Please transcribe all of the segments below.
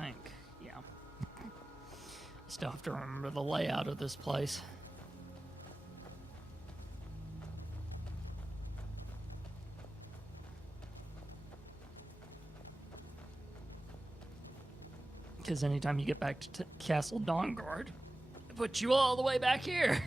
think. Yeah. Still have to remember the layout of this place. Because anytime you get back to Castle Dawnguard, it puts you all the way back here.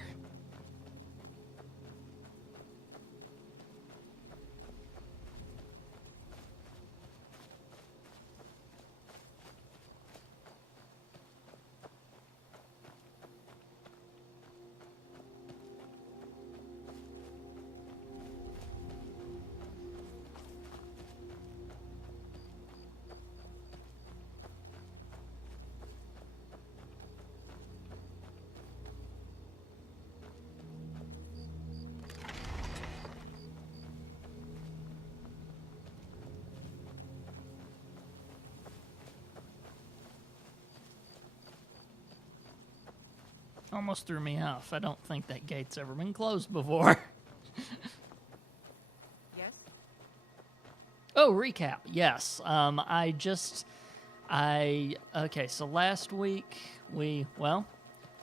Almost threw me off. I don't think that gate's ever been closed before. Yes? Oh, recap. Yes. Okay, so last week we,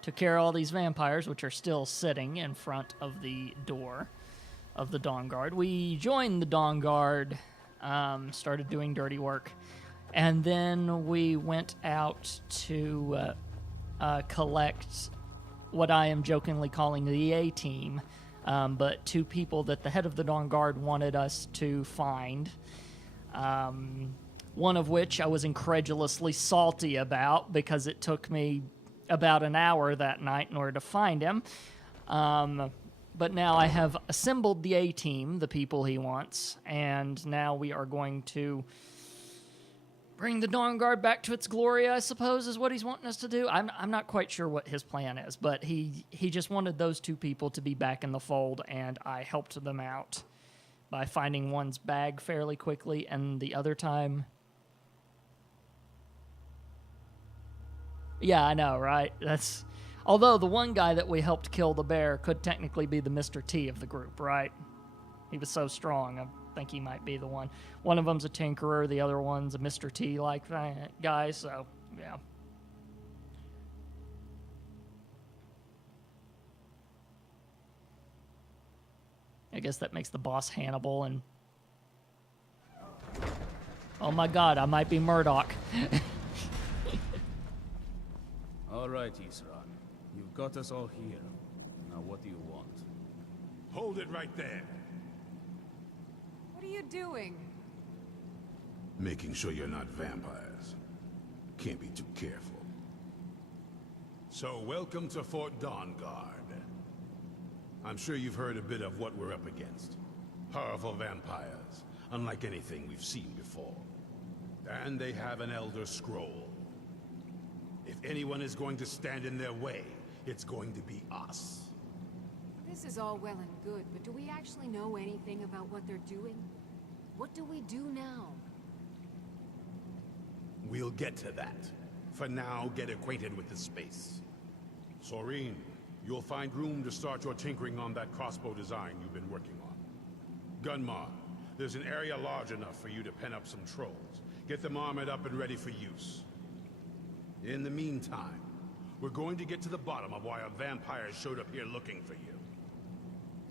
took care of all these vampires, which are still sitting in front of the door of the Dawn Guard. We joined the Dawn Guard, started doing dirty work, and then we went out to collect what I am jokingly calling the A-Team, but two people that the head of the Dawn Guard wanted us to find. One of which I was incredulously salty about because it took me about an hour that night in order to find him. But now I have assembled the A-Team, the people he wants, and now we are going to bring the Dawn Guard back to its glory, I suppose, is what he's wanting us to do. I'm not quite sure what his plan is, but he just wanted those two people to be back in the fold, and I helped them out by finding one's bag fairly quickly, and the other time... Yeah, I know, right? Although the one guy that we helped kill the bear could technically be the Mr. T of the group, right? He was so strong, I think he might be the one. One of them's a tinkerer, the other one's a Mr. T-like guy, so, yeah. I guess that makes the boss Hannibal, and... Oh my god, I might be Murdoch. All right, Isran. You've got us all here. Now what do you want? Hold it right there. What are you doing? Making sure you're not vampires. Can't be too careful. So, welcome to Fort Dawnguard. I'm sure you've heard a bit of what we're up against. Powerful vampires, unlike anything we've seen before. And they have an Elder Scroll. If anyone is going to stand in their way, it's going to be us. This is all well and good, but do we actually know anything about what they're doing? What do we do now? We'll get to that. For now, get acquainted with the space. Soreen, you'll find room to start your tinkering on that crossbow design you've been working on. Gunmar, there's an area large enough for you to pen up some trolls. Get them armored up and ready for use. In the meantime, we're going to get to the bottom of why our vampires showed up here looking for you.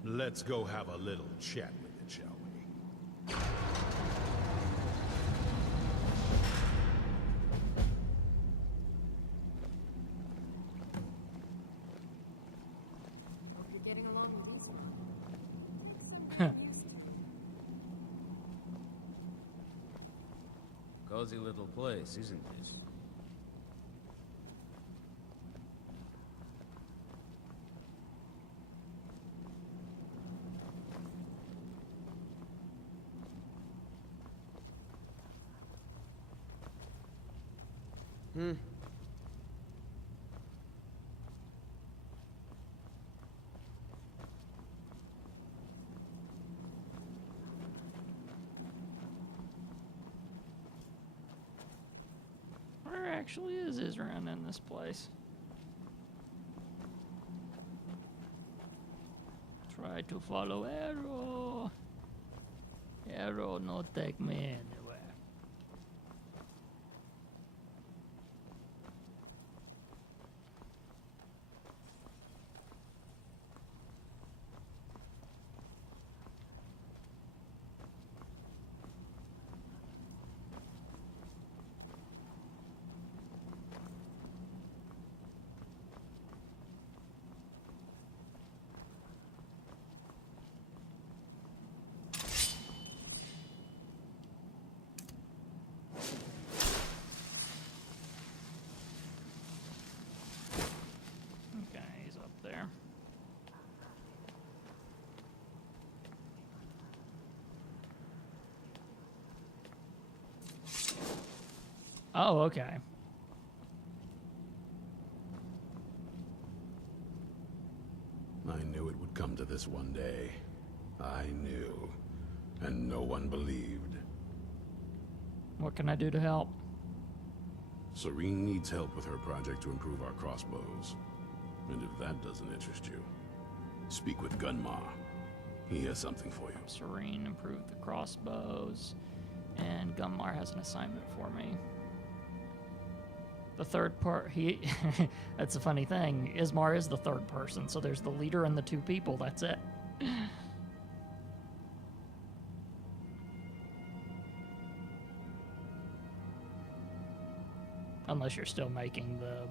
Let's go have a little chat with it, shall we? Hope you're getting along with these. Cozy little place, isn't it? Where actually is Isran in this place? Try to follow arrow. Arrow no take me anywhere. Oh, okay. I knew it would come to this one day. I knew. And no one believed. What can I do to help? Serene needs help with her project to improve our crossbows. And if that doesn't interest you, speak with Gunmar. He has something for you. Serene, improve the crossbows. And Gunmar has an assignment for me. The third part, that's a funny thing. Ismar is the third person, so there's the leader and the two people, that's it. Unless you're still making the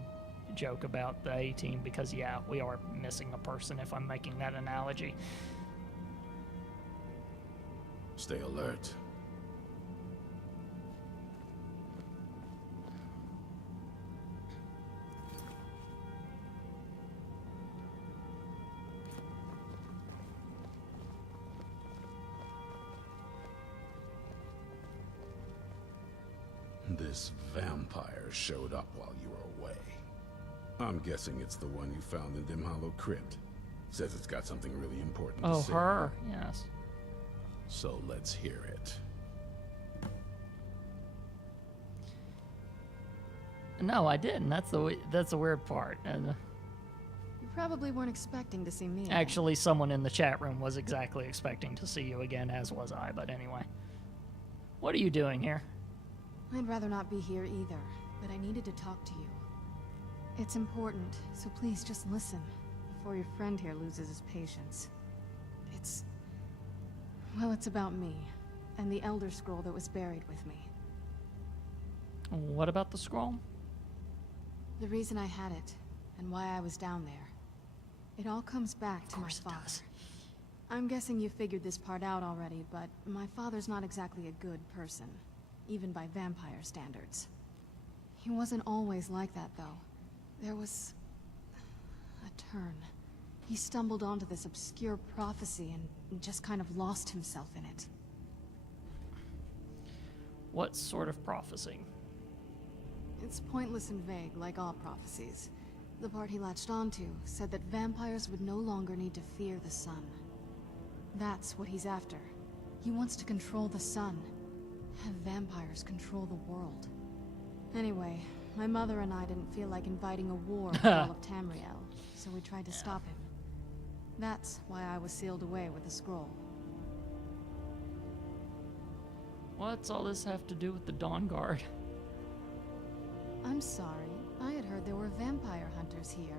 joke about the A-team, because yeah, we are missing a person if I'm making that analogy. Stay alert. This vampire showed up while you were away. I'm guessing it's the one you found in Dim Hollow Crypt. Says it's got something really important to Oh, say. her, yes. So let's hear it. No, I didn't. That's the weird part. And You probably weren't expecting to see me. actually, someone in the chat room was exactly expecting to see you again, as was I. But anyway, what are you doing here? I'd rather not be here either, but I needed to talk to you. It's important, so please just listen before your friend here loses his patience. Well, it's about me, and the Elder Scroll that was buried with me. What about the scroll? The reason I had it, and why I was down there. It all comes back to my course it father. does. I'm guessing you figured this part out already, but my father's not exactly a good person, even by vampire standards. He wasn't always like that, though. There was a turn. He stumbled onto this obscure prophecy and just kind of lost himself in it. What sort of prophecy? It's pointless and vague, like all prophecies. The part he latched onto said that vampires would no longer need to fear the sun. That's what he's after. He wants to control the sun. Have vampires control the world. Anyway, my mother and I didn't feel like inviting a war with all of Tamriel, so we tried to stop him. That's why I was sealed away with the scroll. What's all this have to do with the Dawn Guard? I'm sorry. I had heard there were vampire hunters here.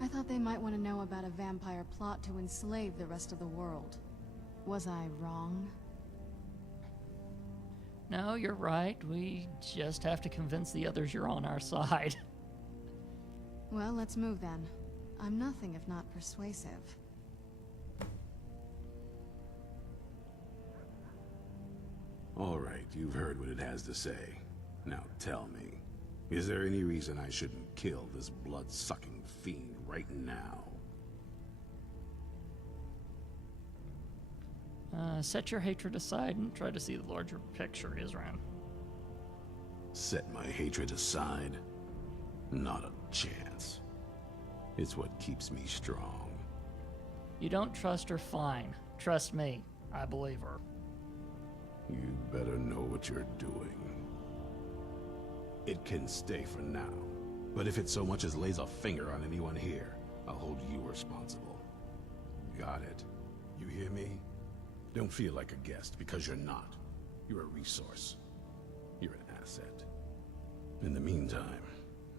I thought they might want to know about a vampire plot to enslave the rest of the world. Was I wrong? No, you're right. We just have to convince the others you're on our side. Well, let's move then. I'm nothing if not persuasive. All right, you've heard what it has to say. Now tell me, is there any reason I shouldn't kill this blood-sucking fiend right now? Set your hatred aside and try to see the larger picture, Isran. Set my hatred aside? Not a chance. It's what keeps me strong. You don't trust her, fine. Trust me. I believe her. You better know what you're doing. It can stay for now, but if it so much as lays a finger on anyone here, I'll hold you responsible. Got it? You hear me? Don't feel like a guest, because you're not. You're a resource. You're an asset. In the meantime,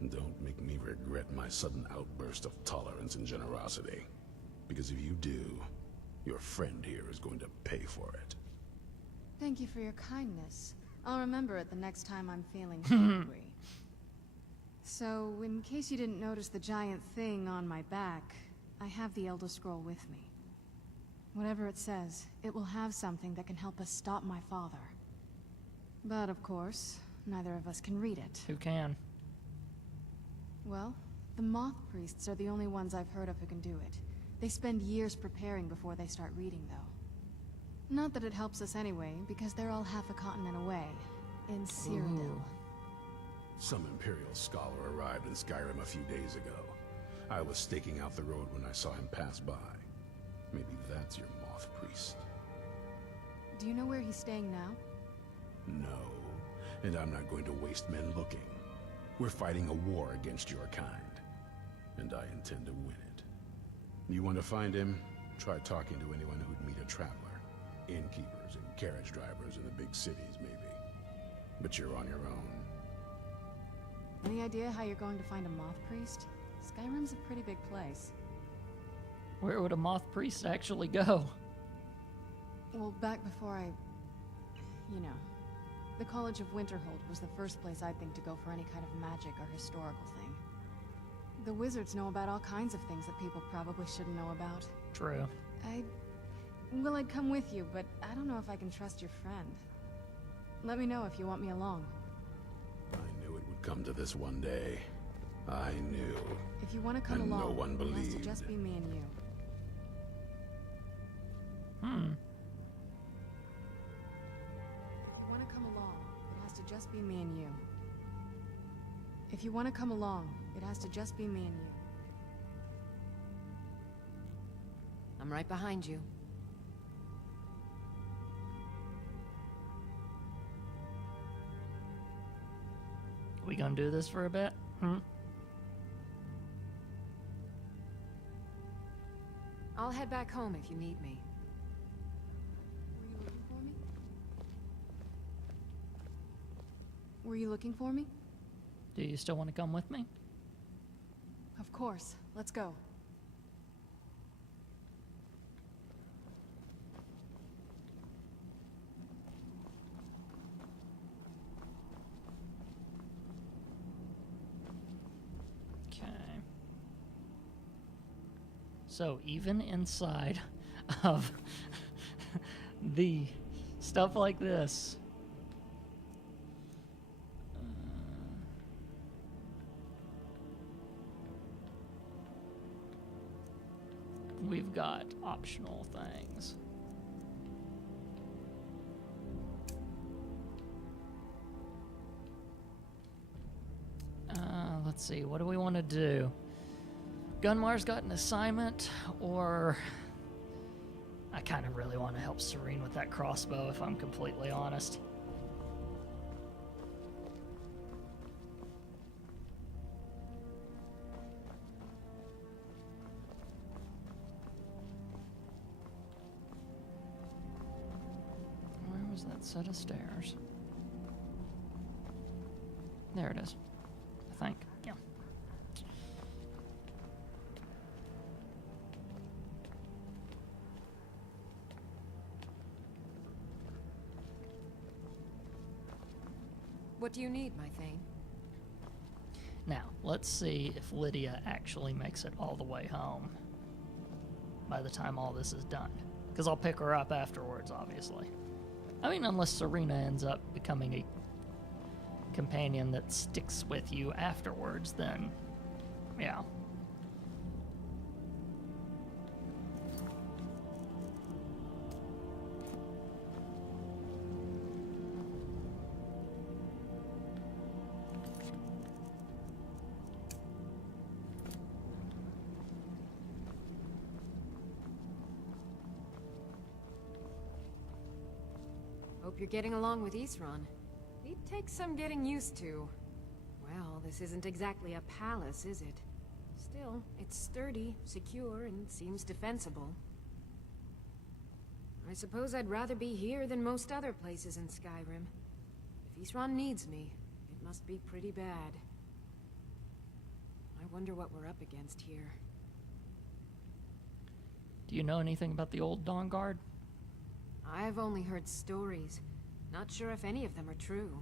don't make me regret my sudden outburst of tolerance and generosity. Because if you do, your friend here is going to pay for it. Thank you for your kindness. I'll remember it the next time I'm feeling hungry. So, in case you didn't notice the giant thing on my back, I have the Elder Scroll with me. Whatever it says, it will have something that can help us stop my father. But of course, neither of us can read it. Who can? Well, the Moth Priests are the only ones I've heard of who can do it. They spend years preparing before they start reading, though. Not that it helps us anyway, because they're all half a continent away, in Cyrodiil. Some Imperial scholar arrived in Skyrim a few days ago. I was staking out the road when I saw him pass by. Maybe that's your Moth Priest. Do you know where he's staying now? No, and I'm not going to waste men looking. We're fighting a war against your kind, and I intend to win it. You want to find him? Try talking to anyone who'd meet a traveler. Innkeepers and carriage drivers in the big cities, maybe. But you're on your own. Any idea how you're going to find a Moth Priest? Skyrim's a pretty big place. Where would a Moth Priest actually go? Well, back before you know, the College of Winterhold was the first place I'd think to go for any kind of magic or historical thing. The wizards know about all kinds of things that people probably shouldn't know about. True. I'd come with you, but I don't know if I can trust your friend. Let me know if you want me along. I knew it would come to this one day. I knew. If you want to come And along, no one it has to believed. just be me and you. If you want to come along, it has to just be me and you. If you want to come along, it has to just be me and you. I'm right behind you. We gonna do this for a bit? I'll head back home if you need me. Were you looking for me? Do you still want to come with me? Of course. Let's go. Okay. So even inside of the stuff like this, we've got optional things. Let's see, what do we want to do? Gunmar's got an assignment, or I kind of really want to help Serene with that crossbow, if I'm completely honest. Where was that set of stairs? There it is, I think. Yeah. What do you need, my Thane? Now, let's see if Lydia actually makes it all the way home by the time all this is done. Because I'll pick her up afterwards, obviously. I mean, unless Serena ends up becoming a companion that sticks with you afterwards, then, yeah. Hope you're getting along with Isran. He'd take some getting used to. Well, this isn't exactly a palace, is it? Still, it's sturdy, secure, and seems defensible. I suppose I'd rather be here than most other places in Skyrim. If Isran needs me, it must be pretty bad. I wonder what we're up against here. Do you know anything about the old Dawn Guard? I've only heard stories. Not sure if any of them are true.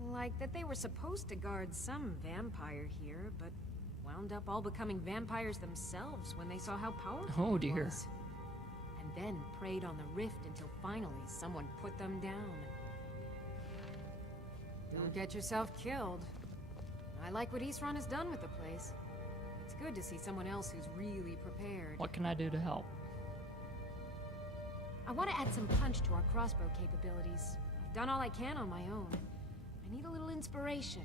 Like that they were supposed to guard some vampire here, but wound up all becoming vampires themselves when they saw how powerful Oh, it dear. was. And then preyed on the rift until finally someone put them down. Don't get yourself killed. I like what Isran has done with the place. It's good to see someone else who's really prepared. What can I do to help? I want to add some punch to our crossbow capabilities. I've done all I can on my own. I need a little inspiration.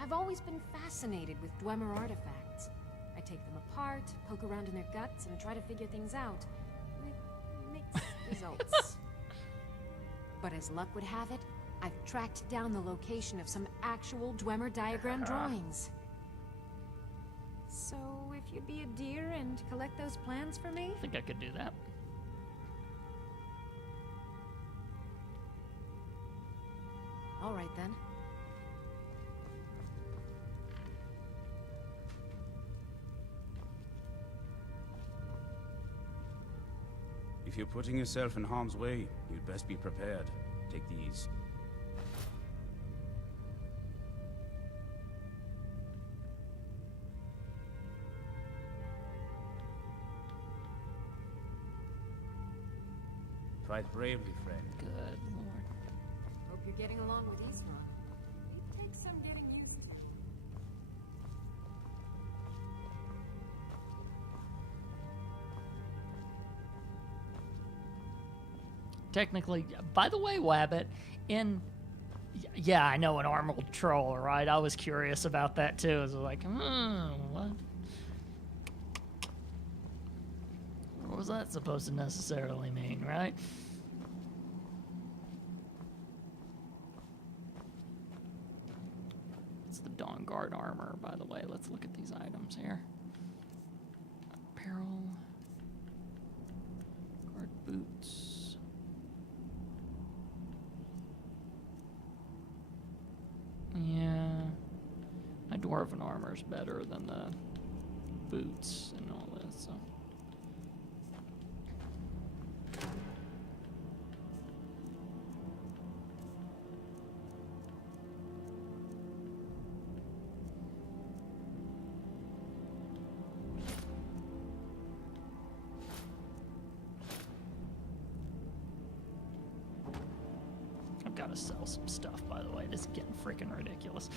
I've always been fascinated with Dwemer artifacts. I take them apart, poke around in their guts, and try to figure things out. With mixed results. But as luck would have it, I've tracked down the location of some actual Dwemer diagram drawings. So, if you'd be a dear and collect those plans for me? I think I could do that. All right, then. If you're putting yourself in harm's way, you'd best be prepared. Take these. Fight bravely, friend. Good lord. Hope you're getting along with Isran. It takes some getting used to. Technically, by the way, Wabbit, yeah, I know an armored troll, right? I was curious about that too. I was like, what? What was that supposed to necessarily mean, right? It's the Dawn Guard armor, by the way. Let's look at these items here. Apparel. Guard boots. Yeah. My dwarven armor's better than the boots and all this, so. I've got to sell some stuff, by the way. This is getting freaking ridiculous.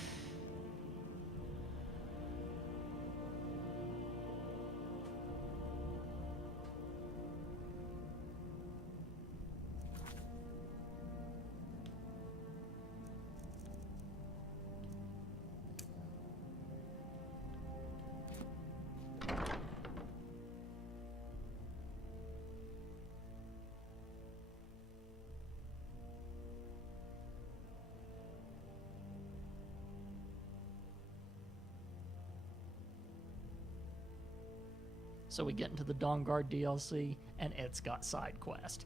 So we get into the Dawn Guard DLC, and it's got side quest.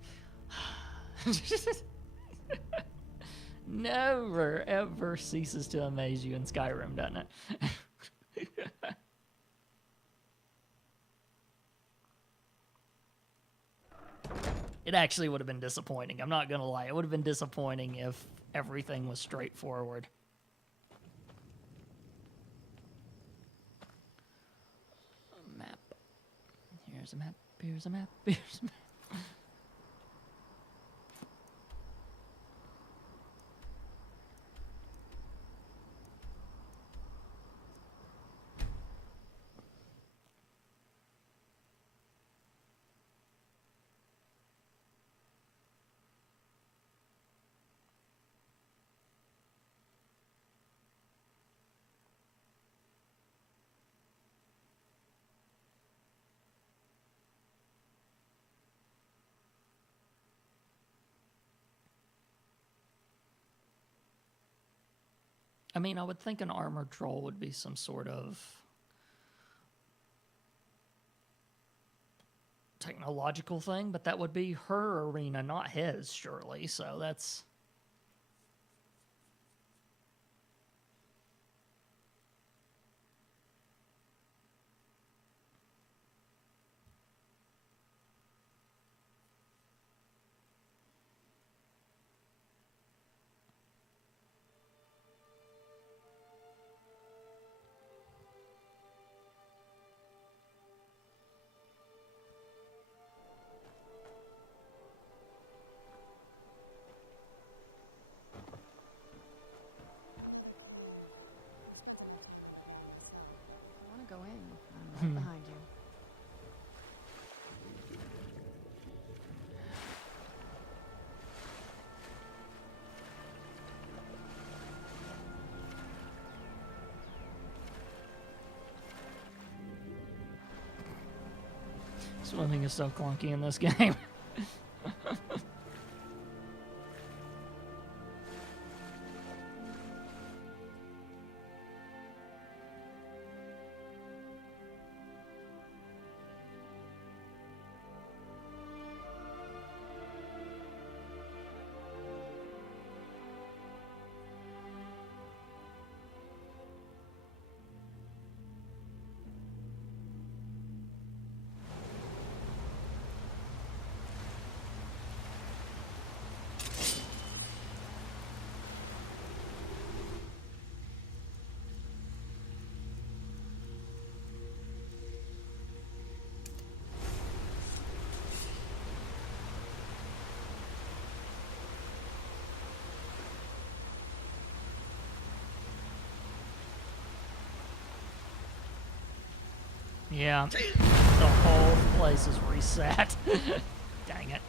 Never, ever ceases to amaze you in Skyrim, doesn't it? It actually would have been disappointing. I'm not going to lie. It would have been disappointing if everything was straightforward. Map. Here's a map. Here's a map. Here's a map. I mean, I would think an armored troll would be some sort of technological thing, but that would be her arena, not his, surely. So that's... Swimming is so clunky in this game. Yeah, the whole place is reset. Dang it.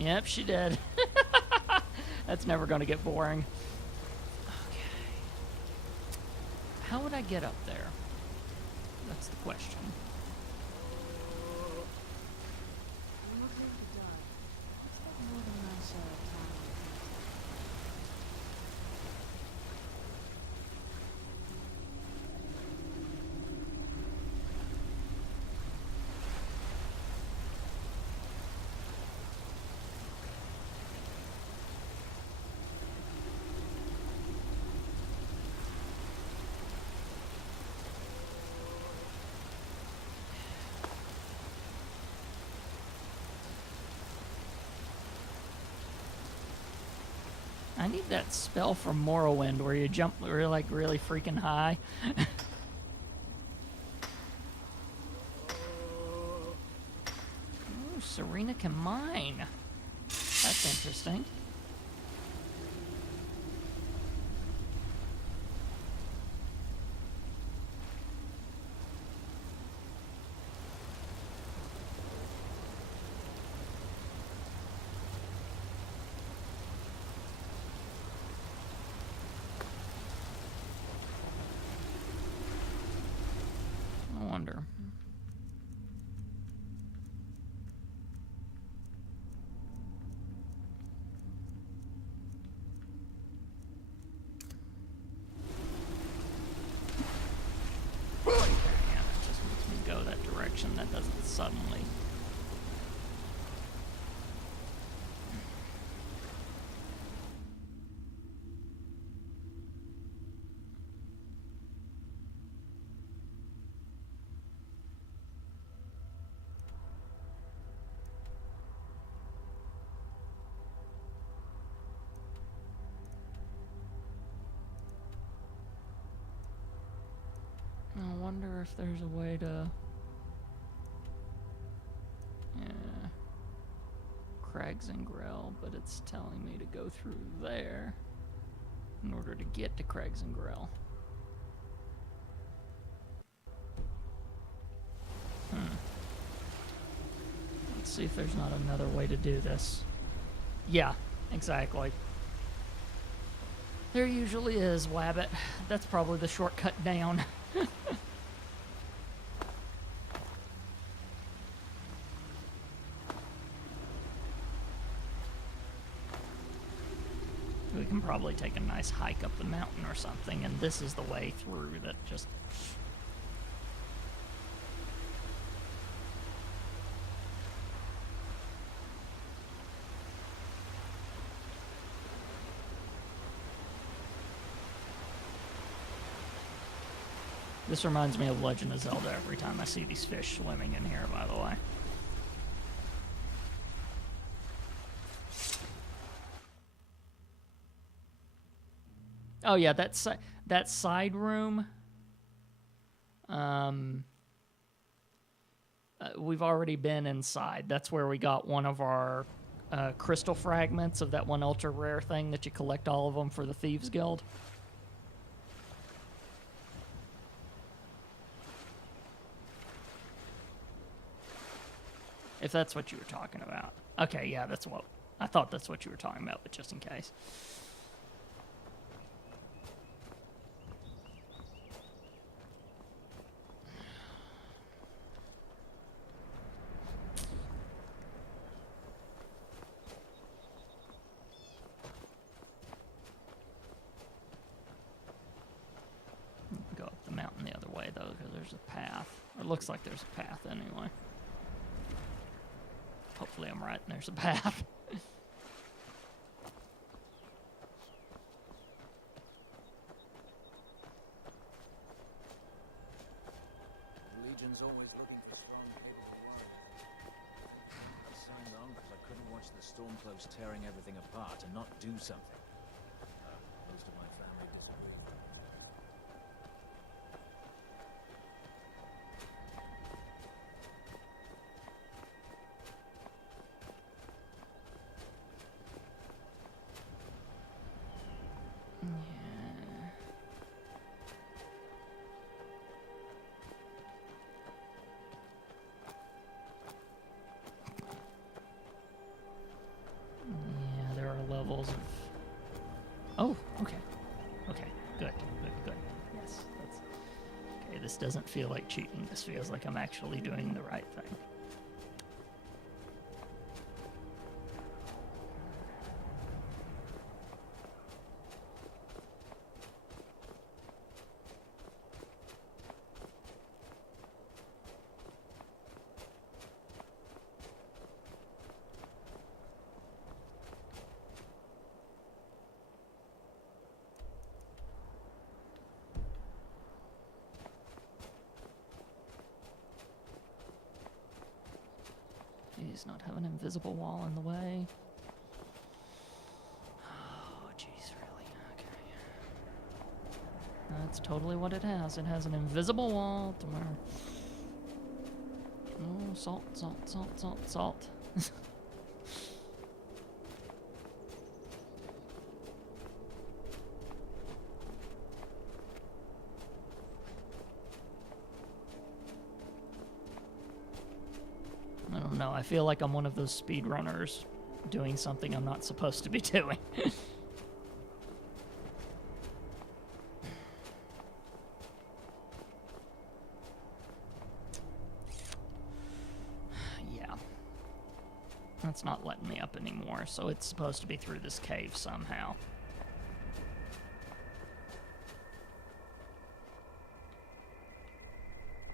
Yep, she did. That's never going to get boring. Okay. How would I get up there? That's the question. I need that spell from Morrowind where you jump like really freaking high. Ooh, Serena can mine. That's interesting. Wonder. Yeah, that just makes me go that direction. That doesn't suddenly. I wonder if there's a way to... Yeah. Crags and Grell, but it's telling me to go through there in order to get to Crags and Grell. Let's see if there's not another way to do this. Yeah, exactly. There usually is, Wabbit. That's probably the shortcut down. can probably take a nice hike up the mountain or something, and this is the way through that just... This reminds me of Legend of Zelda every time I see these fish swimming in here, by the way. Oh yeah, that side room. We've already been inside. That's where we got one of our crystal fragments of that one ultra rare thing that you collect all of them for the Thieves Guild. If that's what you were talking about. Okay, yeah, that's what... I thought that's what you were talking about, but just in case. Go up the mountain the other way, though, because there's a path. It looks like there's a path anyway. Hopefully I'm right and there's a path. Legion's always looking for strong heroes. I signed on because I couldn't watch the Stormcloaks tearing everything apart and not do something. Most of my family disagreed. Yeah, there are levels of... Oh, okay. Okay, good, good, good. Yes, that's... Okay, this doesn't feel like cheating. This feels like I'm actually doing the right thing. Please not have an invisible wall in the way. Oh, jeez, really? Okay. That's totally what it has. It has an invisible wall to where... Oh, salt, salt, salt, salt, salt. I don't know. I feel like I'm one of those speedrunners doing something I'm not supposed to be doing. Yeah. That's not letting me up anymore, so it's supposed to be through this cave somehow.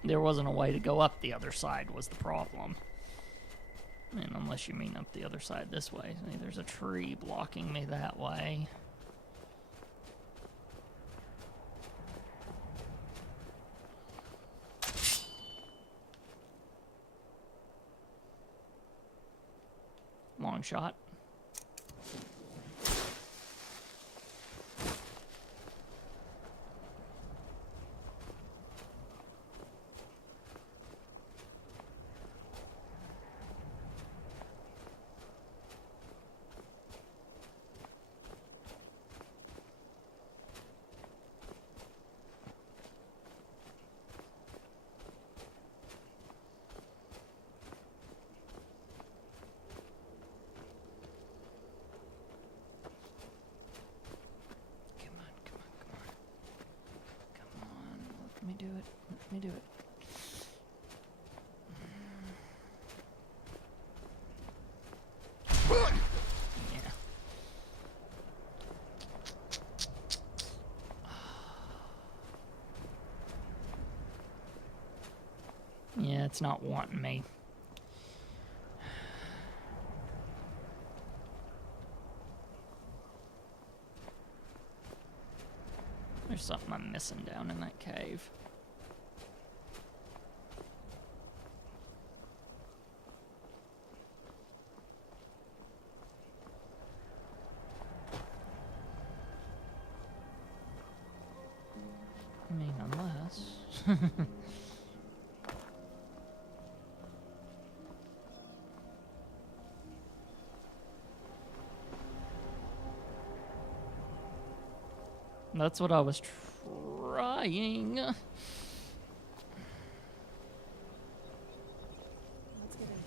There wasn't a way to go up the other side was the problem. And unless you mean up the other side this way. See, there's a tree blocking me that way. Long shot. Let me do it. Let me do it. Yeah. it's not wanting me. There's something I'm missing down in that cave. I mean, unless... That's what I was trying. Let's get in.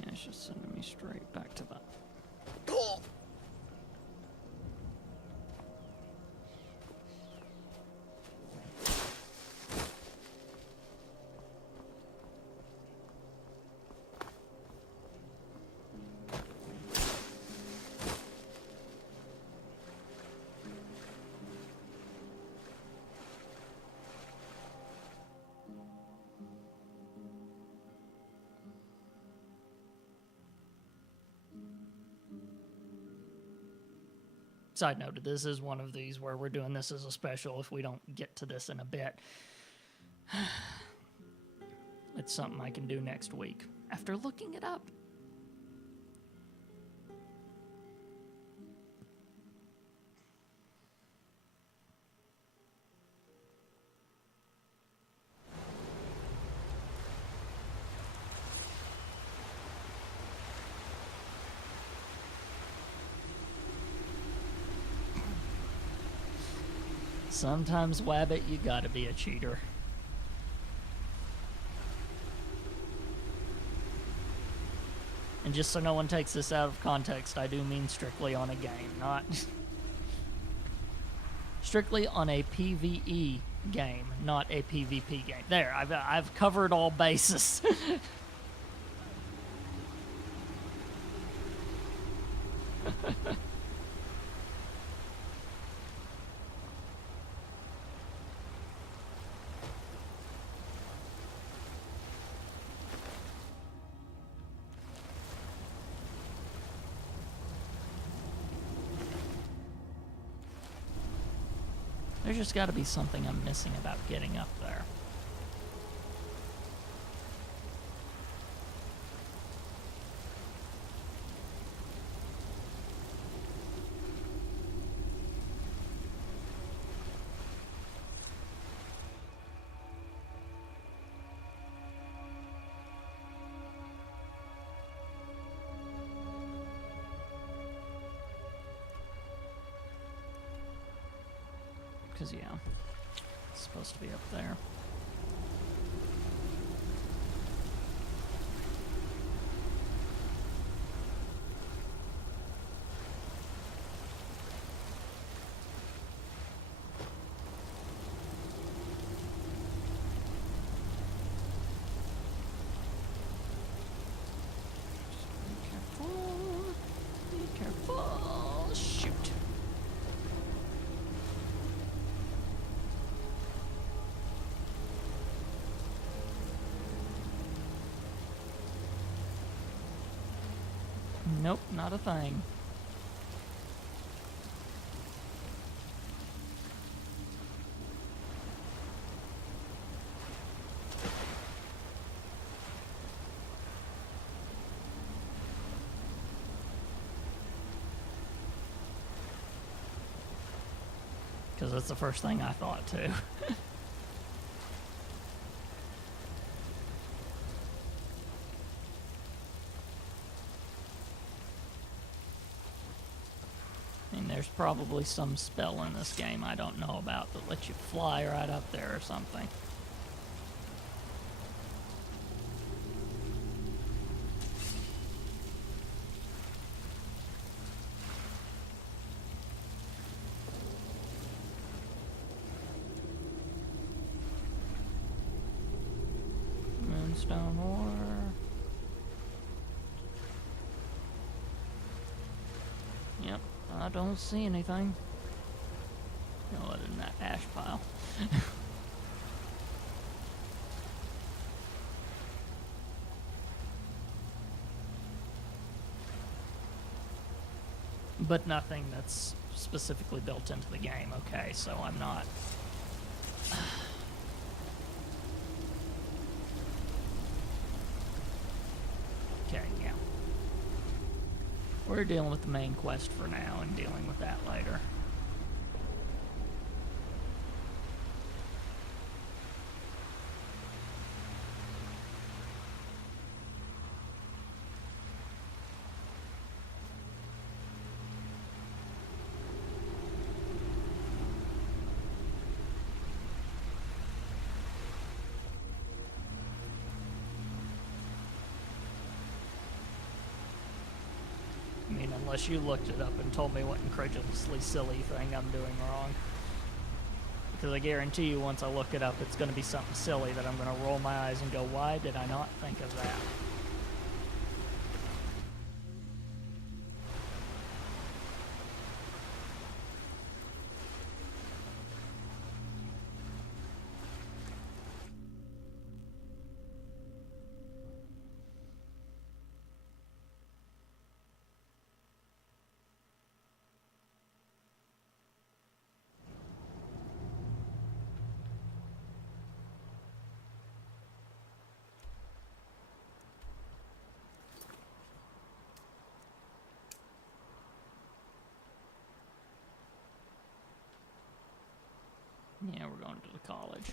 Yeah, it's just sending me straight back to that. Side note, this is one of these where we're doing this as a special if we don't get to this in a bit. It's something I can do next week after looking it up. Sometimes, Wabbit, you gotta be a cheater. And just so no one takes this out of context, I do mean strictly on a game, not... strictly on a PvE game, not a PvP game. There, I've covered all bases. There's just got to be something I'm missing about getting up there. Because, yeah, it's supposed to be up there. Just be careful. Be careful. Shoot. Nope, not a thing. Because that's the first thing I thought too. There's probably some spell in this game I don't know about that lets you fly right up there or something. stone ore. Yep, I don't see anything. No, other than that ash pile. But nothing that's specifically built into the game. Okay, so I'm not... Okay, yeah. We're dealing with the main quest for now and dealing with that later. I mean, unless you looked it up and told me what incredulously silly thing I'm doing wrong. Because I guarantee you once I look it up, it's going to be something silly that I'm going to roll my eyes and go, why did I not think of that? Yeah, we're going to the college.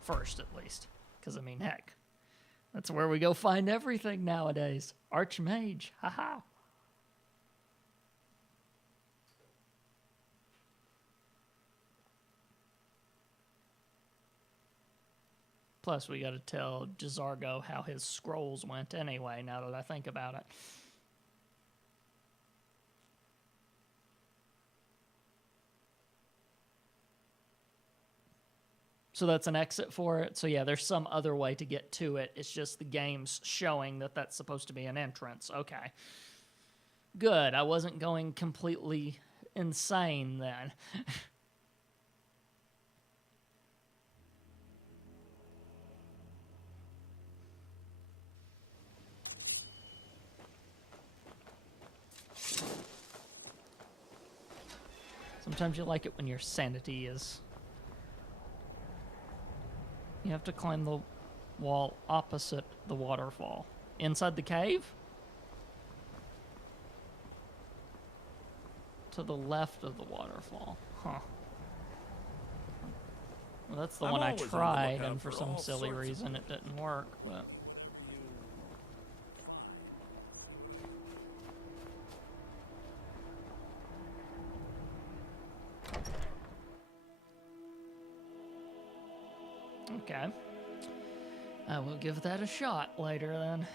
First, at least. Because, I mean, heck, that's where we go find everything nowadays. Archmage, haha. Plus, we gotta tell Jazargo how his scrolls went anyway, now that I think about it. So that's an exit for it. So yeah, there's some other way to get to it. It's just the game's showing that that's supposed to be an entrance. Okay. Good. I wasn't going completely insane then. Sometimes you like it when your sanity is... You have to climb the wall opposite the waterfall. Inside the cave? To the left of the waterfall. Huh. Well, that's the one I tried, and for some silly reason it didn't work, but... Okay. I will give that a shot later then.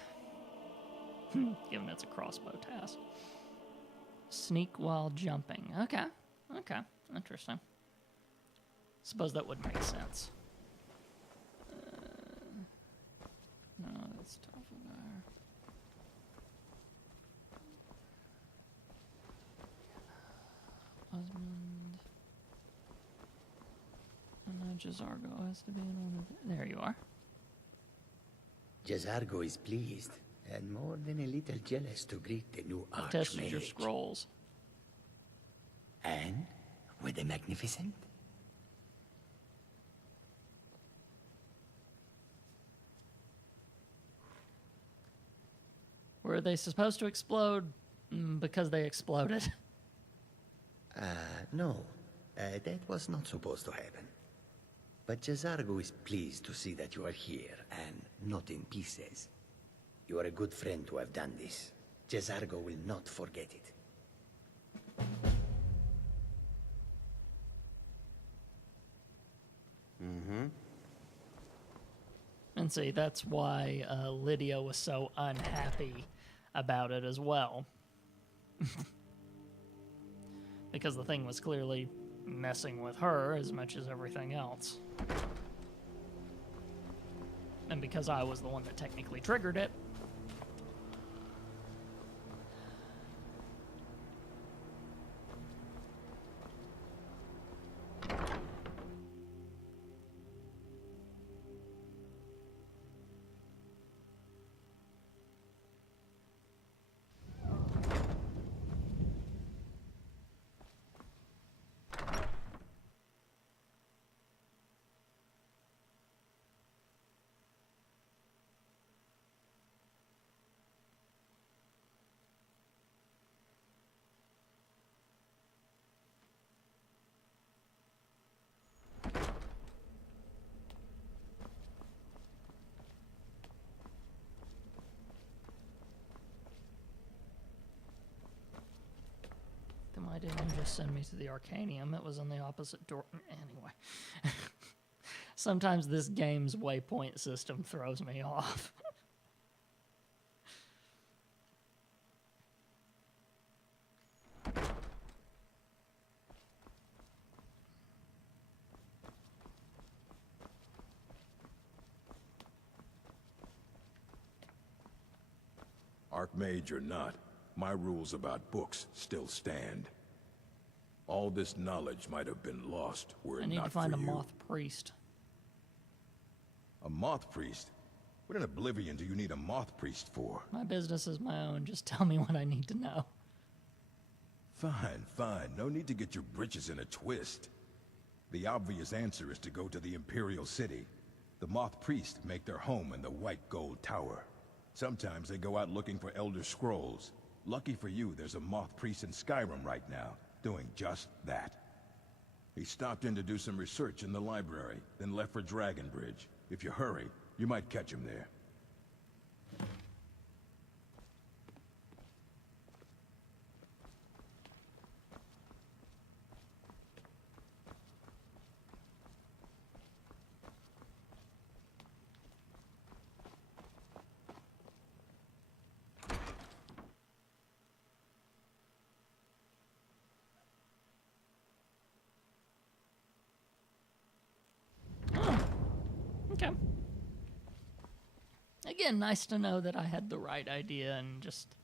Given it's a crossbow task. Sneak while jumping. Okay. Okay. Interesting. Suppose that would make sense. No, that's tough there. Osmond. Jazargo has to be in one of the... There you are. Jazargo is pleased, and more than a little jealous to greet the new I've tested your Archmage. scrolls. And? Were they magnificent? Were they supposed to explode? Because they exploded. No. That was not supposed to happen. But Jazargo is pleased to see that you are here, and not in pieces. You are a good friend to have done this. Jazargo will not forget it. And see, that's why Lydia was so unhappy about it as well. Because the thing was clearly messing with her as much as everything else. And because I was the one that technically triggered it. Why didn't you just send me to the Arcanium? It was on the opposite door. Anyway. Sometimes this game's waypoint system throws me off. Archmage or not, my rules about books still stand. All this knowledge might have been lost were I it need not to find for a you. moth priest. A moth priest? What in Oblivion do you need a moth priest for? My business is my own. Just tell me what I need to know. Fine, fine. No need to get your britches in a twist. The obvious answer is to go to the Imperial City. The moth priests make their home in the White Gold Tower. Sometimes they go out looking for Elder Scrolls. Lucky for you, there's a moth priest in Skyrim right now, doing just that. He stopped in to do some research in the library, then left for Dragonbridge. If you hurry, you might catch him there. Okay. Again, nice to know that I had the right idea and just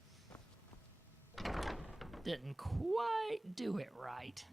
didn't quite do it right.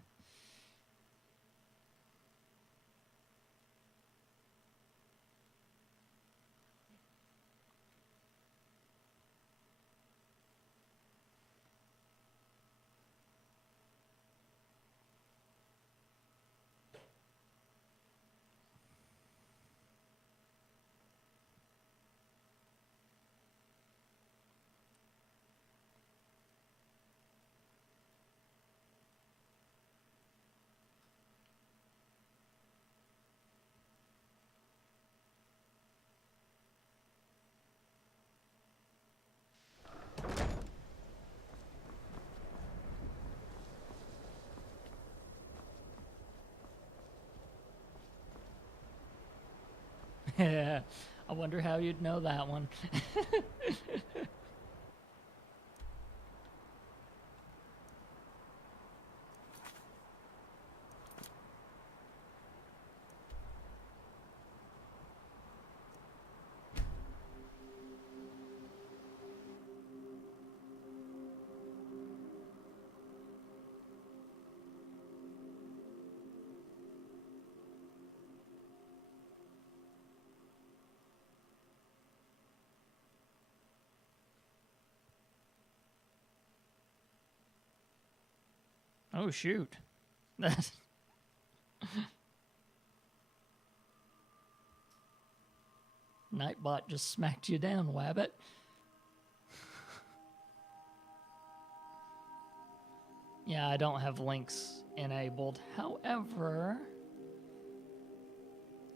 Yeah, I wonder how you'd know that one. Oh, shoot. Nightbot just smacked you down, Wabbit. Yeah, I don't have links enabled. However,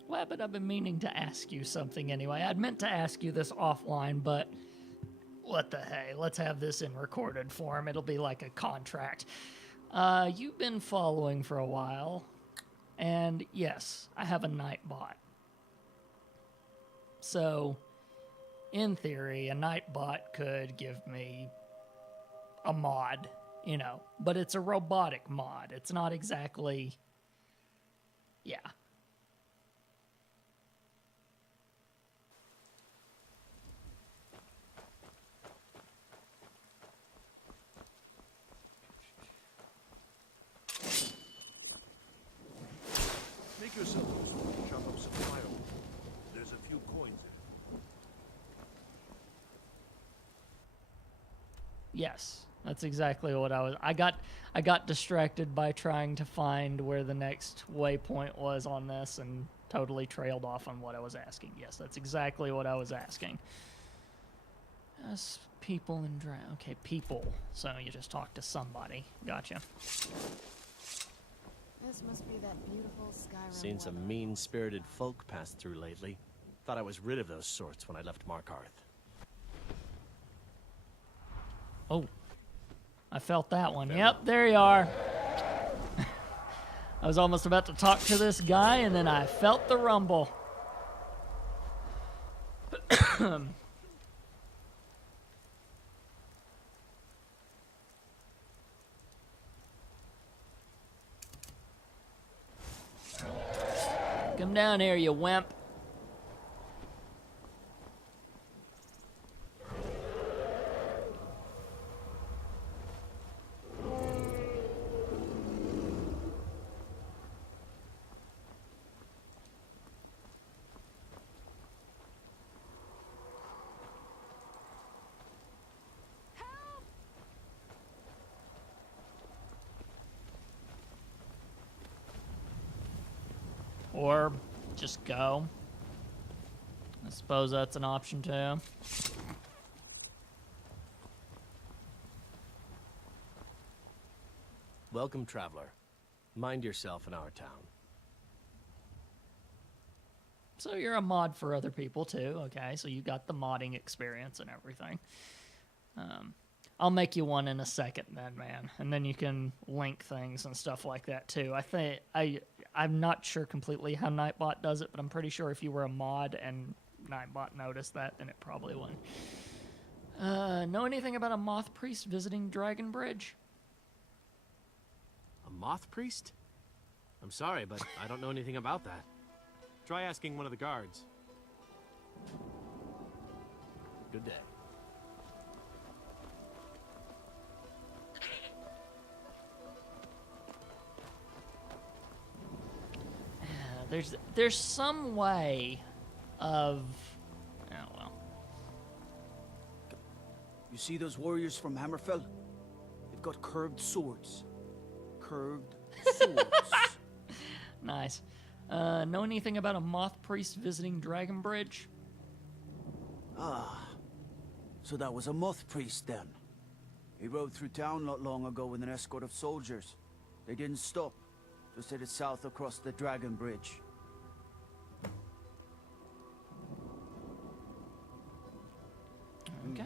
Wabbit, I've been meaning to ask you something anyway. I'd meant to ask you this offline, but what the hey? Let's have this in recorded form. It'll be like a contract. You've been following for a while, and yes, I have a Nightbot. So, in theory, a Nightbot could give me a mod you know, but it's a robotic mod. It's not exactly, yeah. Make yourself useful. Chop up some firewood. There's a few coins in it. Yes, that's exactly what I got distracted by trying to find where the next waypoint was on this and totally trailed off on what I was asking. Yes, that's exactly what I was asking. Yes, people in okay, people. So you just talk to somebody. Gotcha. This must be that beautiful Skyrim Seen some weather. mean-spirited folk pass through lately. Thought I was rid of those sorts when I left Markarth. Oh, I felt that one. Yep, there you are. I was almost about to talk to this guy, and then I felt the rumble. Come down here, you wimp. Or just go. I suppose that's an option too. Welcome, traveler. Mind yourself in our town. So you're a mod for other people too, okay? So you got the modding experience and everything. I'll make you one in a second then, man. And then you can link things and stuff like that too. I'm not sure completely how Nightbot does it, but I'm pretty sure if you were a mod and Nightbot noticed that, then it probably wouldn't. Know anything about a moth priest visiting Dragon Bridge? A moth priest? I'm sorry, but I don't know anything about that. Try asking one of the guards. Good day. There's some way of... Oh, well. You see those warriors from Hammerfell? They've got curved swords. Curved swords. Nice. Know anything about a moth priest visiting Dragon Bridge? Ah, so that was a moth priest then. He rode through town not long ago with an escort of soldiers. They didn't stop, just headed south across the Dragon Bridge. Okay.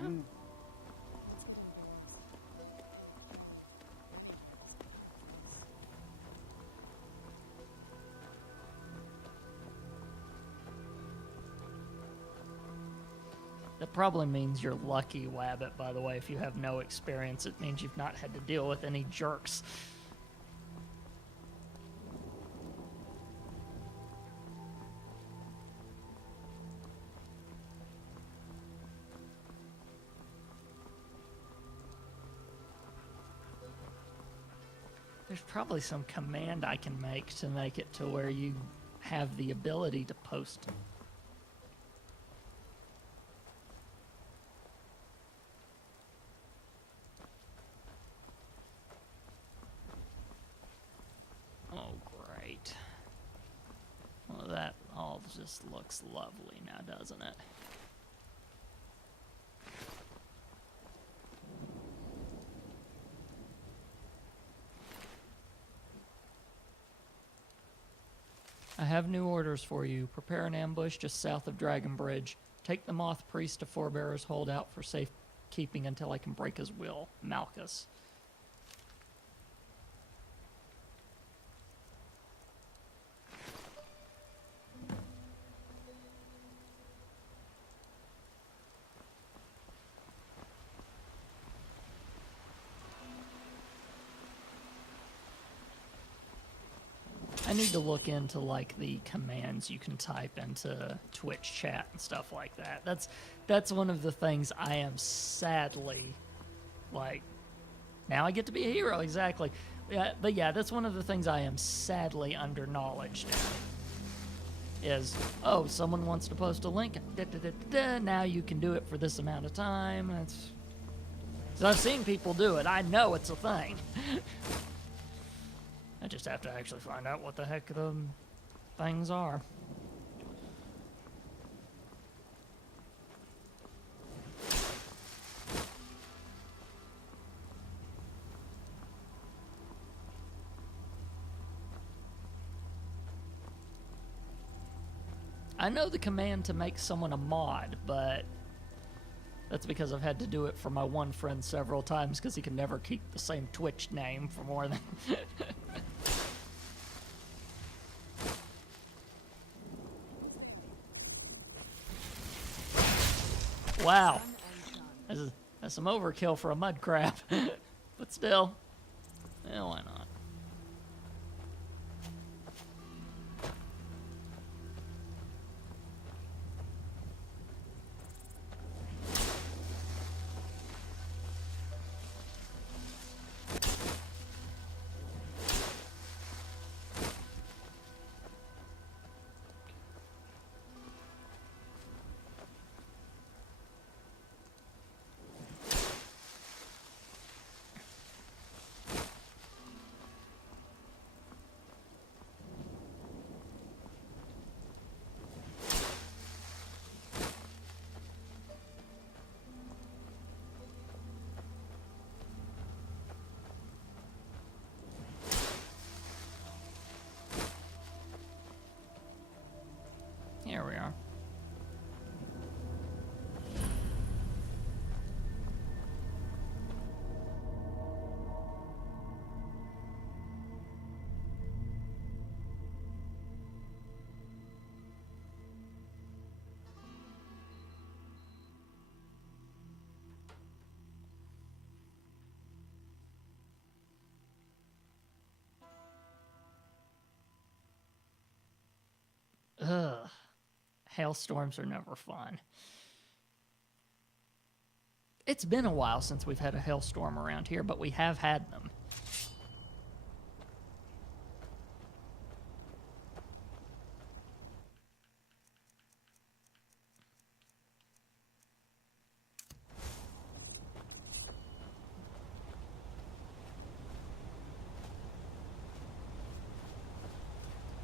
That probably means you're lucky, Wabbit, by the way. If you have no experience, it means you've not had to deal with any jerks. There's probably some command I can make it to where you have the ability to post. Oh, great. Well, that all just looks lovely now, doesn't it? I have new orders for you. Prepare an ambush just south of Dragon Bridge. Take the Moth Priest to Forebearer's Holdout for safekeeping until I can break his will. Malchus. I need to look into like the commands you can type into Twitch chat and stuff like that. That's one of the things I am sadly like. Now I get to be a hero, exactly. Yeah, but yeah, that's one of the things I am sadly underknowledged in. Is, oh, someone wants to post a link. Now you can do it for this amount of time. So I've seen people do it. I know it's a thing. I just have to actually find out what the heck the things are. I know the command to make someone a mod, but that's because I've had to do it for my one friend several times because he can never keep the same Twitch name for more than... Wow. That's some overkill for a mud crab. But still, well, why not? Here we are. Ugh. Hailstorms are never fun. It's been a while since we've had a hailstorm around here, but we have had them.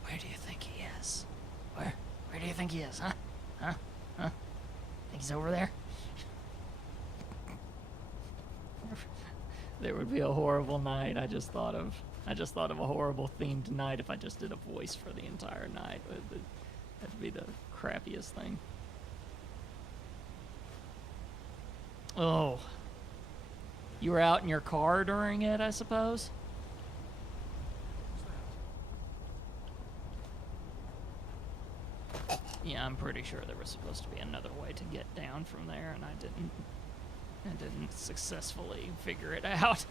Where do you think he is? Where do you think he is, huh? Think he's over there? There would be a horrible night. I just thought of a horrible themed night if I just did a voice for the entire night. That'd be the crappiest thing. Oh. You were out in your car during it, I suppose? Yeah, I'm pretty sure there was supposed to be another way to get down from there, and I didn't successfully figure it out.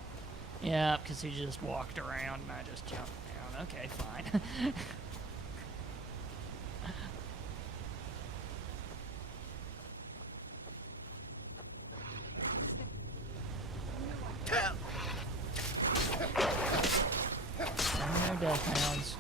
Yeah, because he just walked around and I just jumped down. Okay, fine. No death hounds.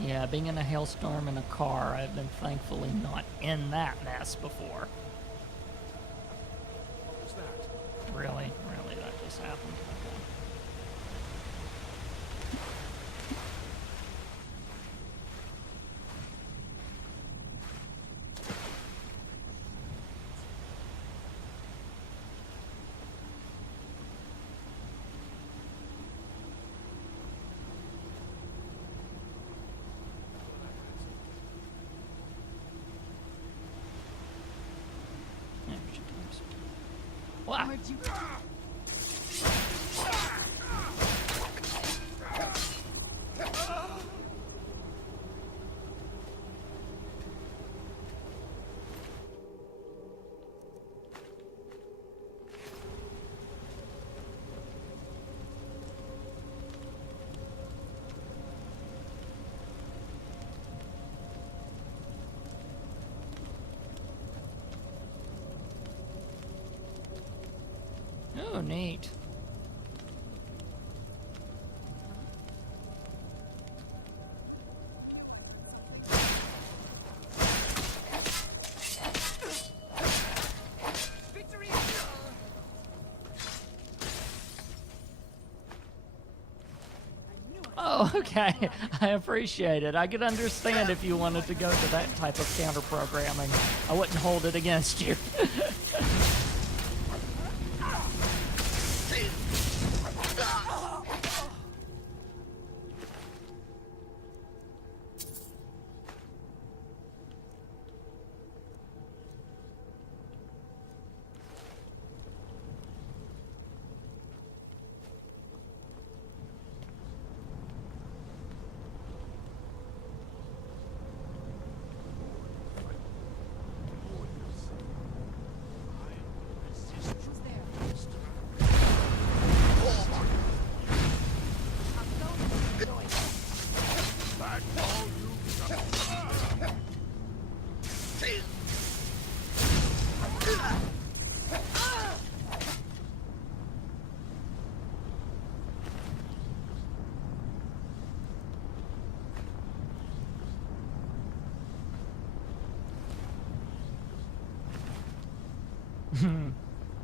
Yeah, being in a hailstorm in a car, I've been thankfully not in that mess before. What was that? Really, that just happened. Wow. Where'd you... Oh, neat. Oh, okay. I appreciate it. I could understand if you wanted to go to that type of counter programming. I wouldn't hold it against you.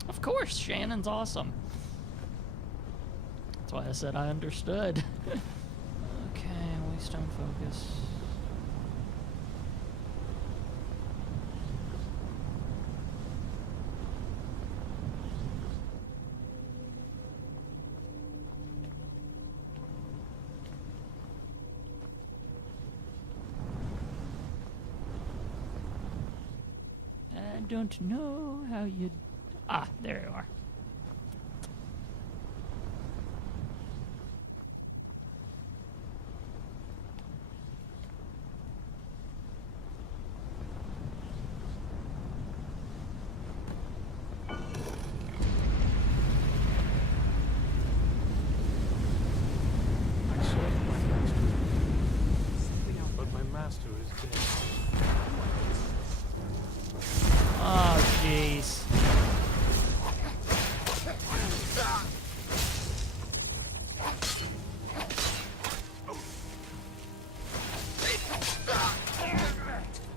Of course, Shannon's awesome. That's why I said I understood. Okay, Waystone focus. I don't know how you... Ah, there you are. But my master is dead. Oh, jeez.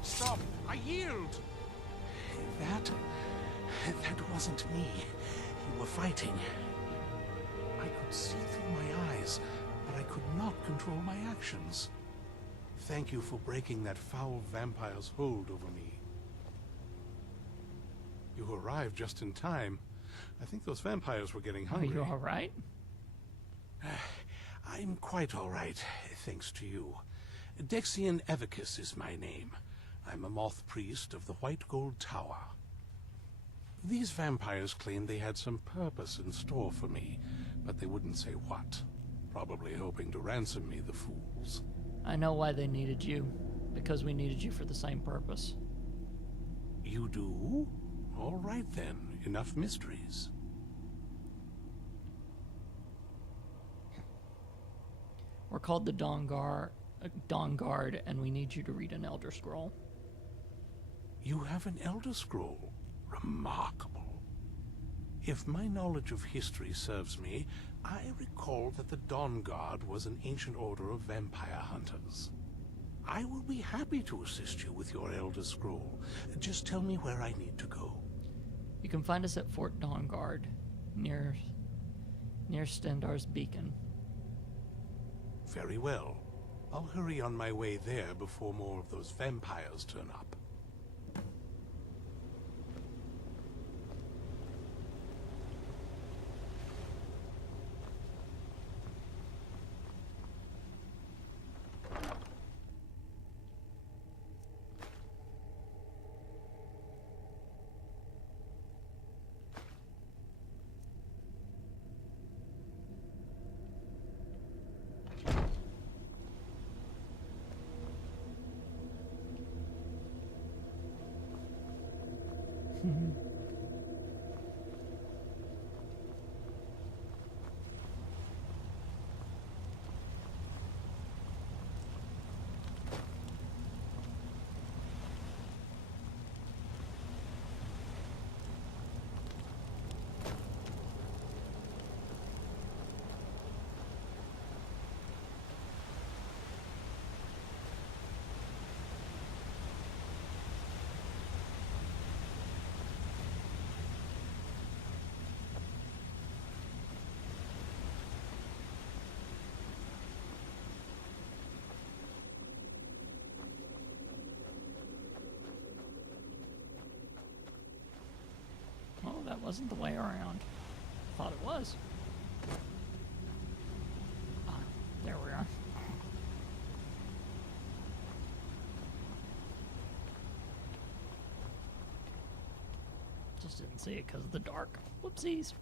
Stop! I yield! That wasn't me. You were fighting. I could see through my eyes, but I could not control my actions. Thank you for breaking that foul vampire's hold over me. You arrived just in time. I think those vampires were getting Are hungry. you all right? I'm quite all right, thanks to you. Dexian Evicus is my name. I'm a moth priest of the White Gold Tower. These vampires claimed they had some purpose in store for me, but they wouldn't say what. Probably hoping to ransom me, the fools. I know why they needed you. Because we needed you for the same purpose. You do? All right then, enough mysteries. We're called the Dawn Guard, and we need you to read an Elder Scroll. You have an Elder Scroll. Remarkable. If my knowledge of history serves me, I recall that the Dawn Guard was an ancient order of vampire hunters. I will be happy to assist you with your Elder Scroll. Just tell me where I need to go. You can find us at Fort Dawn Guard, near Stendar's Beacon. Very well. I'll hurry on my way there before more of those vampires turn up. Oh, that wasn't the way around. Thought it was. Ah, there we are. Just didn't see it because of the dark. Whoopsies.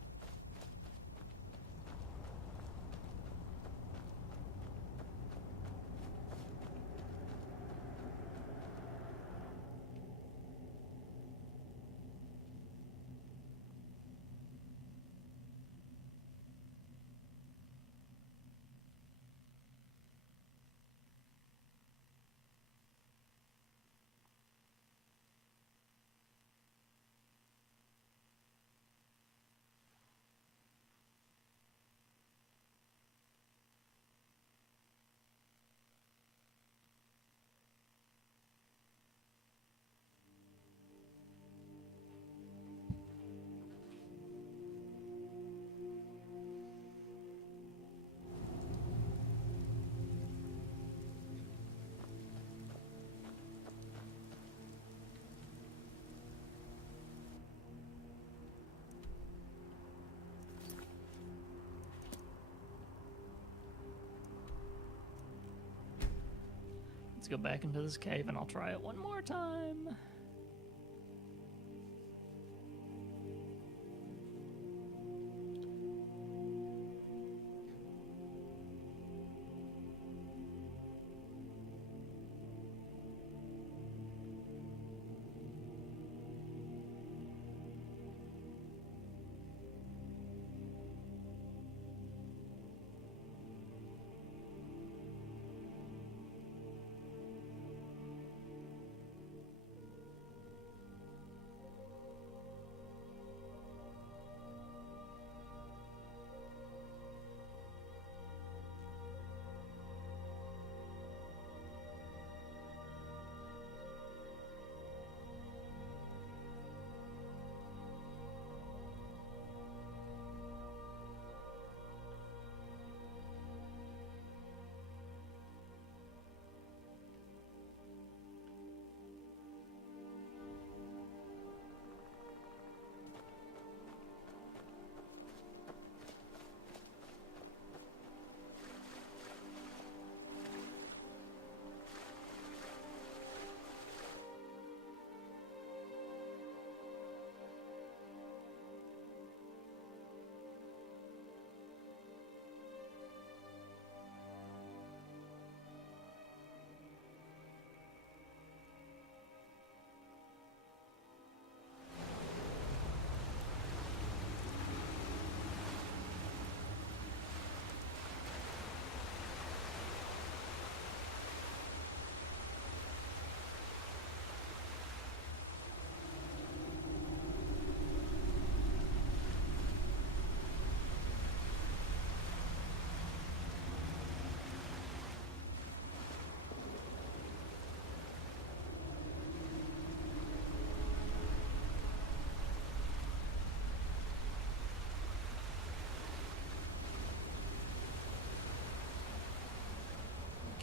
Let's go back into this cave and I'll try it one more time.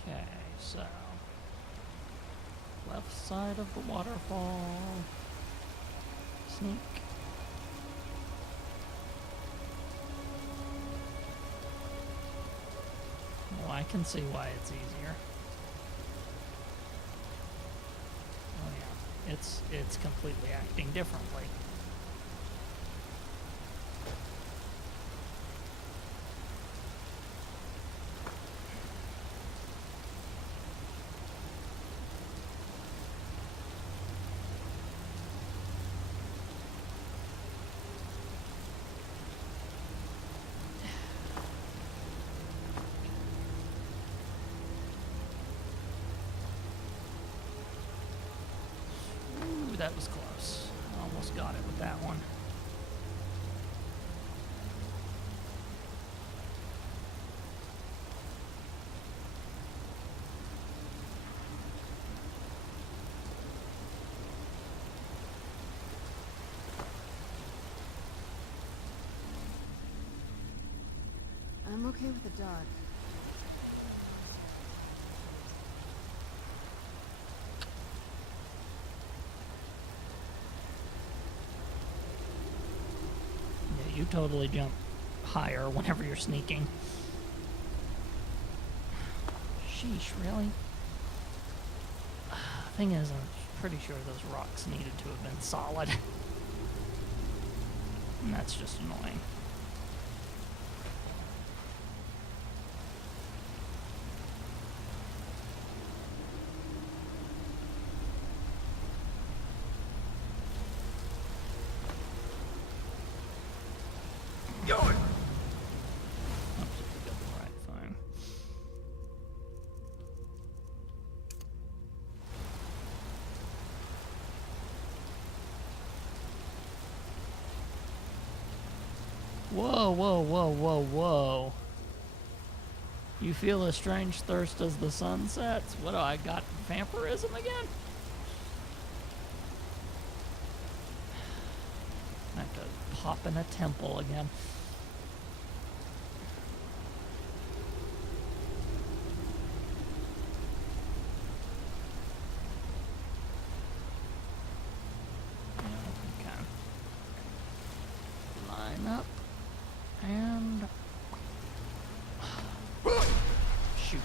Okay, so left side of the waterfall. Sneak. Well, I can see why it's easier. Oh yeah, it's completely acting differently. that was close. Almost got it with that one. I'm okay with the dark. Yeah, you totally jump higher whenever you're sneaking. Sheesh, really? Thing is, I'm pretty sure those rocks needed to have been solid. And that's just annoying. Whoa, whoa, whoa, whoa, whoa. You feel a strange thirst as the sun sets? What do I got? Vampirism again? I have to pop in a temple again. Okay. Line up. And shoot.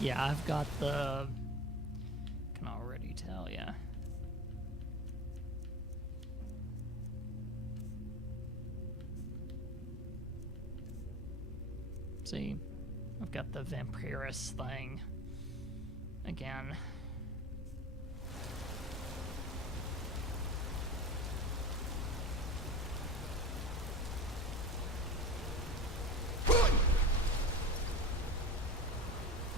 Yeah, I've got the... can already tell, yeah. See, I've got the vampirus thing again.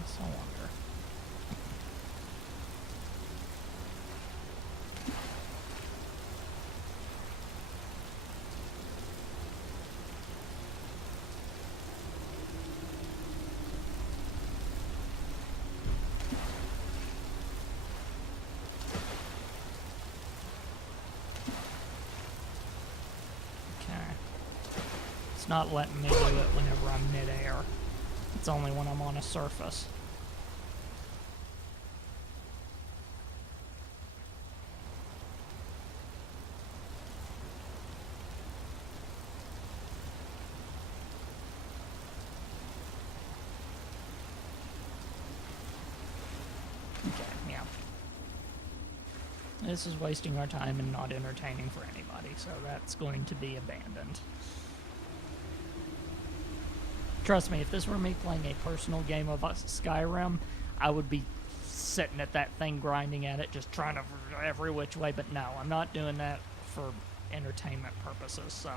So I wonder. It's not letting me do it whenever I'm mid-air. It's only when I'm on a surface. Okay, yeah. This is wasting our time and not entertaining for anybody, so that's going to be abandoned. Trust me, if this were me playing a personal game of Skyrim, I would be sitting at that thing, grinding at it, just trying to every which way, but no, I'm not doing that for entertainment purposes, so...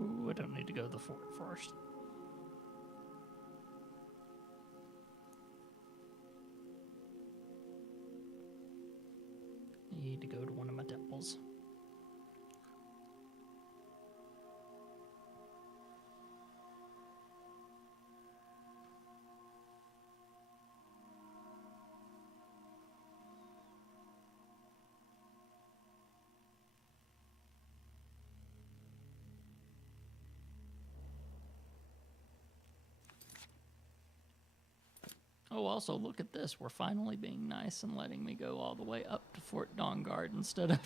Ooh, I don't need to go to the fort first. I need to go to one of my temples. also, look at this. We're finally being nice and letting me go all the way up to Fort Dawnguard instead of...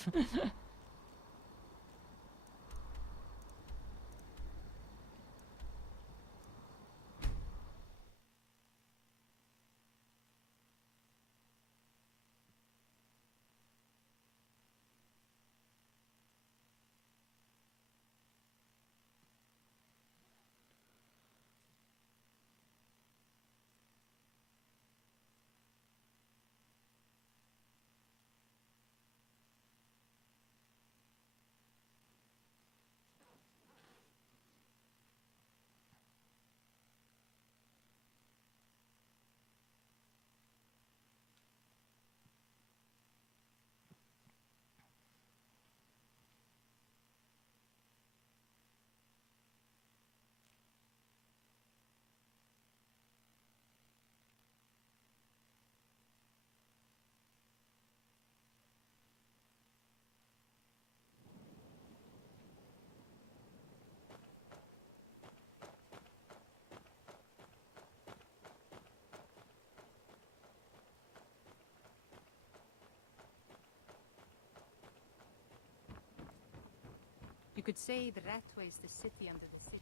You could say the Ratway is the city under the city.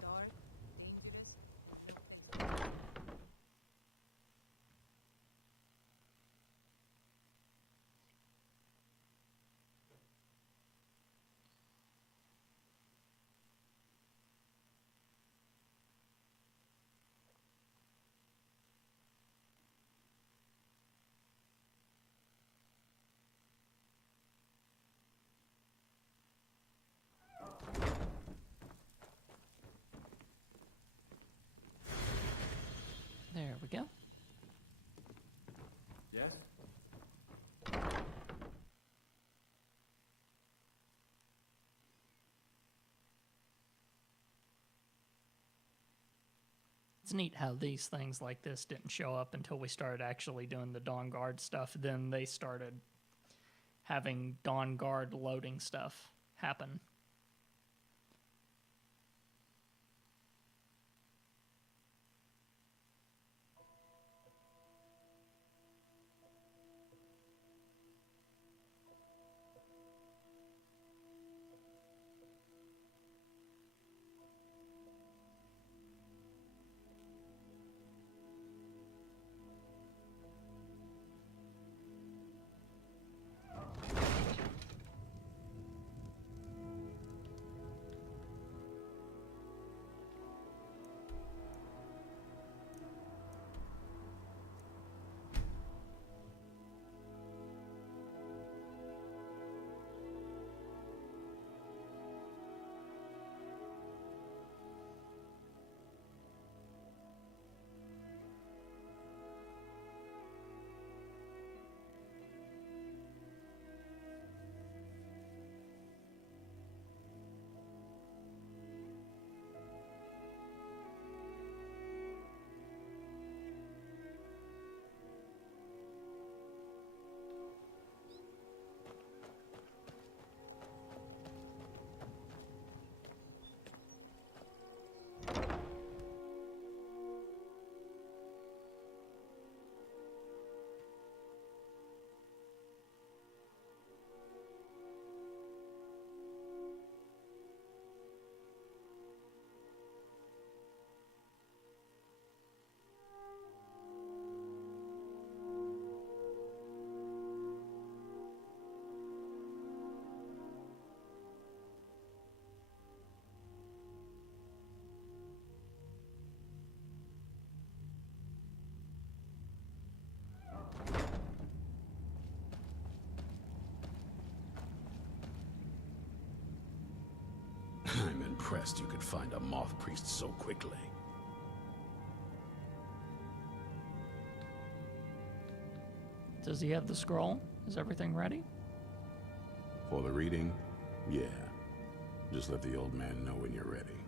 Dark, dangerous. There we go. Yes? It's neat how these things like this didn't show up until we started actually doing the Dawn Guard stuff. Then they started having Dawn Guard loading stuff happen. I'm impressed you could find a moth priest so quickly. Does he have the scroll? Is everything ready? For the reading? Yeah. Just let the old man know when you're ready.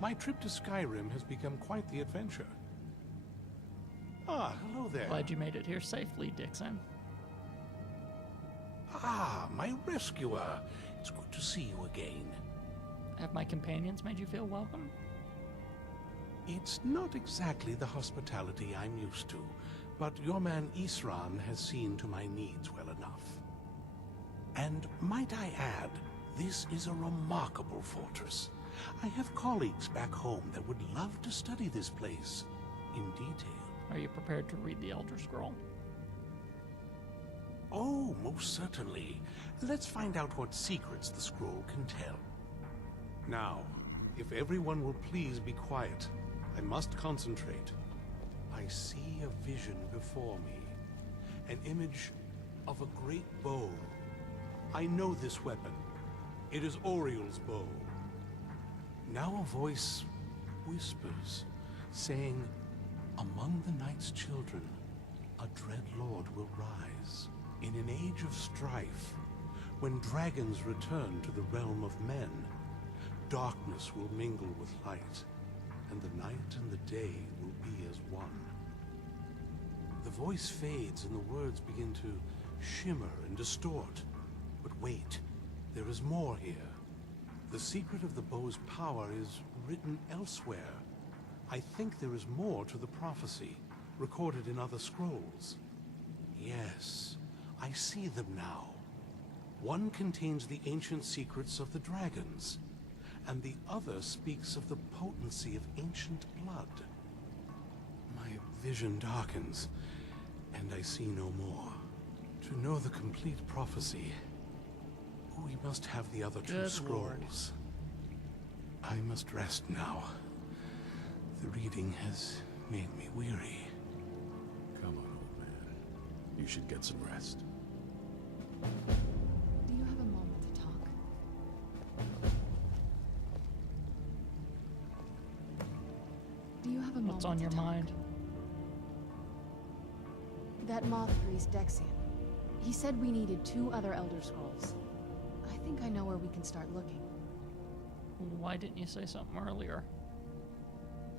My trip to Skyrim has become quite the adventure. Ah, hello there. Glad you made it here safely, Dixon. Ah, my rescuer. It's good to see you again. Have my companions made you feel welcome? It's not exactly the hospitality I'm used to, but your man Isran has seen to my needs well enough. And might I add, this is a remarkable fortress. I have colleagues back home that would love to study this place in detail. Are you prepared to read the Elder Scroll? Oh, most certainly. Let's find out what secrets the scroll can tell. Now, if everyone will please be quiet, I must concentrate. I see a vision before me, an image of a great bow. I know this weapon. It is Oriel's bow. Now a voice whispers, saying, among the night's children, a dread lord will rise. In an age of strife, when dragons return to the realm of men, darkness will mingle with light, and the night and the day will be as one. The voice fades and the words begin to shimmer and distort. But wait, there is more here. The secret of the bow's power is written elsewhere. I think there is more to the prophecy, recorded in other scrolls. Yes, I see them now. One contains the ancient secrets of the dragons, and the other speaks of the potency of ancient blood. My vision darkens, and I see no more. To know the complete prophecy, we must have the other two scrolls. I must rest now. The reading has made me weary. Come on, old man. You should get some rest. Do you have a moment to talk? Do you have a moment What's on your to talk? mind? That moth priest Dexian. He said we needed 2 other Elder Scrolls. I think I know where we can start looking. Why didn't you say something earlier?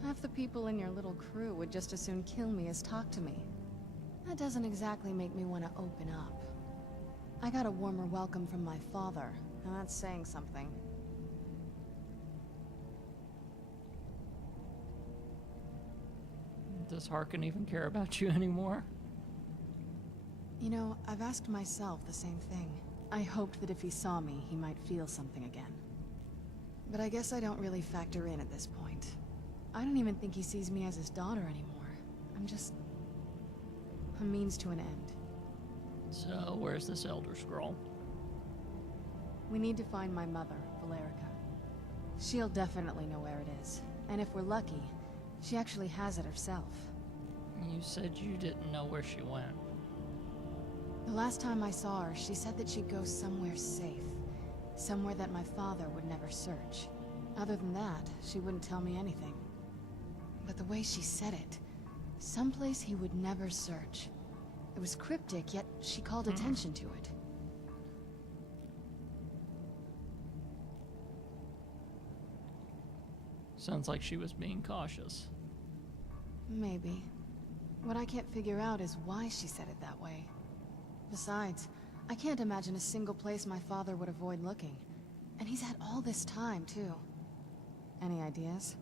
Half the people in your little crew would just as soon kill me as talk to me. That doesn't exactly make me want to open up. I got a warmer welcome from my father, and that's saying something. Does Harkin even care about you anymore? You know, I've asked myself the same thing. I hoped that if he saw me, he might feel something again. But I guess I don't really factor in at this point. I don't even think he sees me as his daughter anymore. I'm just a means to an end. So, where's this Elder Scroll? We need to find my mother, Valerica. She'll definitely know where it is. And if we're lucky, she actually has it herself. You said you didn't know where she went. The last time I saw her, she said that she'd go somewhere safe. Somewhere that my father would never search. Other than that, she wouldn't tell me anything. But the way she said it, someplace he would never search. It was cryptic, yet she called attention to it. Sounds like she was being cautious. Maybe. What I can't figure out is why she said it that way. Besides, I can't imagine a single place my father would avoid looking. And he's had all this time, too. Any ideas?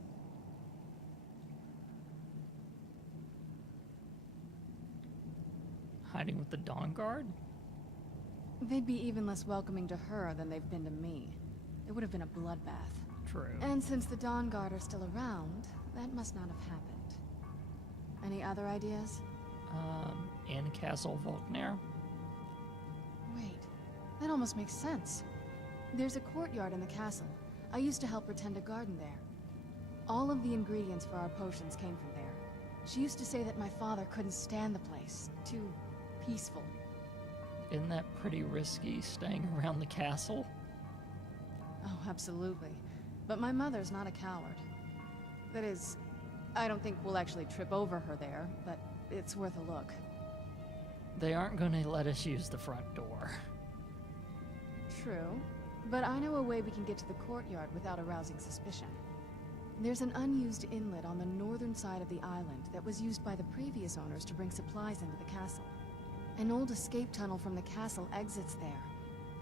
Hiding with the Dawn Guard? They'd be even less welcoming to her than they've been to me. It would have been a bloodbath. True. And since the Dawn Guard are still around, that must not have happened. Any other ideas? In Castle Volkner? Wait, that almost makes sense. There's a courtyard in the castle. I used to help her tend a garden there. All of the ingredients for our potions came from there. She used to say that my father couldn't stand the place. Too peaceful. Isn't that pretty risky, staying around the castle? Oh, absolutely. But my mother's not a coward. That is, I don't think we'll actually trip over her there, but it's worth a look. They aren't going to let us use the front door. True, but I know a way we can get to the courtyard without arousing suspicion. There's an unused inlet on the northern side of the island that was used by the previous owners to bring supplies into the castle. An old escape tunnel from the castle exits there.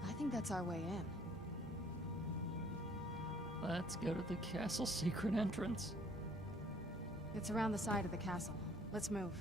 I think that's our way in. Let's go to the castle secret entrance. It's around the side of the castle. Let's move.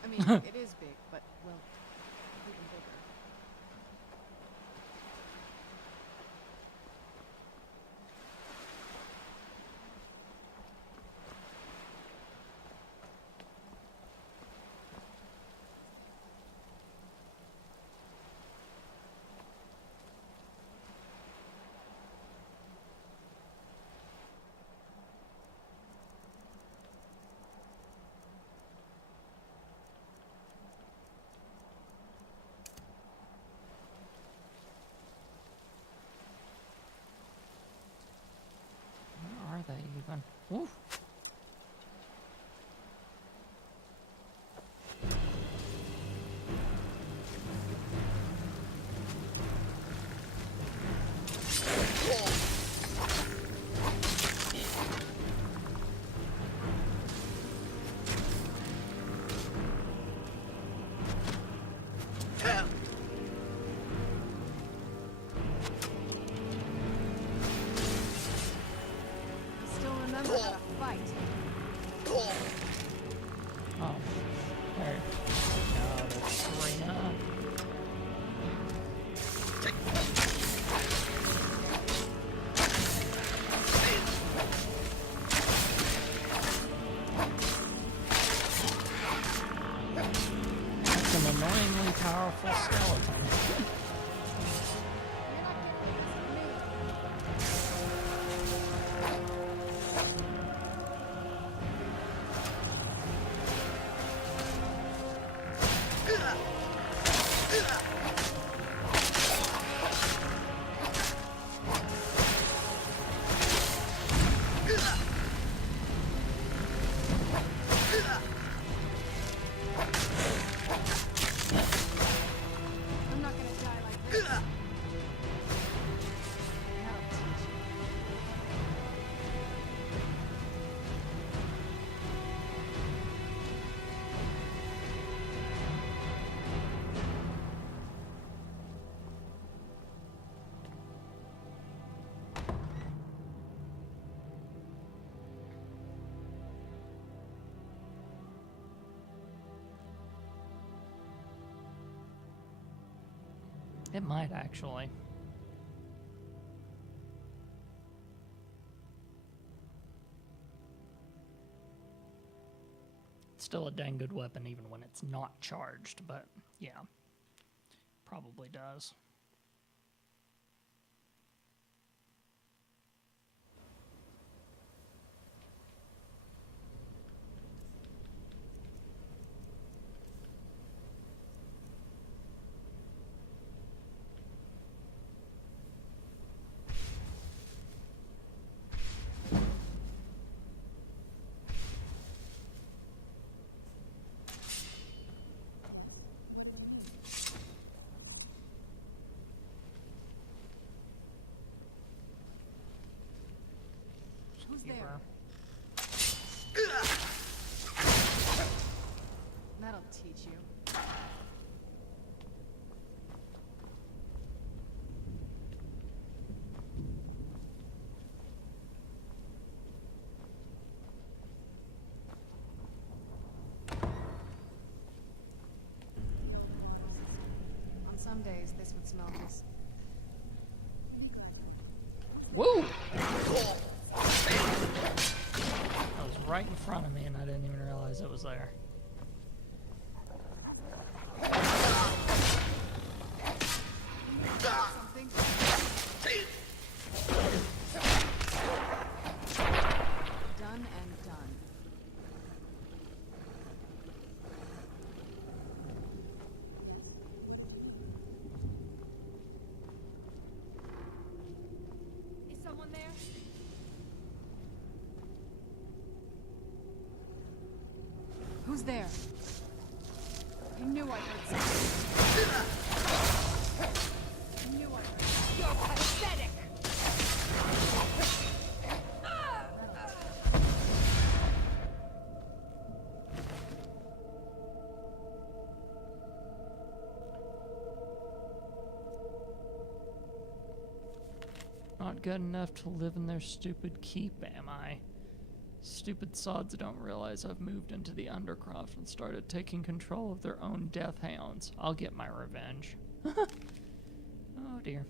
I mean, it is big, but, well, even bigger. Where are they even? Oof. Still remember how to fight. Oh, there. No, that's Serena. That's an annoyingly powerful skeleton. It might, actually. It's still a dang good weapon even when it's not charged, but yeah, probably does. Who's You there? were. That'll teach you. On some days, this would smell nice. Maybe glad. Woo! That was right in front of me and I didn't even realize it was there. Something? Done and done. Is someone there? Who's there? I knew I heard something. I knew I heard something. You're pathetic! Not good enough to live in their stupid keep, am I? Stupid sods don't realize I've moved into the Undercroft and started taking control of their own death hounds. I'll get my revenge. Oh dear.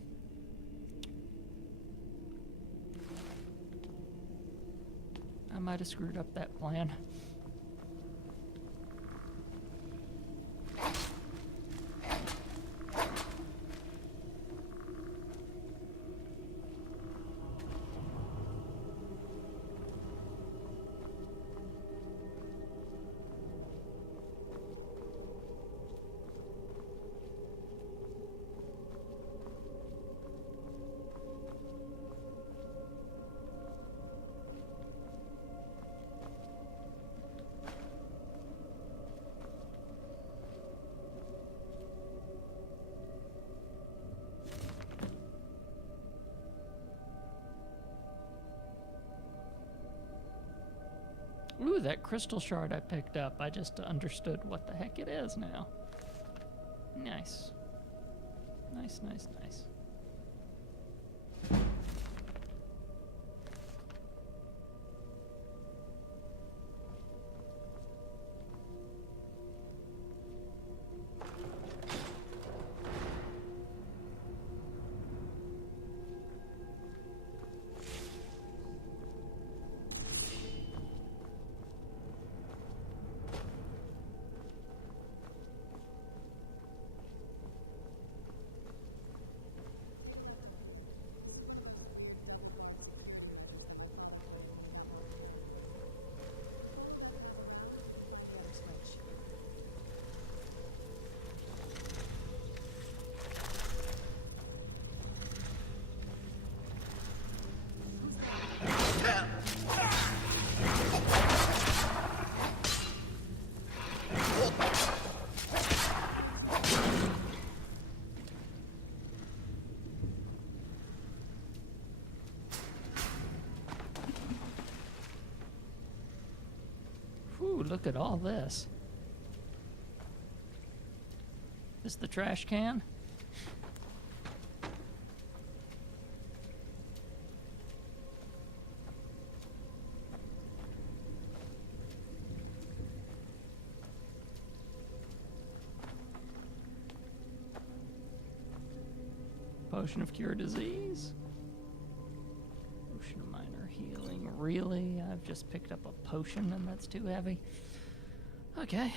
I might have screwed up that plan. Ooh, that crystal shard I picked up. I just understood what the heck it is now. Nice. Nice, nice, nice. Whew, look at all this. This the trash can? Potion of cure disease. Potion of minor healing. Really? I've just picked up a potion and that's too heavy. Okay.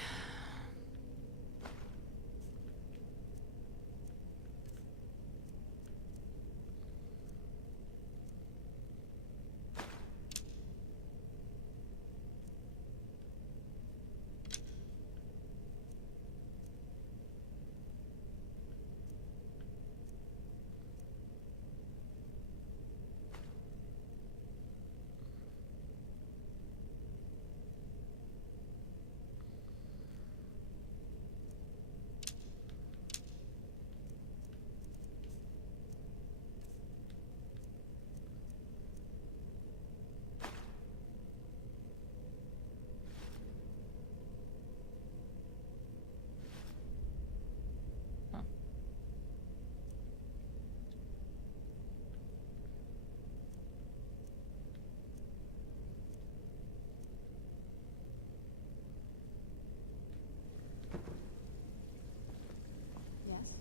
Yes?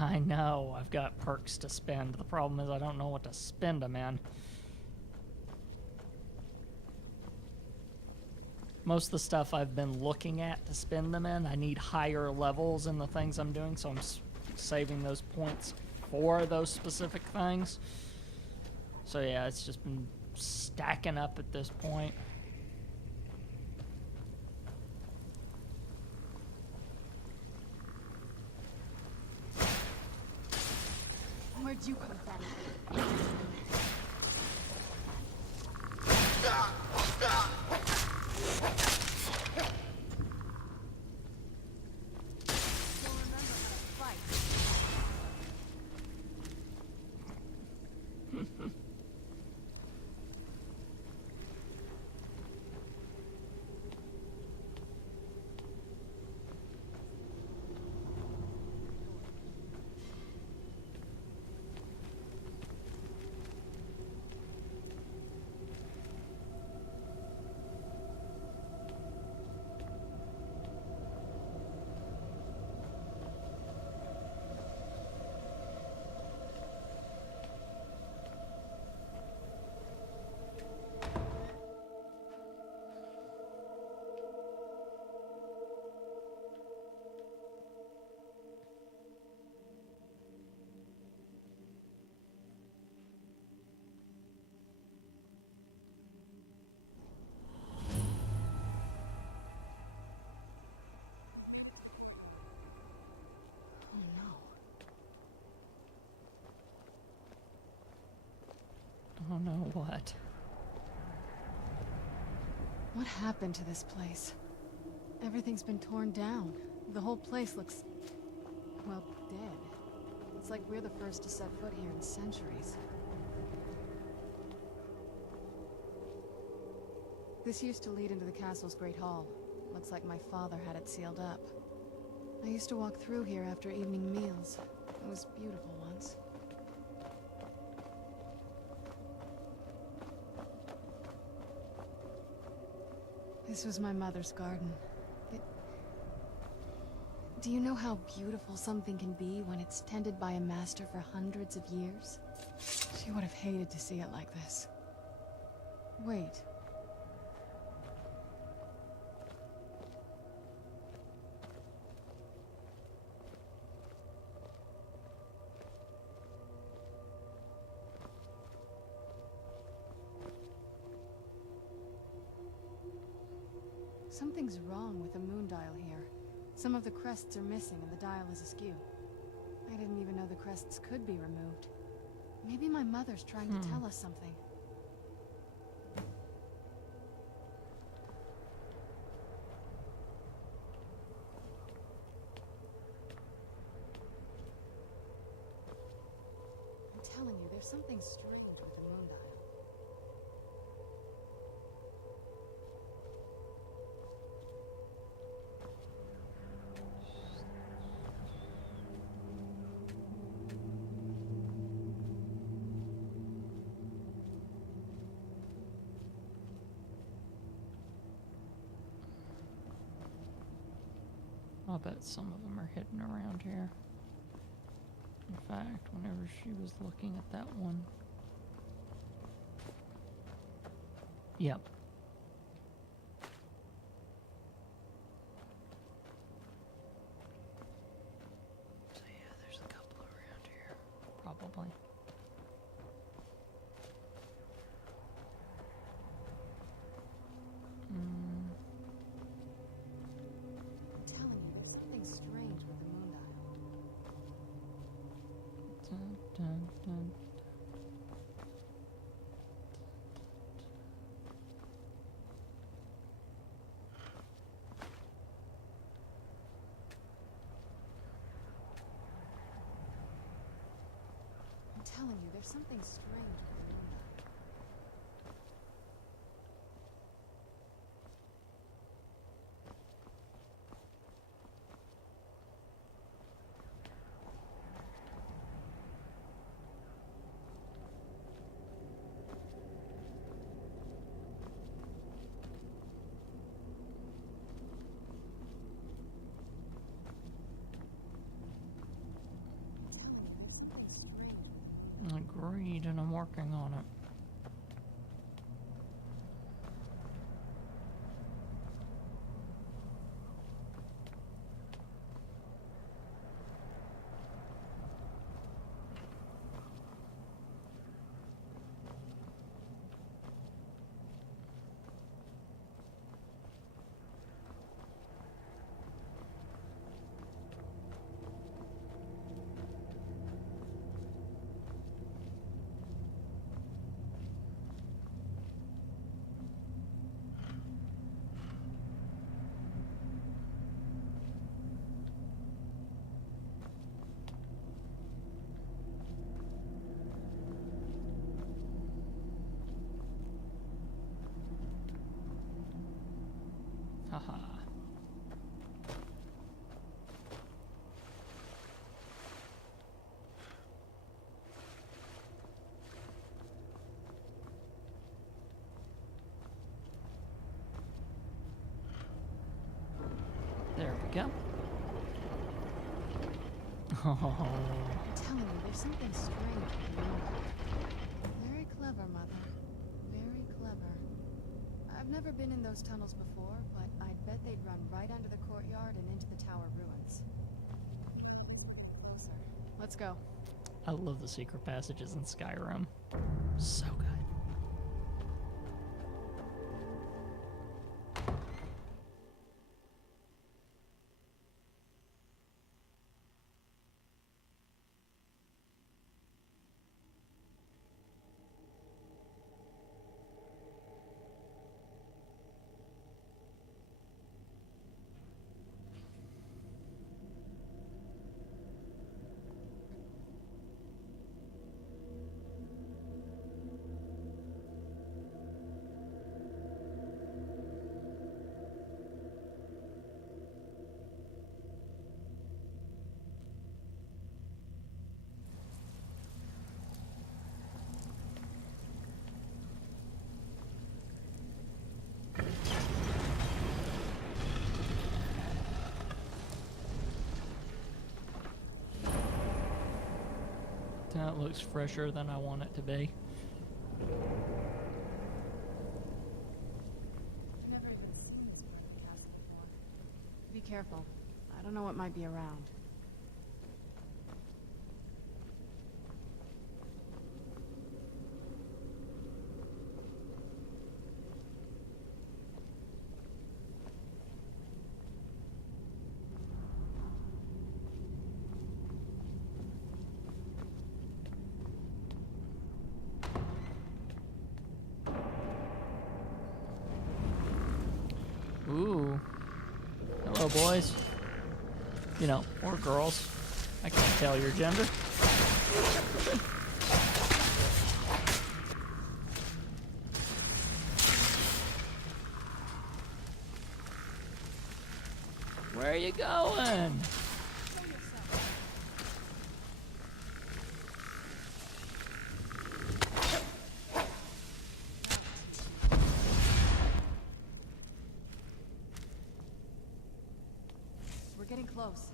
I know, I've got perks to spend. The problem is I don't know what to spend them in. Most of the stuff I've been looking at to spend them in, I need higher levels in the things I'm doing, so I'm saving those points for those specific things. So yeah, it's just been stacking up at this point. Where'd you come from? Oh no, what? What happened to this place? Everything's been torn down. The whole place looks, well, dead. It's like we're the first to set foot here in centuries. This used to lead into the castle's great hall. Looks like my father had it sealed up. I used to walk through here after evening meals. It was beautiful once. This was my mother's garden. Do you know how beautiful something can be when it's tended by a master for hundreds of years? She would have hated to see it like this. Wait. Something's wrong with the moon dial here. Some of the crests are missing and the dial is askew. I didn't even know the crests could be removed. Maybe my mother's trying to tell us something. I'm telling you, there's something strange with the moon dial. I'll bet some of them are hidden around here. In fact, whenever she was looking at that one. Yep. So yeah, there's a couple around here. Probably. Dun, dun. I'm telling you, there's something strange with the moon dial. Agreed, and I'm working on it. Haha. There we go. Oh. I'm telling you, there's something strange with the moon dial. Very clever, Mother. Very clever. I've never been in those tunnels before, but I'd bet they'd run right under the courtyard and into the tower ruins. Closer. Let's go. I love the secret passages in Skyrim. So good. That looks fresher than I want it to be. I've never even seen this part of the castle before. Be careful. I don't know what might be around. Ooh. Hello, boys. You know, or girls. I can't tell your gender. Where are you going? We're getting close.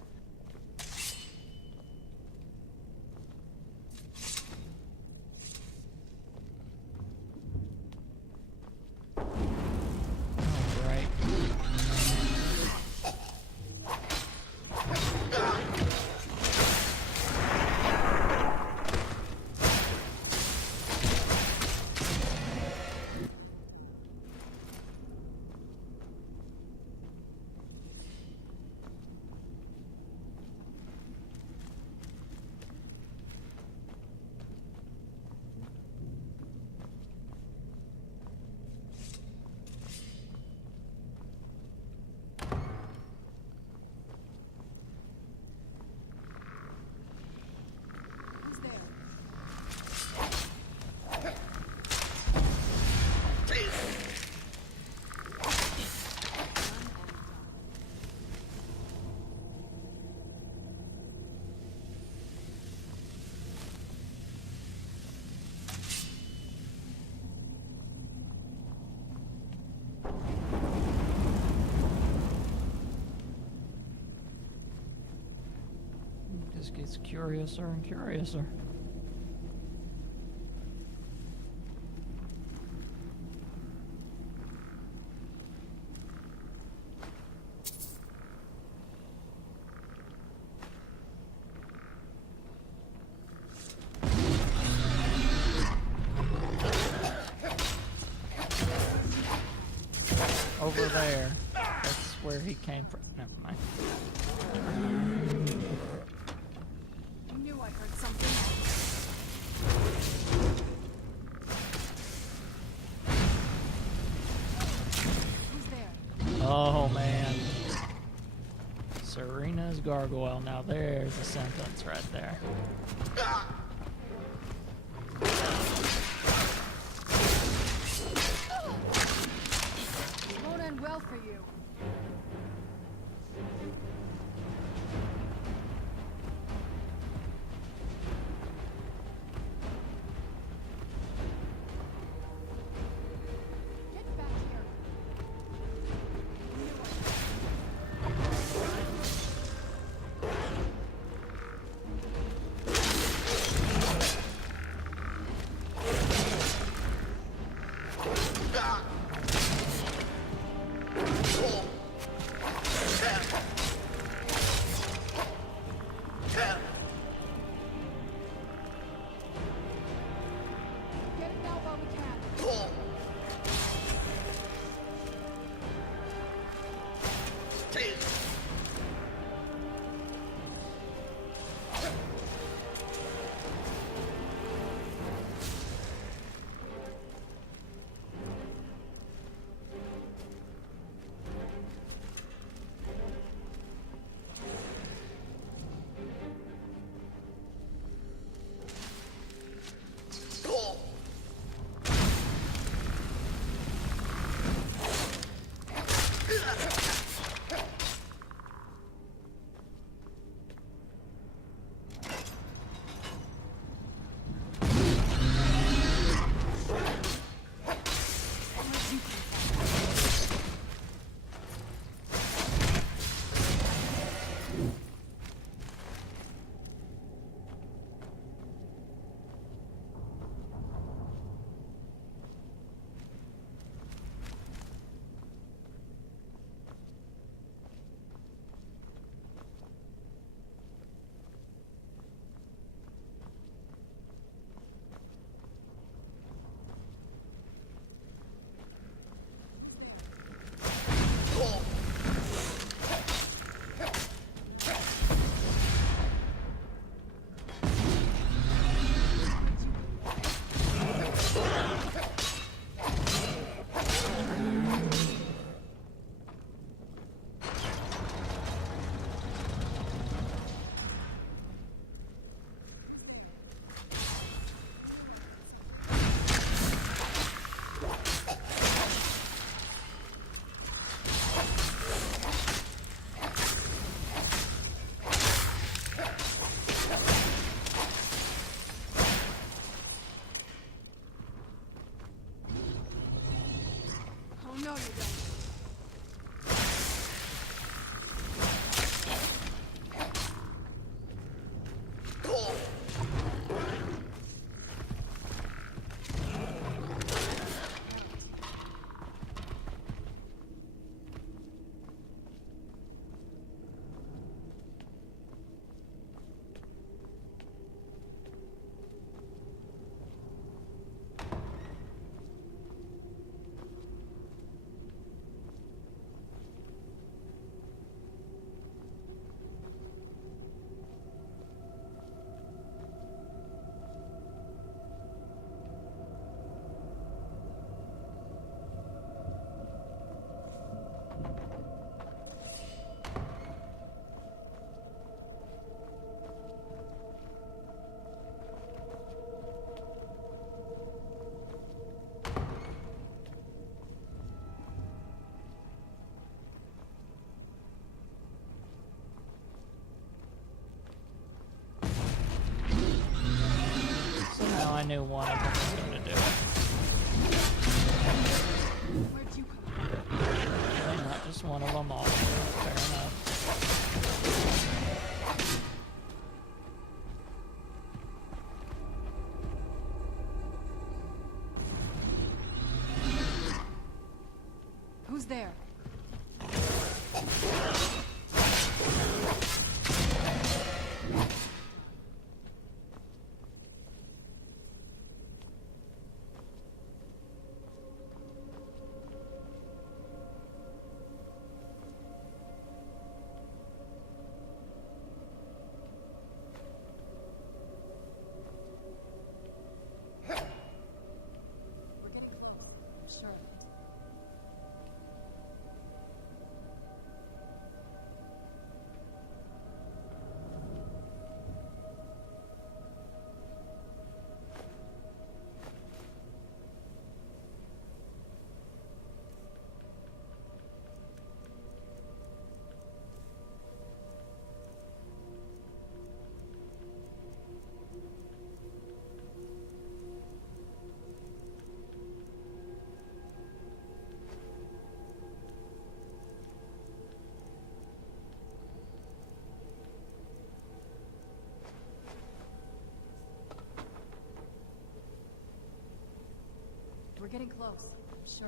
Oh, right. Who's there? Just gets curiouser and curiouser. Over there. That's where he came from. Never mind. I knew I heard something. Who's there? Oh man. Serena's gargoyle. Now there's a sentence right there. It won't end well for you. Get back here. knew one of them was going to do it. Where'd you come from? Okay, not just one of them, all fair enough. Who's there? We're getting close. Sure. We're getting close. Sure.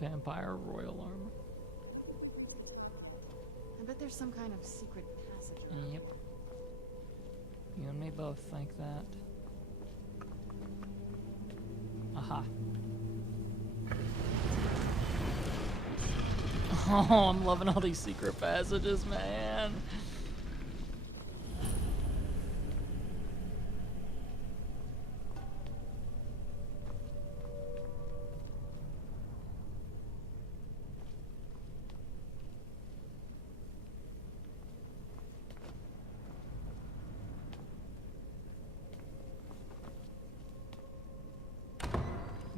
Vampire royal armor. I bet there's some kind of secret passage around. Yep. You and me both think that. Aha. Oh, I'm loving all these secret passages, man.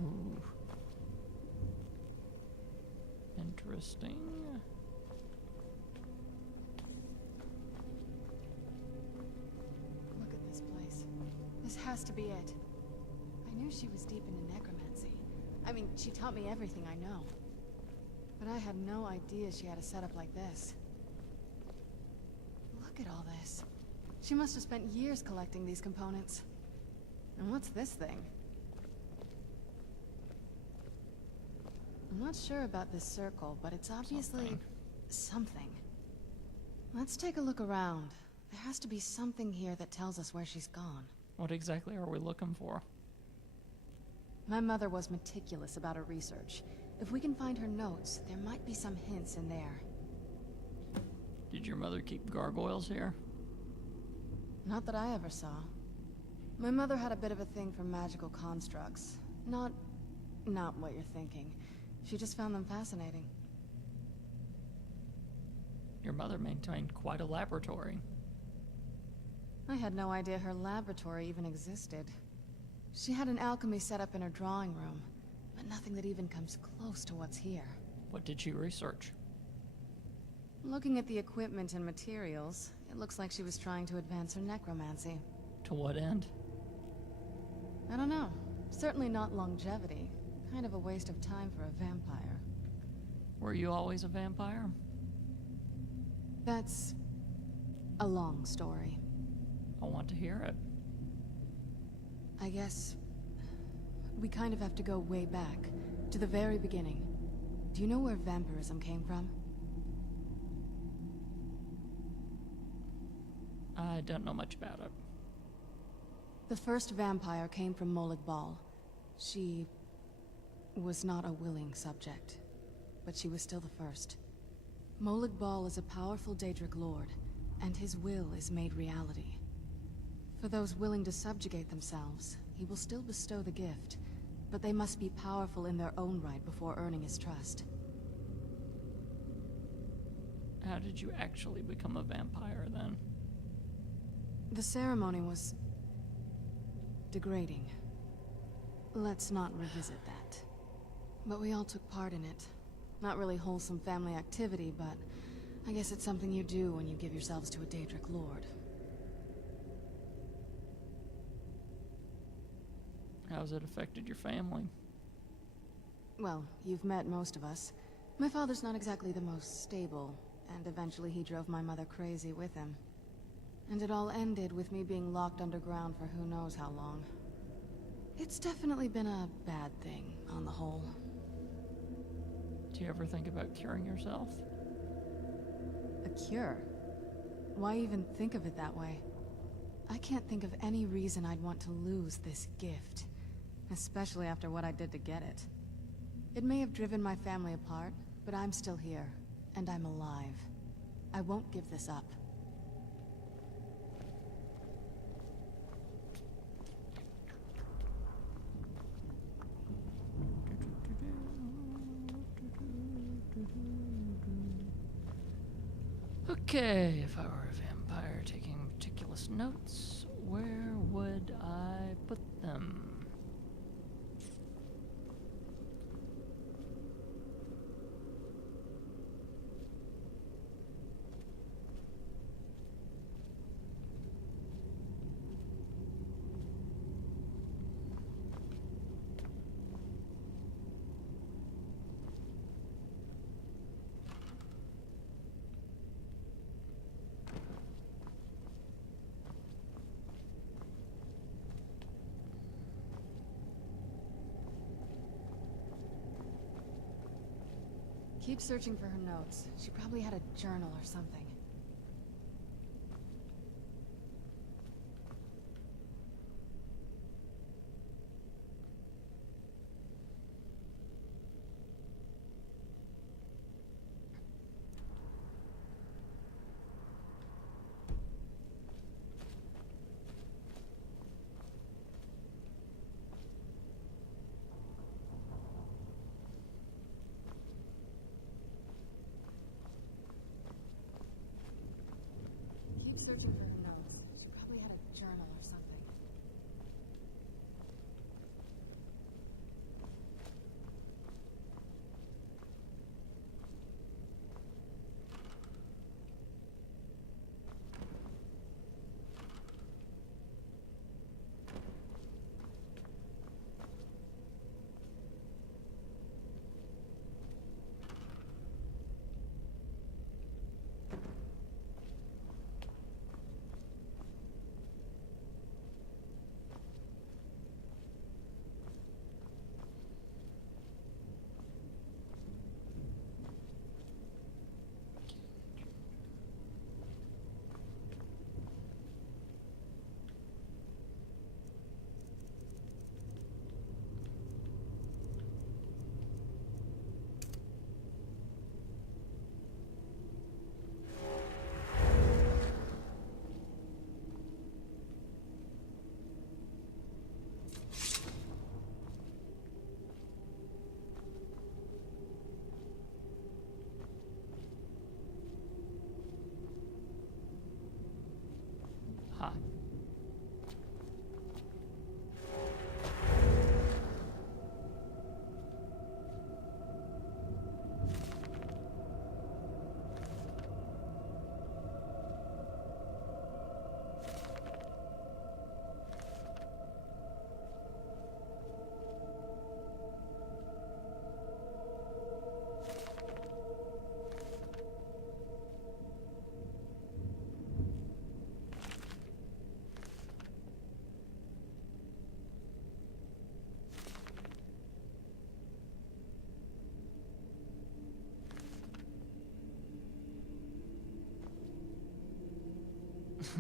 Ooh. Interesting. Look at this place. This has to be it. I knew she was deep into necromancy. I mean, she taught me everything I know. But I had no idea she had a setup like this. Look at all this. She must have spent years collecting these components. And what's this thing? I'm not sure about this circle, but it's obviously something. Let's take a look around. There has to be something here that tells us where she's gone. What exactly are we looking for? My mother was meticulous about her research. If we can find her notes, there might be some hints in there. Did your mother keep gargoyles here? Not that I ever saw. My mother had a bit of a thing for magical constructs. Not what you're thinking. She just found them fascinating. Your mother maintained quite a laboratory. I had no idea her laboratory even existed. She had an alchemy set up in her drawing room, but nothing that even comes close to what's here. What did she research? Looking at the equipment and materials, it looks like she was trying to advance her necromancy. To what end? I don't know. Certainly not longevity. Kind of a waste of time for a vampire. Were you always a vampire? That's a long story. I want to hear it. I guess we kind of have to go way back, to the very beginning. Do you know where vampirism came from? I don't know much about it. The first vampire came from Molag Bal. She was not a willing subject, but she was still the first. Molag Bal is a powerful Daedric lord, and his will is made reality. For those willing to subjugate themselves, he will still bestow the gift, but they must be powerful in their own right before earning his trust. How did you actually become a vampire, then? The ceremony was degrading. Let's not revisit that. But we all took part in it. Not really wholesome family activity, but I guess it's something you do when you give yourselves to a Daedric lord. How's it affected your family? Well, you've met most of us. My father's not exactly the most stable, and eventually he drove my mother crazy with him. And it all ended with me being locked underground for who knows how long. It's definitely been a bad thing, on the whole. Do you ever think about curing yourself? A cure? Why even think of it that way? I can't think of any reason I'd want to lose this gift. Especially after what I did to get it. It may have driven my family apart, but I'm still here, and I'm alive. I won't give this up. Okay, if I were a vampire taking meticulous notes, where would I put them? Keep searching for her notes. She probably had a journal or something. Keep searching for her notes. She probably had a journal or something. Huh.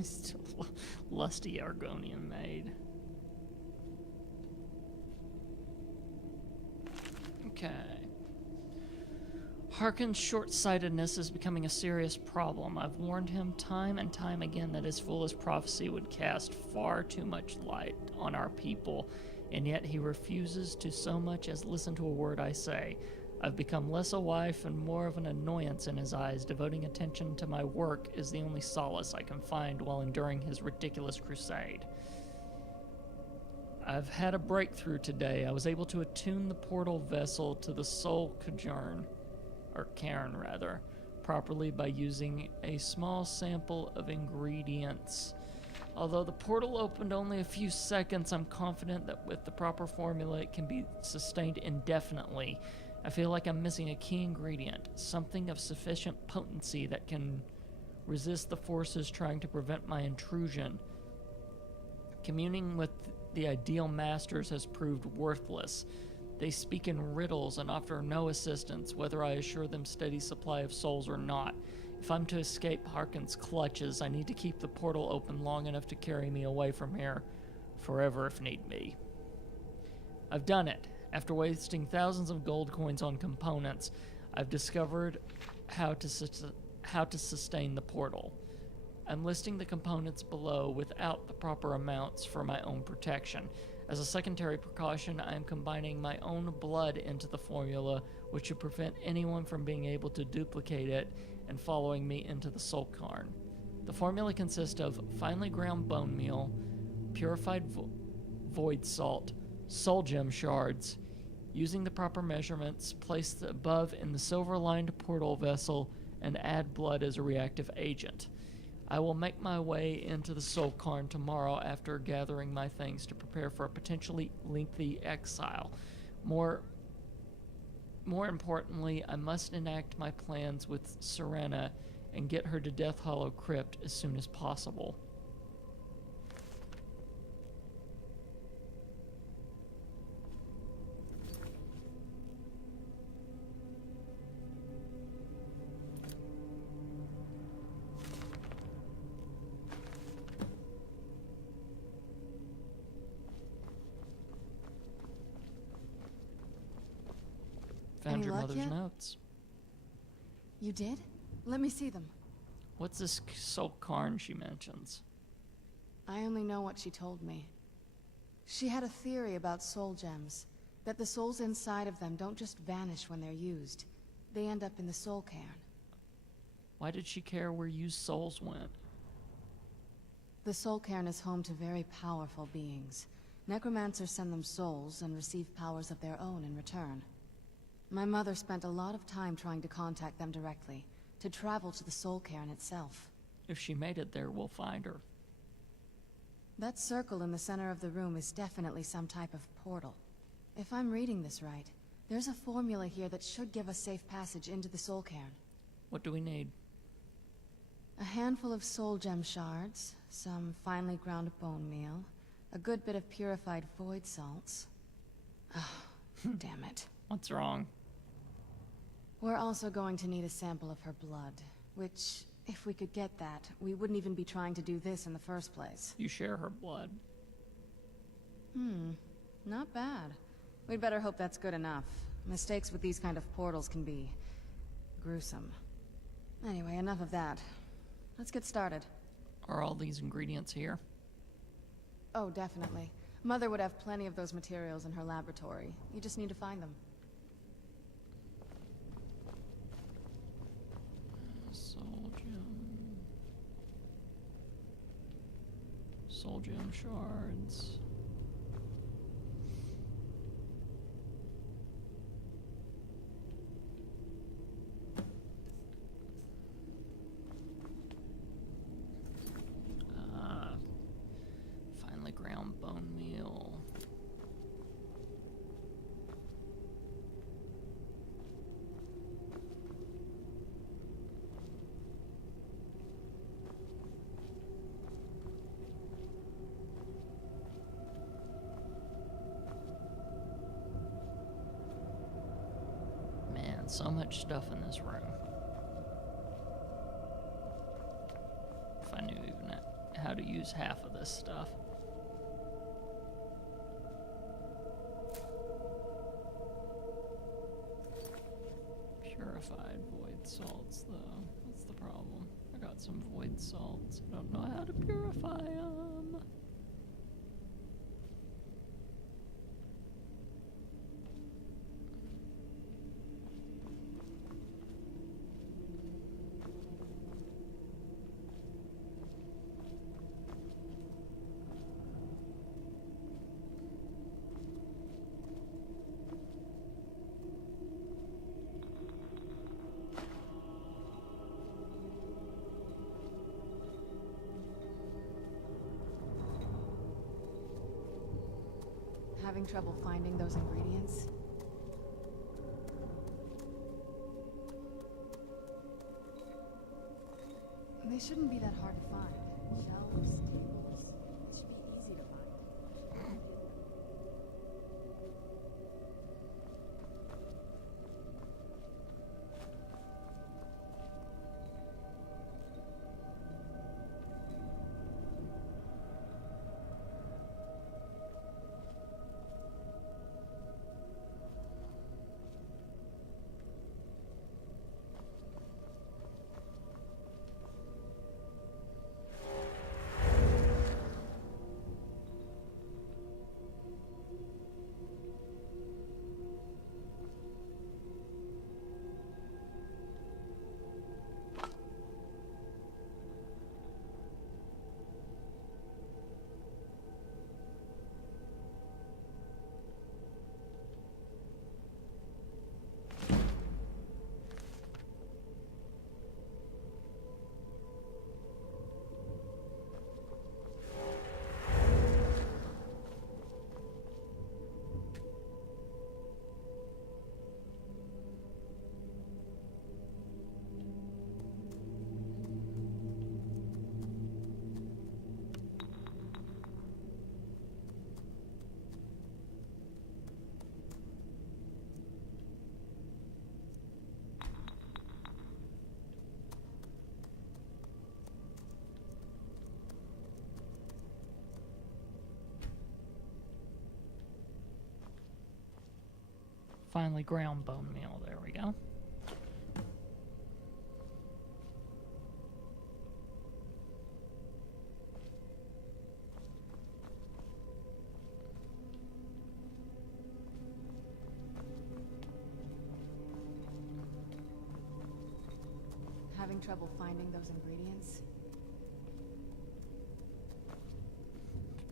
Still lusty Argonian maid. Okay. Harkin's short-sightedness is becoming a serious problem. I've warned him time and time again that his foolish prophecy would cast far too much light on our people, and yet he refuses to so much as listen to a word I say. I've become less a wife and more of an annoyance in his eyes. Devoting attention to my work is the only solace I can find while enduring his ridiculous crusade. I've had a breakthrough today. I was able to attune the portal vessel to the soul Cairn, or Cairn rather, properly by using a small sample of ingredients. Although the portal opened only a few seconds, I'm confident that with the proper formula it can be sustained indefinitely. I feel like I'm missing a key ingredient, something of sufficient potency that can resist the forces trying to prevent my intrusion. Communing with the ideal masters has proved worthless. They speak in riddles and offer no assistance, whether I assure them steady supply of souls or not. If I'm to escape Harkon's clutches, I need to keep the portal open long enough to carry me away from here, forever if need be. I've done it. After wasting thousands of gold coins on components, I've discovered how to sustain the portal. I'm listing the components below without the proper amounts for my own protection. As a secondary precaution, I am combining my own blood into the formula, which should prevent anyone from being able to duplicate it and following me into the Soul Cairn. The formula consists of finely ground bone meal, purified void salt, soul gem shards. Using the proper measurements, place the above in the silver-lined portal vessel and add blood as a reactive agent. I will make my way into the Soul Cairn tomorrow after gathering my things to prepare for a potentially lengthy exile. More importantly, I must enact my plans with Serena and get her to Death Hollow Crypt as soon as possible. Found Any your luck mother's yet? notes. You did? Let me see them. What's this Soul Cairn she mentions? I only know what she told me. She had a theory about soul gems, that the souls inside of them don't just vanish when they're used. They end up in the Soul Cairn. Why did she care where used souls went? The Soul Cairn is home to very powerful beings. Necromancers send them souls and receive powers of their own in return. My mother spent a lot of time trying to contact them directly, to travel to the Soul Cairn itself. If she made it there, we'll find her. That circle in the center of the room is definitely some type of portal. If I'm reading this right, there's a formula here that should give us safe passage into the Soul Cairn. What do we need? A handful of soul gem shards, some finely ground bone meal, a good bit of purified void salts. Oh, damn it. What's wrong? We're also going to need a sample of her blood, which, if we could get that, we wouldn't even be trying to do this in the first place. You share her blood. Not bad. We'd better hope that's good enough. Mistakes with these kind of portals can be gruesome. Anyway, enough of that. Let's get started. Are all these ingredients here? Oh, definitely. Mother would have plenty of those materials in her laboratory. You just need to find them. Soul gem shards. Finely ground bone meal. So much stuff in this room. If I knew even how to use half of this stuff. Purified void salts, though. That's the problem. I got some void salts. I don't know how to purify them. Having trouble finding those ingredients? They shouldn't be that hard to find. Shelves, tables, it should be easy to find. Finally ground bone meal. There we go. Having trouble finding those ingredients?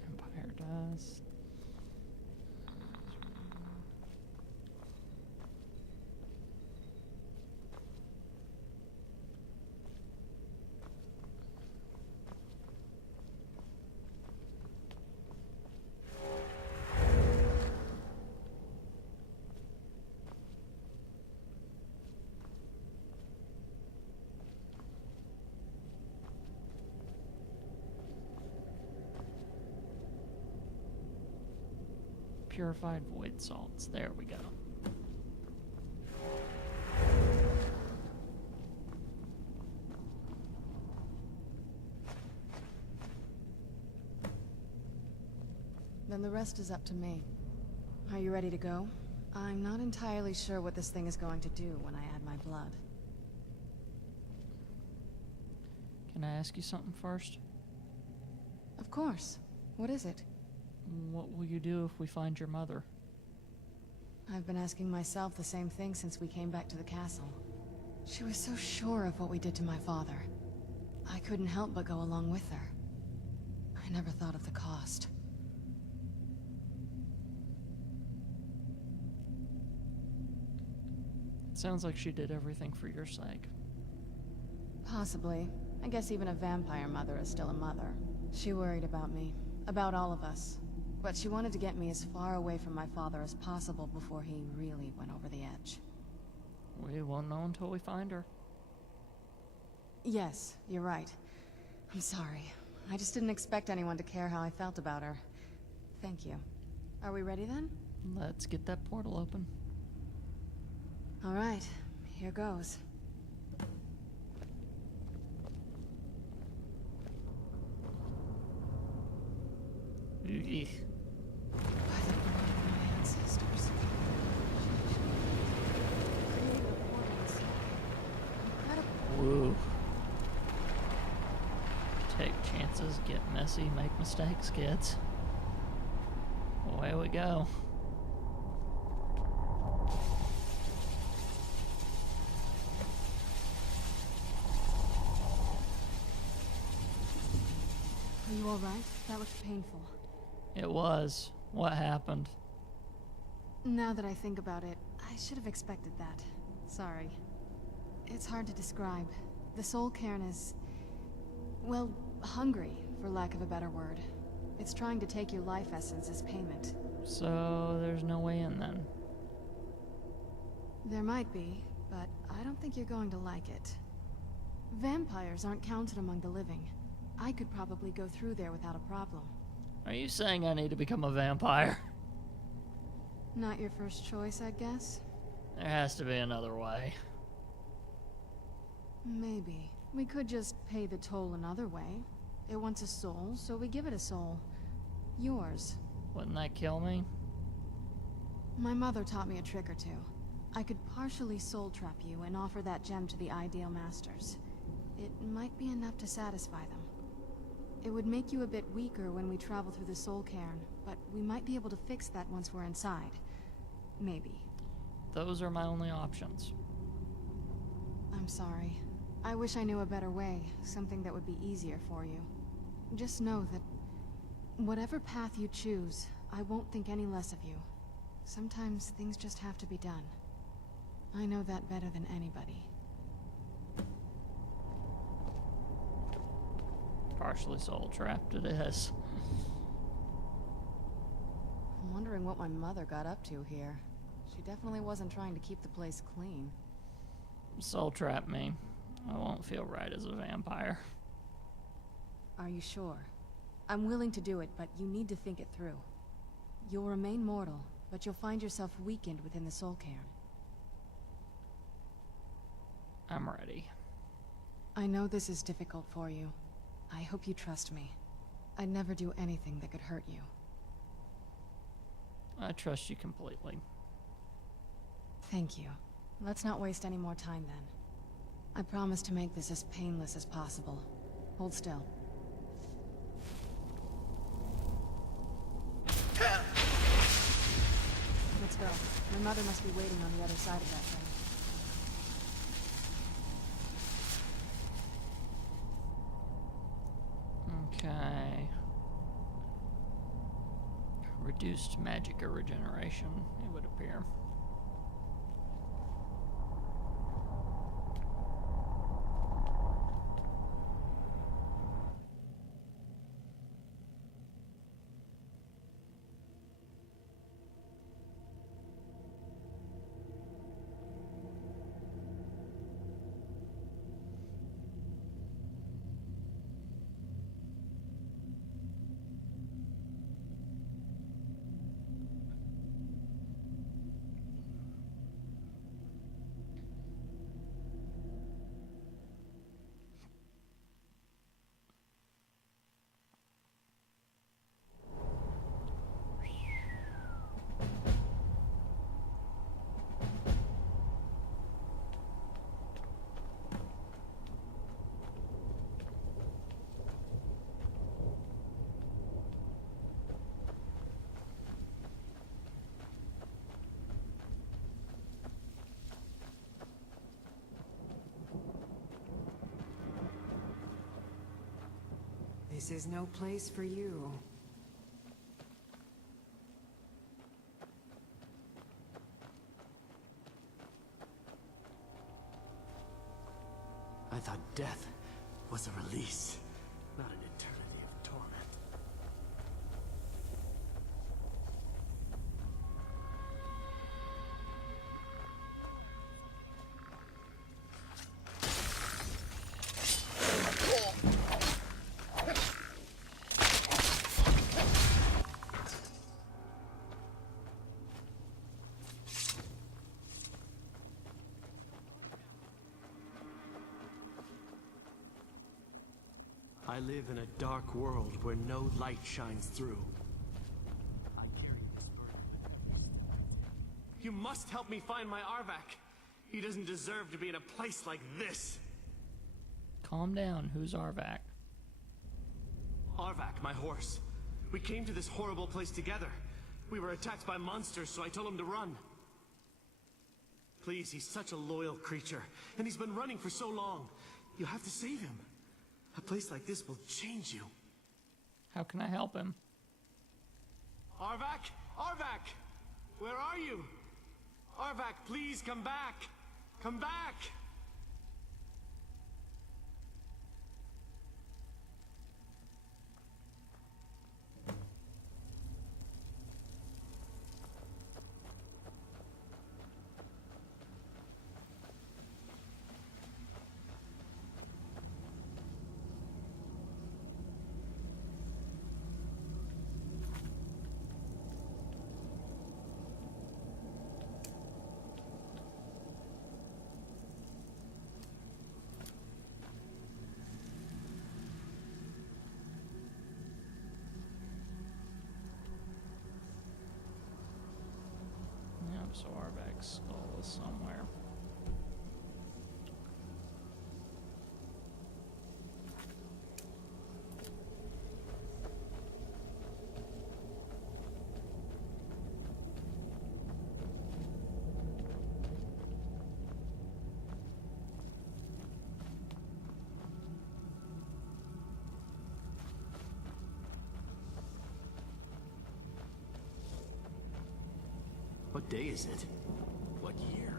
Vampire dust. Purified void salts. There we go. Then the rest is up to me. Are you ready to go? I'm not entirely sure what this thing is going to do when I add my blood. Can I ask you something first? Of course. What is it? What will you do if we find your mother? I've been asking myself the same thing since we came back to the castle. She was so sure of what we did to my father. I couldn't help but go along with her. I never thought of the cost. It sounds like she did everything for your sake. Possibly. I guess even a vampire mother is still a mother. She worried about me. About all of us. But she wanted to get me as far away from my father as possible before he really went over the edge. We won't know until we find her. Yes, you're right. I'm sorry. I just didn't expect anyone to care how I felt about her. Thank you. Are we ready then? Let's get that portal open. All right, here goes. Eek. By the blood of my ancestors. Creator portals. Incredible. Woo. Take chances, get messy, make mistakes, kids. Away we go. Are you all right? That looked painful. It was. What happened? Now that I think about it, I should have expected that. Sorry. It's hard to describe. The soul cairn is... well, hungry, for lack of a better word. It's trying to take your life essence as payment. So there's no way in then. There might be, but I don't think you're going to like it. Vampires aren't counted among the living. I could probably go through there without a problem. Are you saying I need to become a vampire? Not your first choice, I guess? There has to be another way. Maybe. We could just pay the toll another way. It wants a soul, so we give it a soul. Yours. Wouldn't that kill me? My mother taught me a trick or two. I could partially soul trap you and offer that gem to the Ideal Masters. It might be enough to satisfy them. It would make you a bit weaker when we travel through the Soul Cairn, but we might be able to fix that once we're inside. Maybe. Those are my only options. I'm sorry. I wish I knew a better way, something that would be easier for you. Just know that whatever path you choose, I won't think any less of you. Sometimes things just have to be done. I know that better than anybody. Partially soul trapped it is. I'm wondering what my mother got up to here. She definitely wasn't trying to keep the place clean. Soul trap me. I won't feel right as a vampire. Are you sure? I'm willing to do it, but you need to think it through. You'll remain mortal, but you'll find yourself weakened within the Soul Cairn. I'm ready. I know this is difficult for you. I hope you trust me. I'd never do anything that could hurt you. I trust you completely. Thank you. Let's not waste any more time then. I promise to make this as painless as possible. Hold still. Let's go. My mother must be waiting on the other side of that thing. Okay. Reduced magic regeneration, it would appear. This is no place for you. I thought death was a release, not an eternity of torment. I live in a dark world where no light shines through. I carry this burden with me. You must help me find my Arvak. He doesn't deserve to be in a place like this. Calm down. Who's Arvak? Arvak, my horse. We came to this horrible place together. We were attacked by monsters, so I told him to run. Please, he's such a loyal creature, and he's been running for so long. You have to save him. A place like this will change you. How can I help him? Arvak? Arvak! Where are you? Arvak, please come back! Come back! so Arvak's skull is somewhere. What day is it? What year?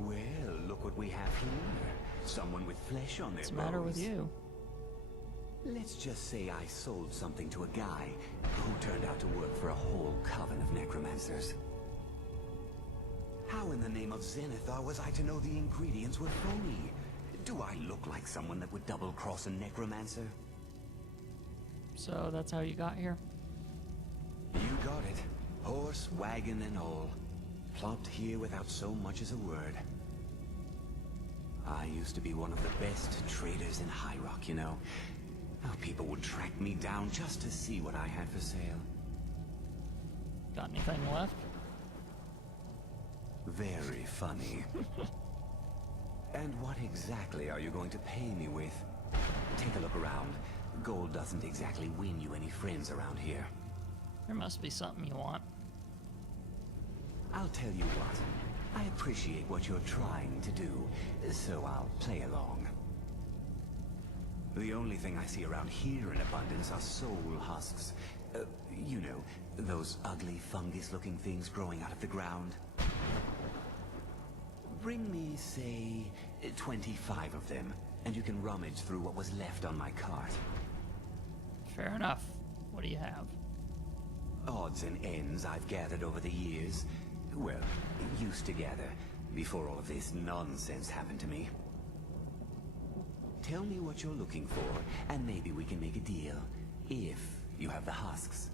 Well, look what we have here. Someone with flesh on their What's the matter with bones. you? Let's just say I sold something to a guy who turned out to work for a whole coven of necromancers. How in the name of Zenithar was I to know the ingredients were phony? Do I look like someone that would double-cross a necromancer? So that's how you got here? You got it. Horse, wagon, and all. Plopped here without so much as a word. I used to be one of the best traders in High Rock, you know. How people would track me down just to see what I had for sale. Got anything left? Very funny. And what exactly are you going to pay me with? Take a look around. Gold doesn't exactly win you any friends around here. There must be something you want. I'll tell you what. I appreciate what you're trying to do, so I'll play along. The only thing I see around here in abundance are soul husks. You know, those ugly fungus-looking things growing out of the ground. Bring me, say, 25 of them, and you can rummage through what was left on my cart. Fair enough. What do you have? Odds and ends I've gathered over the years. Well, used to gather, before all of this nonsense happened to me. Tell me what you're looking for, and maybe we can make a deal, if you have the husks.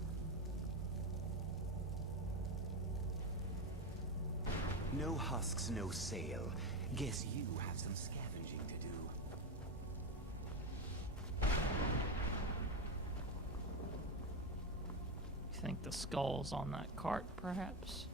No husks, no sale. Guess you have some scavenging to do. You think the skull's on that cart, perhaps?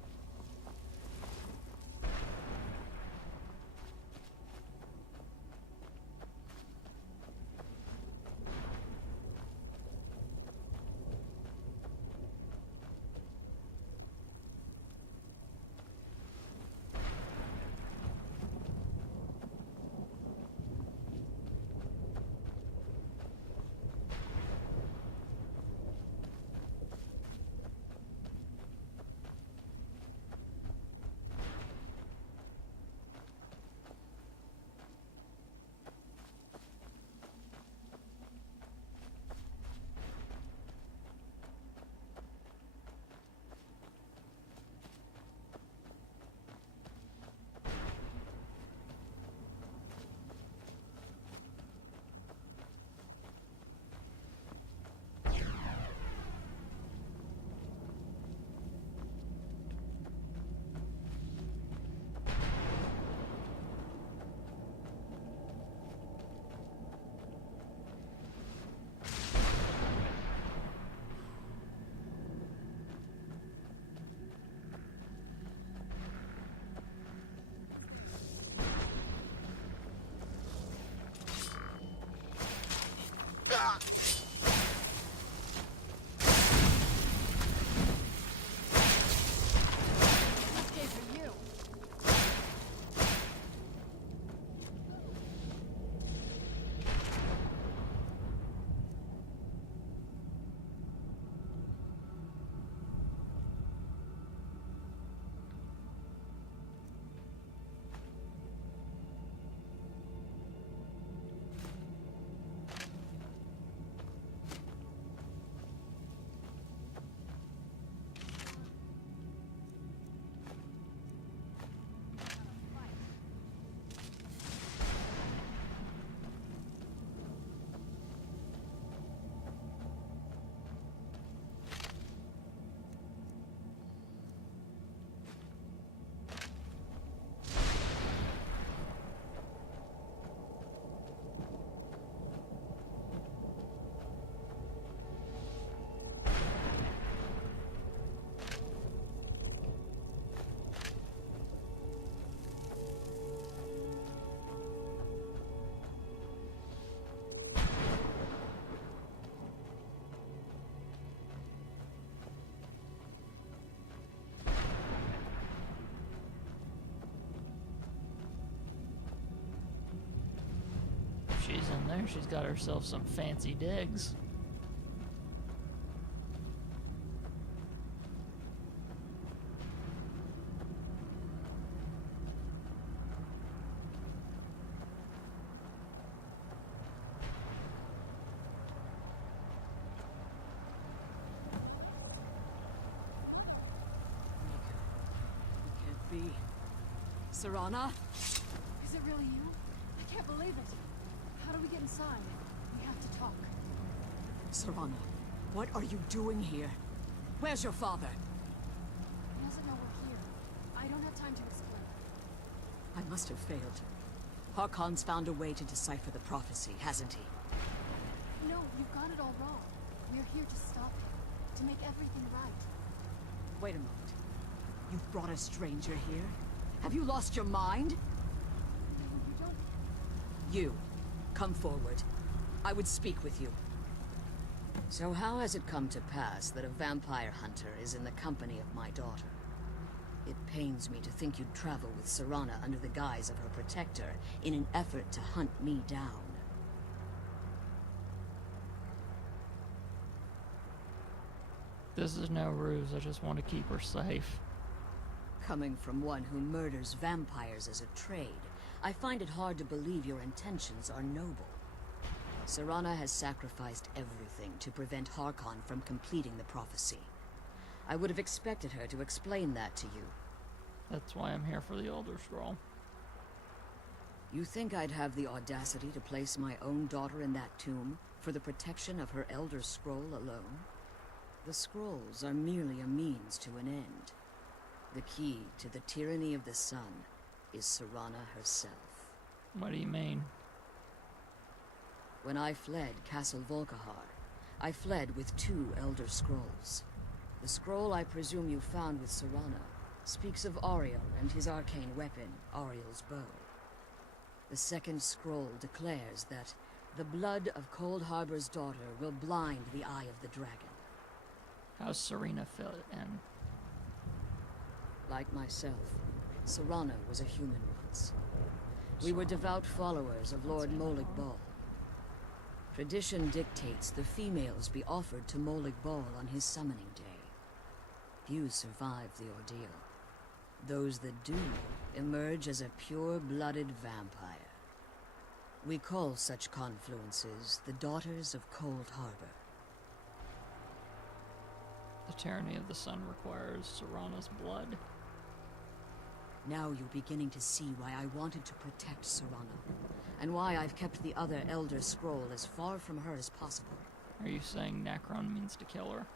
think she's got herself some fancy digs. Be. Serana? Is it really you? I can't believe it. How do we get inside? We have to talk. Serana, what are you doing here? Where's your father? He doesn't know we're here. I don't have time to explain. I must have failed. Harkon's found a way to decipher the prophecy, hasn't he? No, you've got it all wrong. We're here to stop him. To make everything right. Wait a moment. You've brought a stranger here? Have you lost your mind? No, you don't. You, come forward. I would speak with you. So how has it come to pass that a vampire hunter is in the company of my daughter? It pains me to think you'd travel with Serana under the guise of her protector in an effort to hunt me down. This is no ruse, I just want to keep her safe. Coming from one who murders vampires as a trade, I find it hard to believe your intentions are noble. Serana has sacrificed everything to prevent Harkon from completing the prophecy. I would have expected her to explain that to you. That's why I'm here for the Elder Scroll. You think I'd have the audacity to place my own daughter in that tomb for the protection of her Elder Scroll alone? The scrolls are merely a means to an end. The key to the tyranny of the sun is Serana herself. What do you mean? When I fled Castle Volkihar, I fled with 2 Elder Scrolls. The scroll I presume you found with Serana speaks of Ariel and his arcane weapon, Ariel's bow. The second scroll declares that the blood of Cold Harbor's daughter will blind the eye of the dragon. How's Serena fit in? Like myself, Serana was a human once. We were devout followers of Lord Molig Bal. Tradition dictates the females be offered to Molig Bal on his summoning day. Few survive the ordeal. Those that do emerge as a pure-blooded vampire. We call such confluences the Daughters of Cold Harbor. The tyranny of the sun requires Serana's blood. Now you're beginning to see why I wanted to protect Serana, and why I've kept the other Elder Scroll as far from her as possible. Are you saying Necron means to kill her?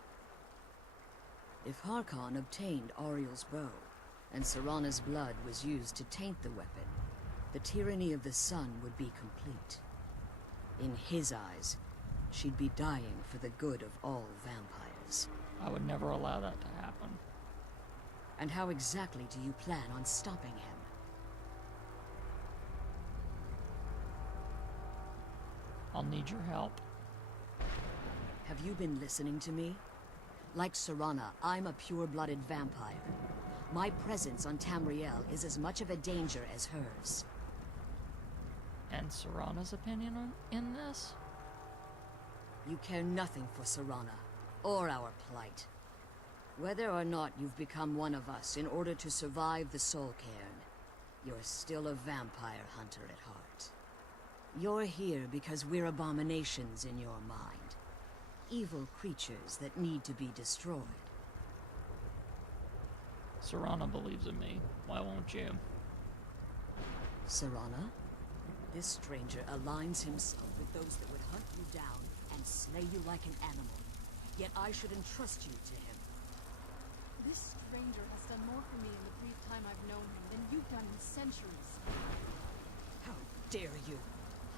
If Harkon obtained Ariel's bow, and Serana's blood was used to taint the weapon, the tyranny of the sun would be complete. In his eyes, she'd be dying for the good of all vampires. I would never allow that to happen. And how exactly do you plan on stopping him? I'll need your help. Have you been listening to me? Like Serana, I'm a pure-blooded vampire. My presence on Tamriel is as much of a danger as hers. And Serana's opinion in this? You care nothing for Serana, or our plight. Whether or not you've become one of us in order to survive the Soul Cairn, you're still a vampire hunter at heart. You're here because we're abominations in your mind. Evil creatures that need to be destroyed. Serana believes in me. Why won't you? Serana? This stranger aligns himself with those that would hunt you down and slay you like an animal. Yet I should entrust you to him. This stranger has done more for me in the brief time I've known him than you've done in centuries. How dare you!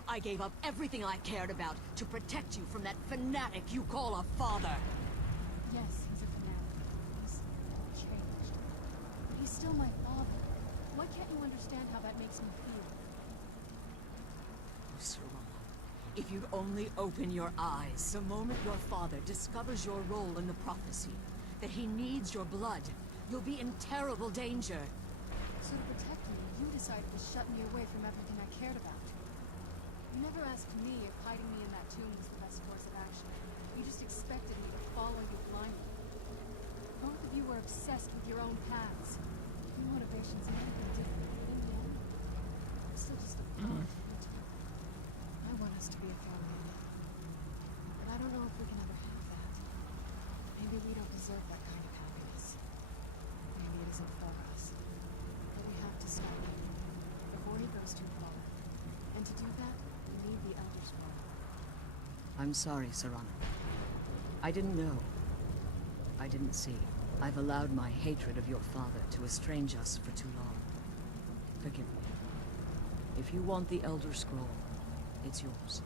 I gave up everything I cared about to protect you from that fanatic you call a father! Yes, he's a fanatic. He's changed. But he's still my father. Why can't you understand how that makes me feel? Oh, Serana, if you'd only open your eyes the moment your father discovers your role in the prophecy, that he needs your blood, you'll be in terrible danger. So to protect me, you decided to shut me away from everything I cared about. You never asked me if tomb was the best course of action. You just expected me to follow you blindly. Both of you were obsessed with your own paths. Your motivations may have been different, but in the end, I'm still just a pawn. I want us to be a family. But I don't know if we can ever have that. Maybe we don't deserve that kind of happiness. Maybe it isn't for us. But we have to stop him before he goes too far. And to do that, we need the Elder Scroll. I'm sorry, Serrano. I didn't know. I didn't see. I've allowed my hatred of your father to estrange us for too long. Forgive me. If you want the Elder Scroll, it's yours.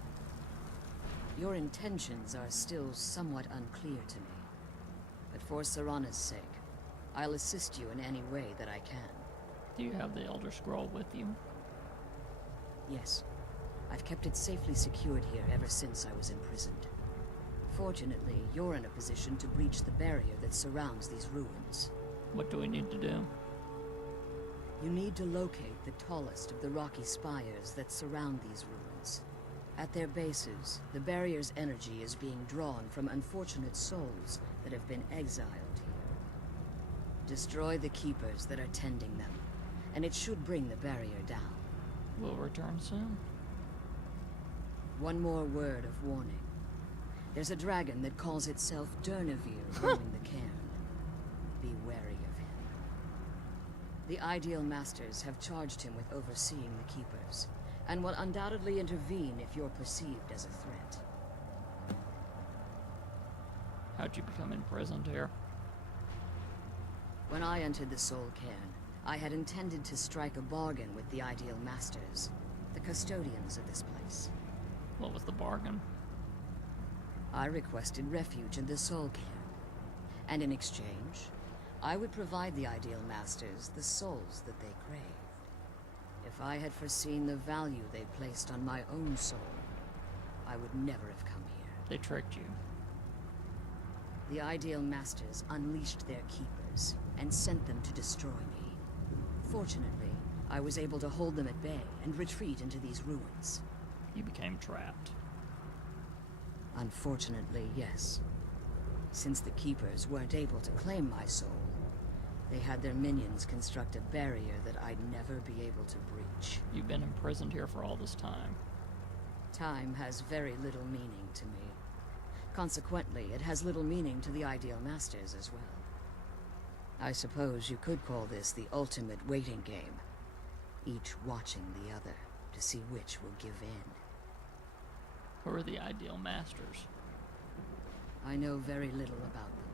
Your intentions are still somewhat unclear to me. But for Serrano's sake, I'll assist you in any way that I can. Do you have the Elder Scroll with you? Yes. I've kept it safely secured here ever since I was imprisoned. Fortunately, you're in a position to breach the barrier that surrounds these ruins. What do we need to do? You need to locate the tallest of the rocky spires that surround these ruins. At their bases, the barrier's energy is being drawn from unfortunate souls that have been exiled here. Destroy the keepers that are tending them, and it should bring the barrier down. We'll return soon. One more word of warning. There's a dragon that calls itself Durnevere roaming the cairn. Be wary of him. The Ideal Masters have charged him with overseeing the keepers, and will undoubtedly intervene if you're perceived as a threat. How'd you become imprisoned here? When I entered the Soul Cairn, I had intended to strike a bargain with the Ideal Masters, the custodians of this place. What was the bargain? I requested refuge in the Soul Cairn, and in exchange, I would provide the Ideal Masters the souls that they craved. If I had foreseen the value they placed on my own soul, I would never have come here. They tricked you. The Ideal Masters unleashed their keepers and sent them to destroy me. Fortunately, I was able to hold them at bay and retreat into these ruins. You became trapped. Unfortunately, yes. Since the keepers weren't able to claim my soul, they had their minions construct a barrier that I'd never be able to breach. You've been imprisoned here for all this time. Time has very little meaning to me. Consequently, it has little meaning to the Ideal Masters as well. I suppose you could call this the ultimate waiting game, each watching the other to see which will give in. Who are the Ideal Masters? I know very little about them.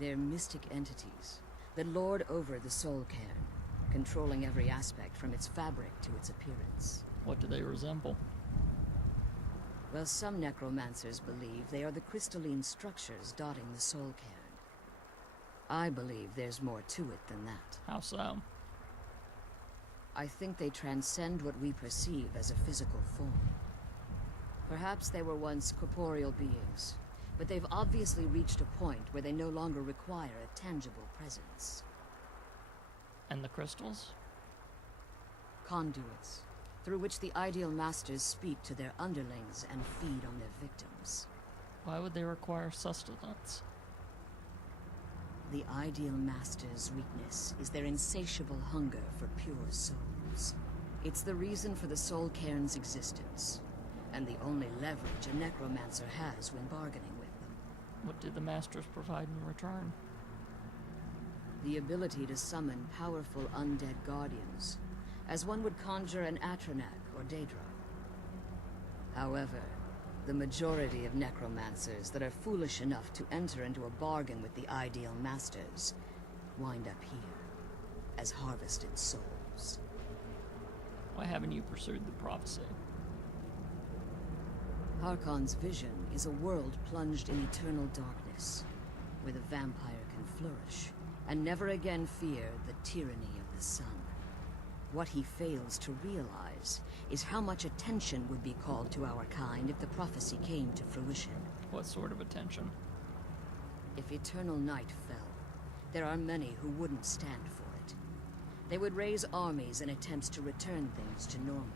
They're mystic entities that lord over the Soul Cairn, controlling every aspect from its fabric to its appearance. What do they resemble? Well, some necromancers believe they are the crystalline structures dotting the Soul Cairn. I believe there's more to it than that. How so? I think they transcend what we perceive as a physical form. Perhaps they were once corporeal beings, but they've obviously reached a point where they no longer require a tangible presence. And the crystals? Conduits, through which the Ideal Masters speak to their underlings and feed on their victims. Why would they require sustenance? The Ideal Masters' weakness is their insatiable hunger for pure souls. It's the reason for the Soul Cairn's existence, and the only leverage a necromancer has when bargaining with them. What did the Masters provide in return? The ability to summon powerful undead guardians, as one would conjure an Atronak or Daedra. However, the majority of necromancers that are foolish enough to enter into a bargain with the Ideal Masters wind up here as harvested souls. Why haven't you pursued the prophecy? Harkon's vision is a world plunged in eternal darkness, where the vampire can flourish and never again fear the tyranny of the sun. What he fails to realize is how much attention would be called to our kind if the prophecy came to fruition. What sort of attention? If eternal night fell, there are many who wouldn't stand for it. They would raise armies in attempts to return things to normal.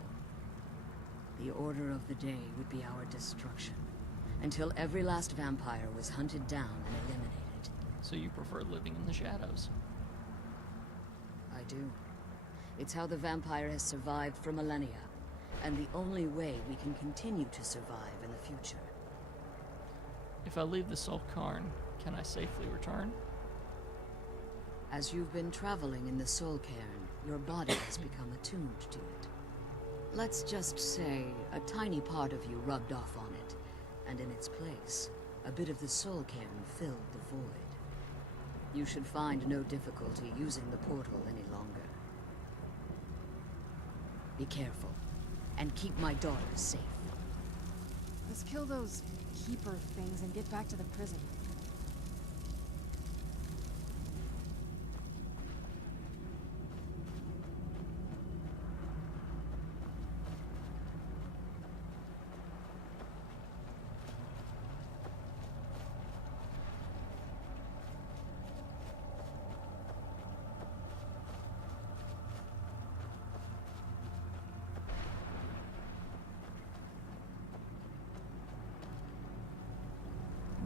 The order of the day would be our destruction, until every last vampire was hunted down and eliminated. So you prefer living in the shadows? I do. It's how the vampire has survived for millennia, and the only way we can continue to survive in the future. If I leave the Soul Cairn, can I safely return? As you've been traveling in the Soul Cairn, your body has become attuned to it. Let's just say a tiny part of you rubbed off on it, and in its place, a bit of the Soul Cairn filled the void. You should find no difficulty using the portal any longer. Be careful, and keep my daughter safe. Let's kill those keeper things and get back to the prison.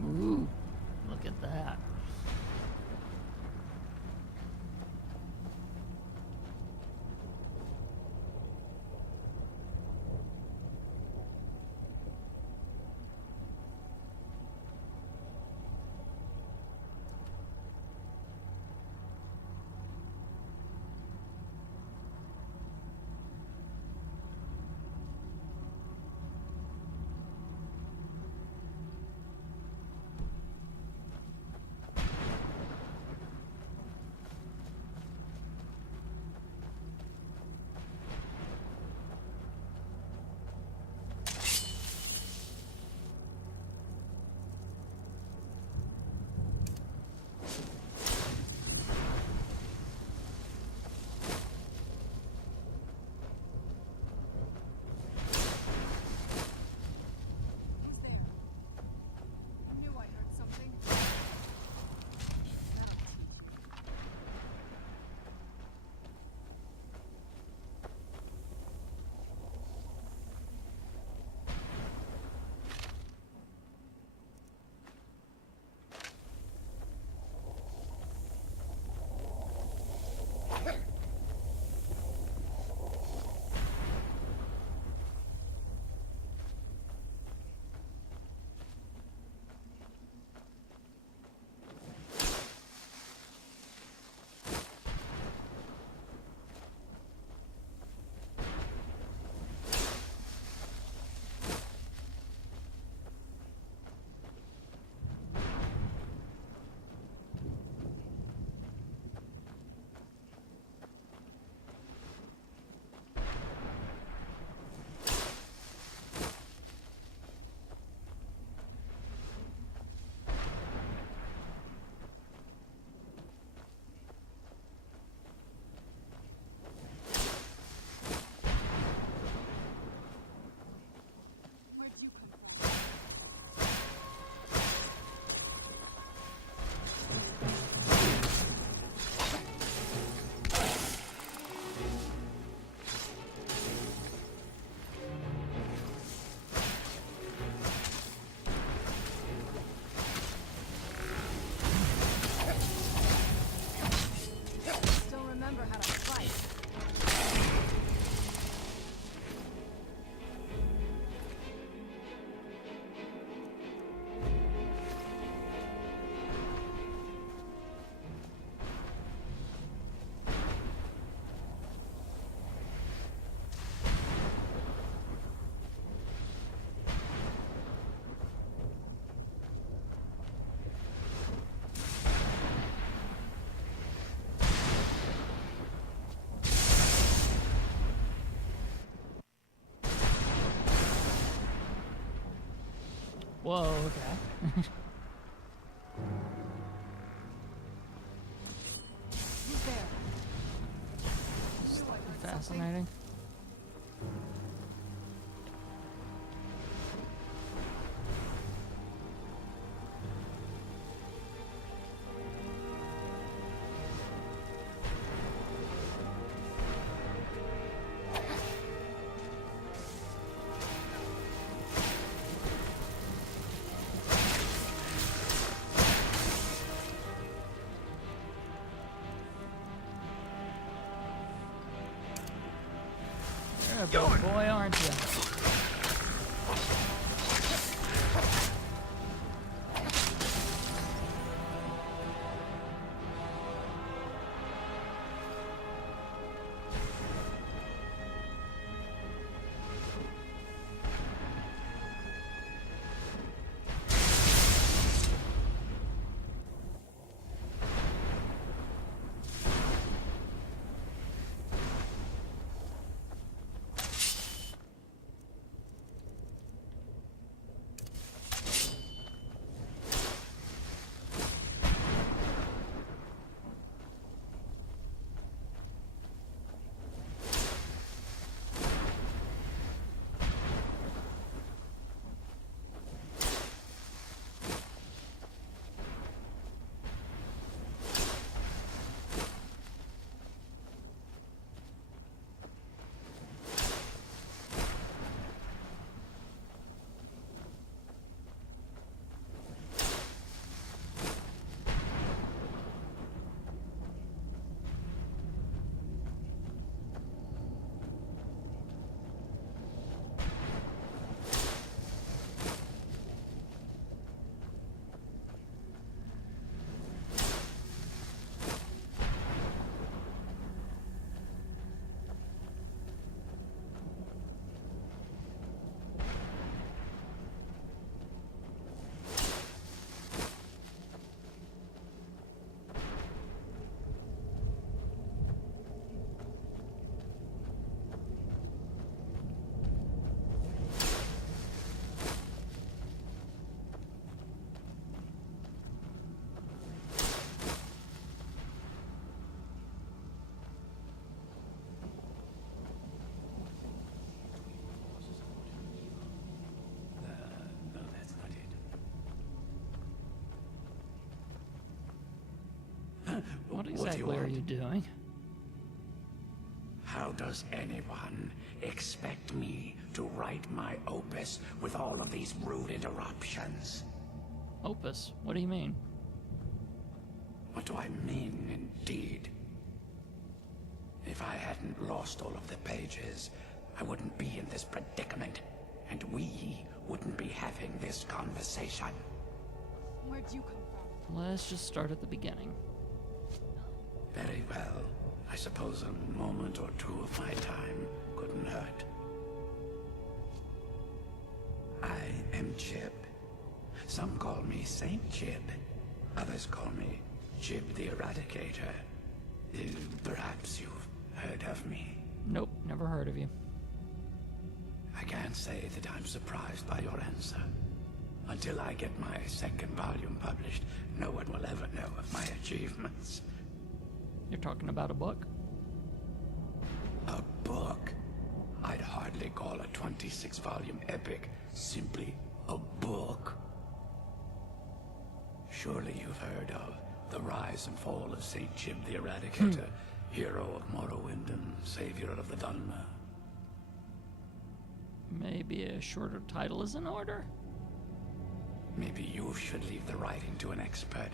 Ooh, look at that. Whoa, okay. Who's there? Fascinating. a big boy, aren't you? No, that's not it. What exactly are you doing? How does anyone expect me to write my opus with all of these rude interruptions? Opus? What do you mean? What do I mean, indeed? If I hadn't lost all of the pages, I wouldn't be in this predicament, and we wouldn't be having this conversation. Where'd you come from? Let's just start at the beginning. Very well. I suppose a moment or two of my time couldn't hurt. I am Chib. Some call me Saint Chib. Others call me Chib the Eradicator. Perhaps you've heard of me. Nope, never heard of you. I can't say that I'm surprised by your answer. Until I get my second volume published, no one will ever know of my achievements. You're talking about a book? A book? I'd hardly call a 26-volume epic simply a book. Surely you've heard of the rise and fall of Saint Chib the Eradicator, hero of Morrowind and savior of the Dunmer. Maybe a shorter title is in order? Maybe you should leave the writing to an expert.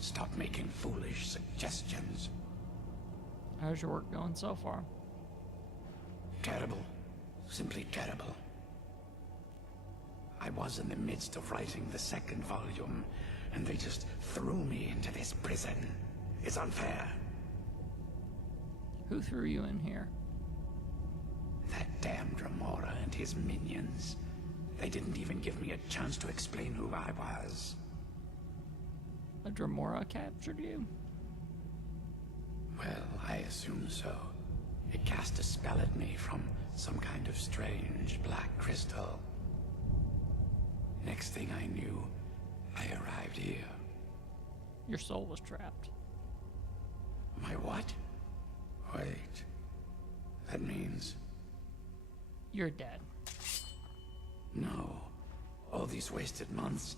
Stop making foolish suggestions. How's your work going so far? Terrible. Simply terrible. I was in the midst of writing the second volume, and they just threw me into this prison. It's unfair. Who threw you in here? That damned Remora and his minions. They didn't even give me a chance to explain who I was. A Dremora captured you? Well, I assume so. It cast a spell at me from some kind of strange black crystal. Next thing I knew, I arrived here. Your soul was trapped. My what? Wait. That means... You're dead. No. All these wasted months,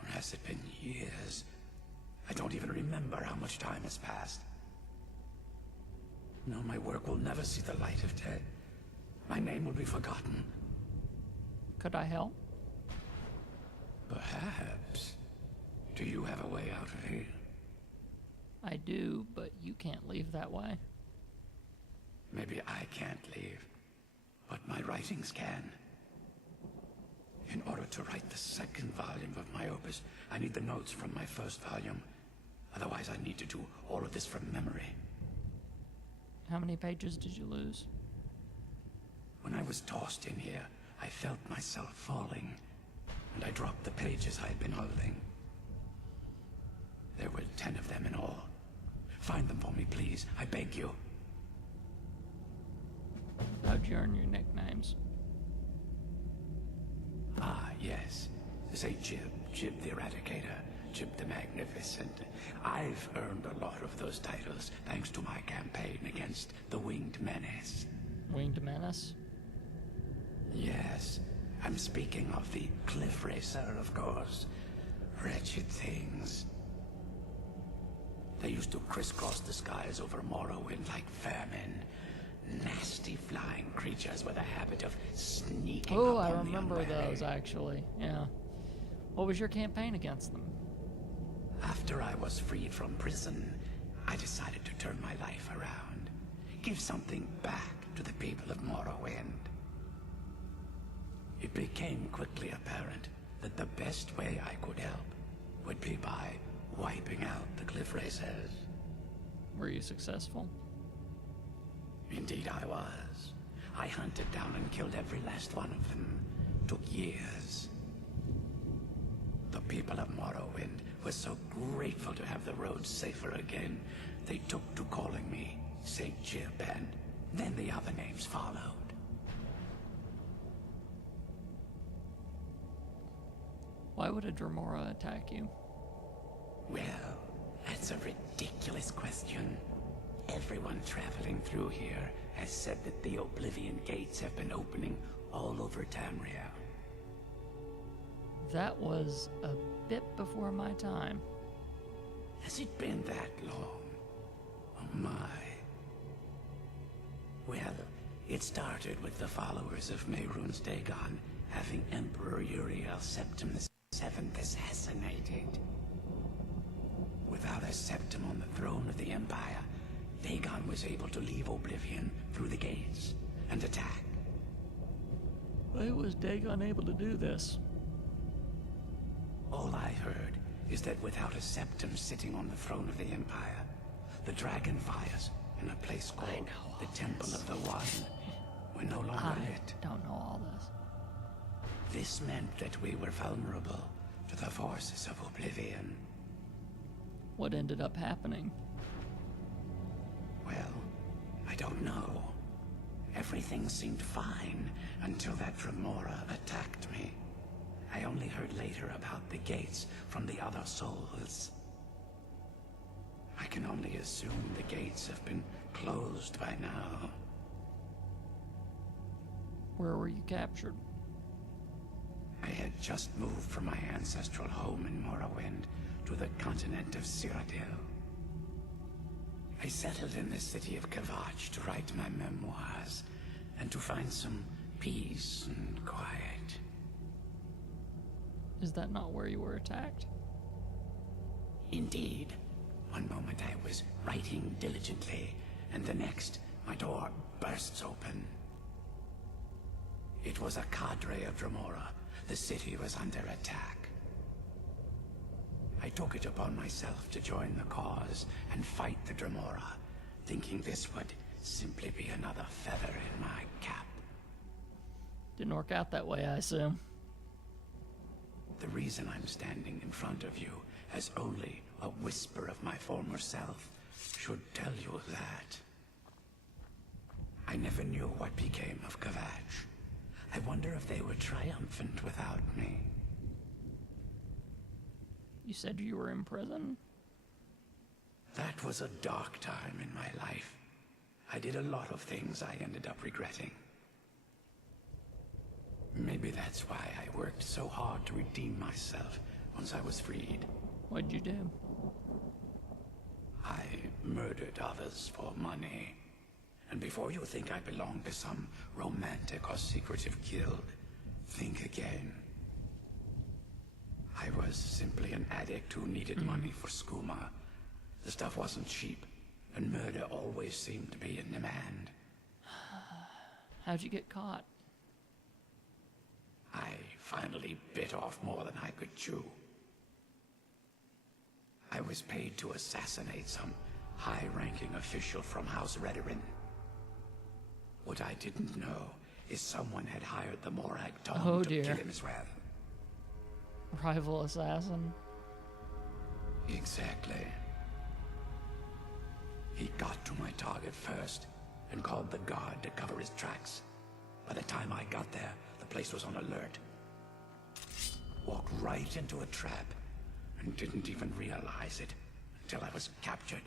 or has it been years? I don't even remember how much time has passed. No, my work will never see the light of day. My name will be forgotten. Could I help? Perhaps. Do you have a way out of here? I do, but you can't leave that way. Maybe I can't leave. but my writings can. In order to write the second volume of my opus, I need the notes from my first volume. Otherwise, I need to do all of this from memory. How many pages did you lose? When I was tossed in here, I felt myself falling, and I dropped the pages I had been holding. There were 10 of them in all. Find them for me, please. I beg you. How'd you earn your nicknames? Ah, yes. Say Jib, Jib the Eradicator, Jib the Magnificent. I've earned a lot of those titles thanks to my campaign against the Winged Menace. Winged Menace? Yes. I'm speaking of the Cliff Racer, of course. Wretched things. They used to crisscross the skies over Morrowind like vermin. Nasty flying creatures with a habit of sneaking Oh, up I on the remember unwary. those, actually. Yeah. What was your campaign against them? After I was freed from prison, I decided to turn my life around. Give something back to the people of Morrowind. It became quickly apparent that the best way I could help would be by wiping out the Cliff Racers. Were you successful? Indeed I was. I hunted down and killed every last one of them. Took years. The people of Morrowind were so grateful to have the roads safer again, they took to calling me Saint Jib, and then the other names followed. Why would a Dremora attack you? Well, that's a ridiculous question. Everyone traveling through here has said that the Oblivion Gates have been opening all over Tamriel. That was a bit before my time. Has it been that long? Oh my. Well, it started with the followers of Mehrunes Dagon having Emperor Uriel Septim VII assassinated. Without a Septim on the throne of the Empire, Dagon was able to leave Oblivion through the gates and attack. Why was Dagon able to do this? All I heard is that without a Septim sitting on the throne of the Empire, the dragon fires in a place called the Temple of the One were no longer lit. I don't know all this. This meant that we were vulnerable to the forces of Oblivion. What ended up happening? Well, I don't know. Everything seemed fine until that Dremora attacked me. I only heard later about the gates from the other souls. I can only assume the gates have been closed by now. Where were you captured? I had just moved from my ancestral home in Morrowind to the continent of Cyrodiil. I settled in the city of Kvatch to write my memoirs and to find some peace and quiet. Is that not where you were attacked? Indeed. One moment I was writing diligently, and the next, my door bursts open. It was a cadre of Dremora. The city was under attack. I took it upon myself to join the cause and fight the Dremora, thinking this would simply be another feather in my cap. Didn't work out that way, I assume. The reason I'm standing in front of you as only a whisper of my former self should tell you that. I never knew what became of Kvatch. I wonder if they were triumphant without me. You said you were in prison? That was a dark time in my life. I did a lot of things I ended up regretting. Maybe that's why I worked so hard to redeem myself once I was freed. What'd you do? I murdered others for money. And before you think I belong to some romantic or secretive guild, think again. I was simply an addict who needed money for skooma. The stuff wasn't cheap, and murder always seemed to be in demand. How'd you get caught? I finally bit off more than I could chew. I was paid to assassinate some high-ranking official from House Redorin. What I didn't know is someone had hired the Morag Tom to kill him as well. Rival assassin. Exactly. He got to my target first and called the guard to cover his tracks. By the time I got there, the place was on alert. Walked right into a trap and didn't even realize it until I was captured.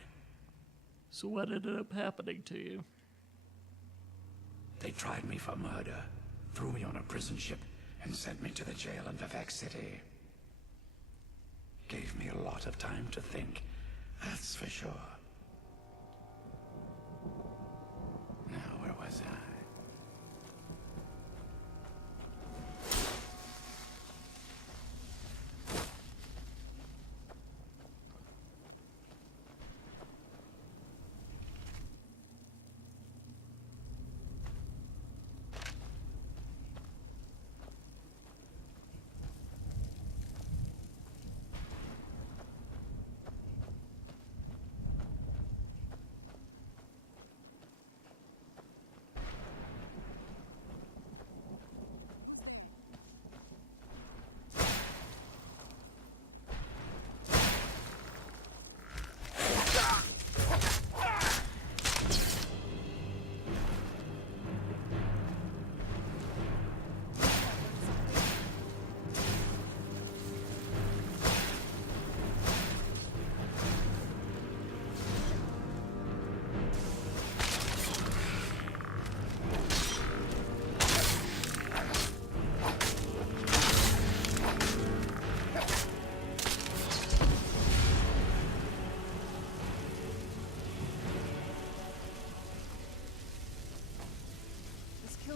So what ended up happening to you? They tried me for murder, threw me on a prison ship, and sent me to the jail in Vivek City. Gave me a lot of time to think, that's for sure. Now, where was I?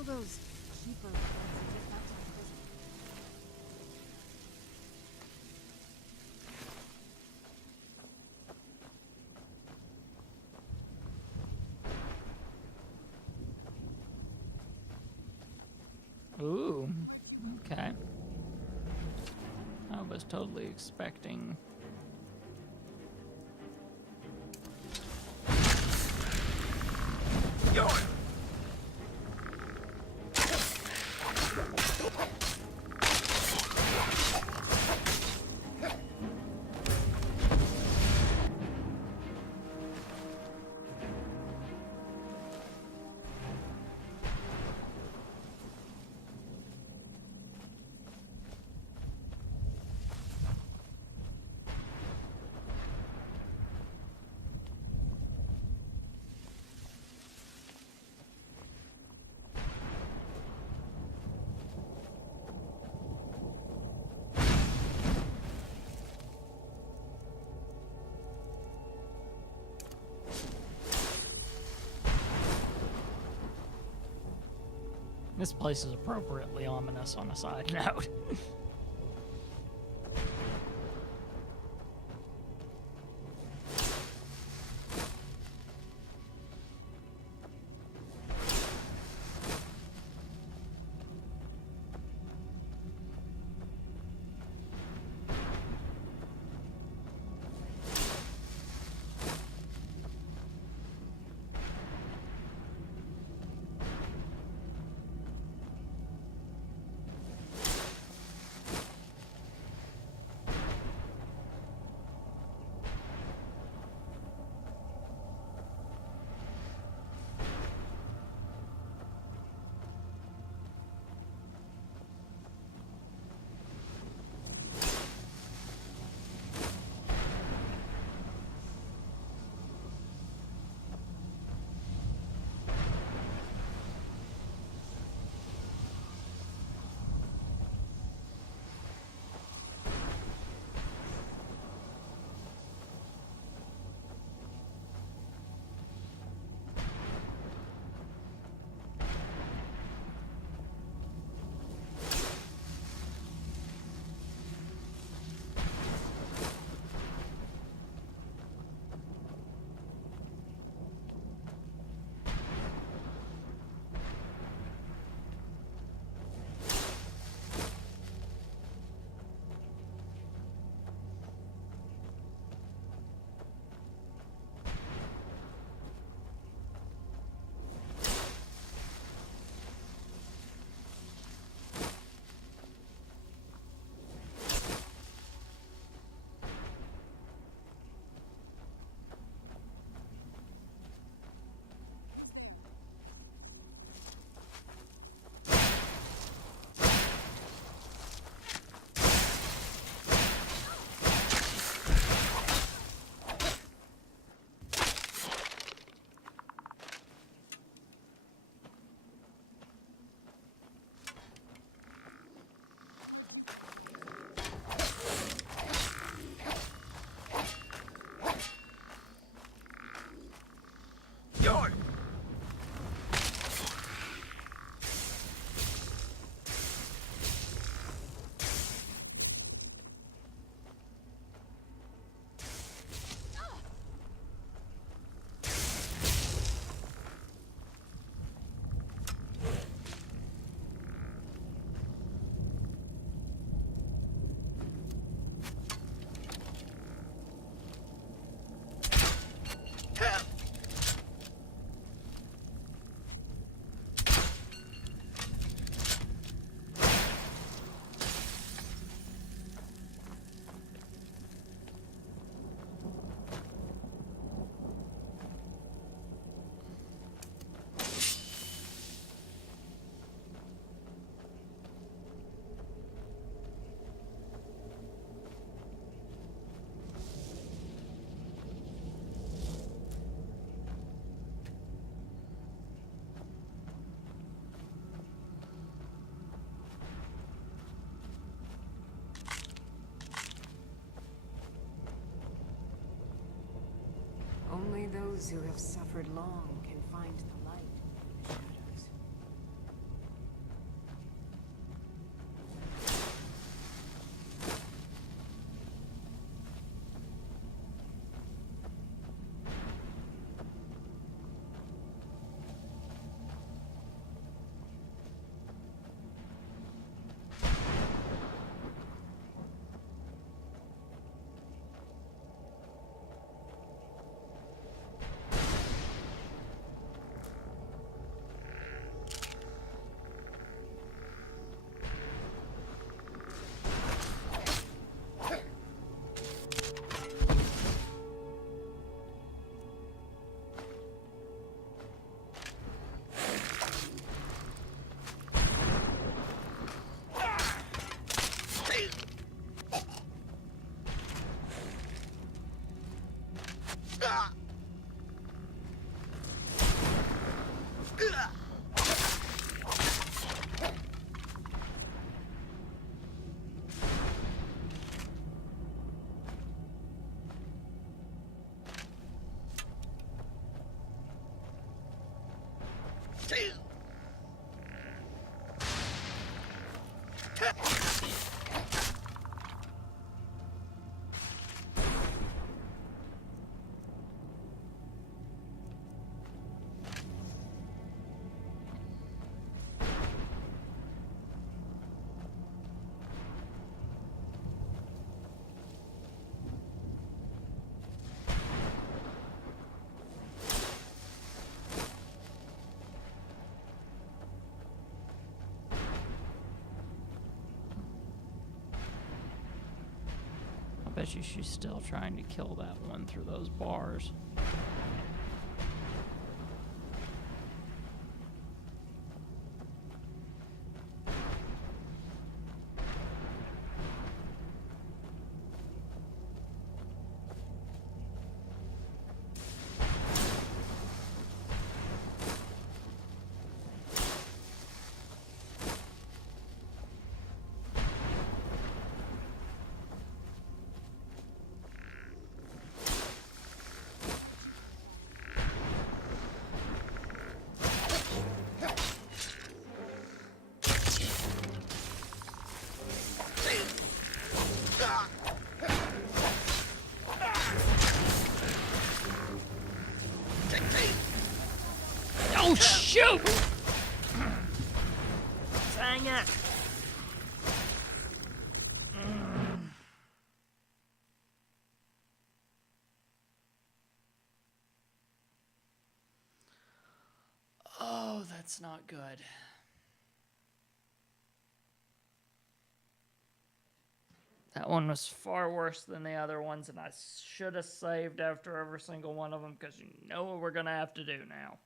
Those keeper ones and get back to the prison. Ooh, okay. I was totally expecting... This place is appropriately ominous on a side note. those who have suffered long can find the light in the shadows. I bet you she's still trying to kill that one through those bars. Oh, shoot! Dang it! Oh, that's not good. That one was far worse than the other ones, and I should have saved after every single one of them, because you know what we're going to have to do now.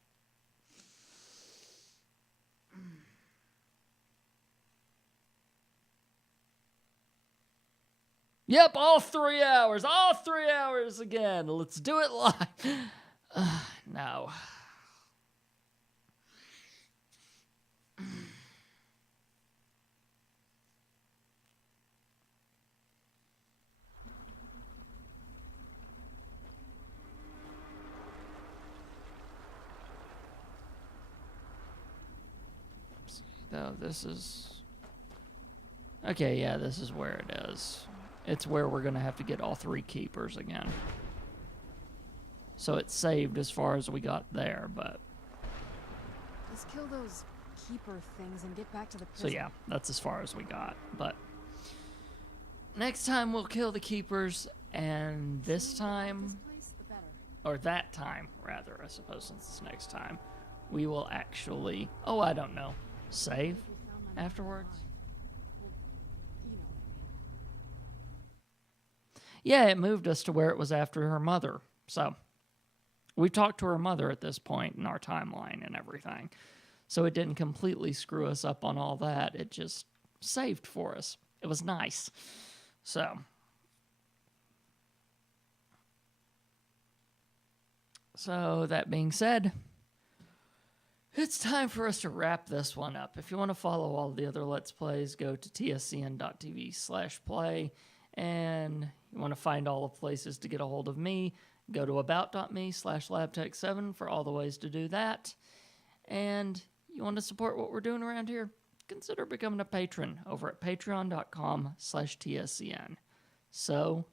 Yep, all 3 hours. All 3 hours again. Let's do it live. No. Though this is... Okay, yeah, this is where it is. It's where we're going to have to get all 3 keepers again. So it's saved as far as we got there, but... Let's kill those keeper things and get back to the So prison. yeah, that's as far as we got, but... Next time we'll kill the keepers, and this time... Or that time, rather, I suppose, since it's next time. We will actually... Oh, I don't know. Save afterwards? Yeah, it moved us to where it was after her mother. So, we've talked to her mother at this point in our timeline and everything. So it didn't completely screw us up on all that. It just saved for us. It was nice. So that being said, it's time for us to wrap this one up. If you want to follow all the other Let's Plays, go to tscn.tv/play. And you want to find all the places to get a hold of me, Go to about.me/labtech7 for all the ways to do that. And you want to support what we're doing around here? Consider becoming a patron over at patreon.com/TSCN. So,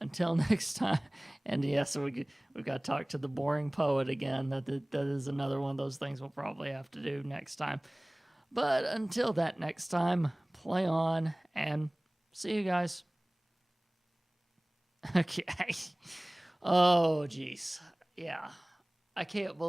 until next time, and yes, we've got to talk to the boring poet again. That is another one of those things we'll probably have to do next time. But until that next time, play on, and see you guys. Okay. Oh, jeez. Yeah. I can't believe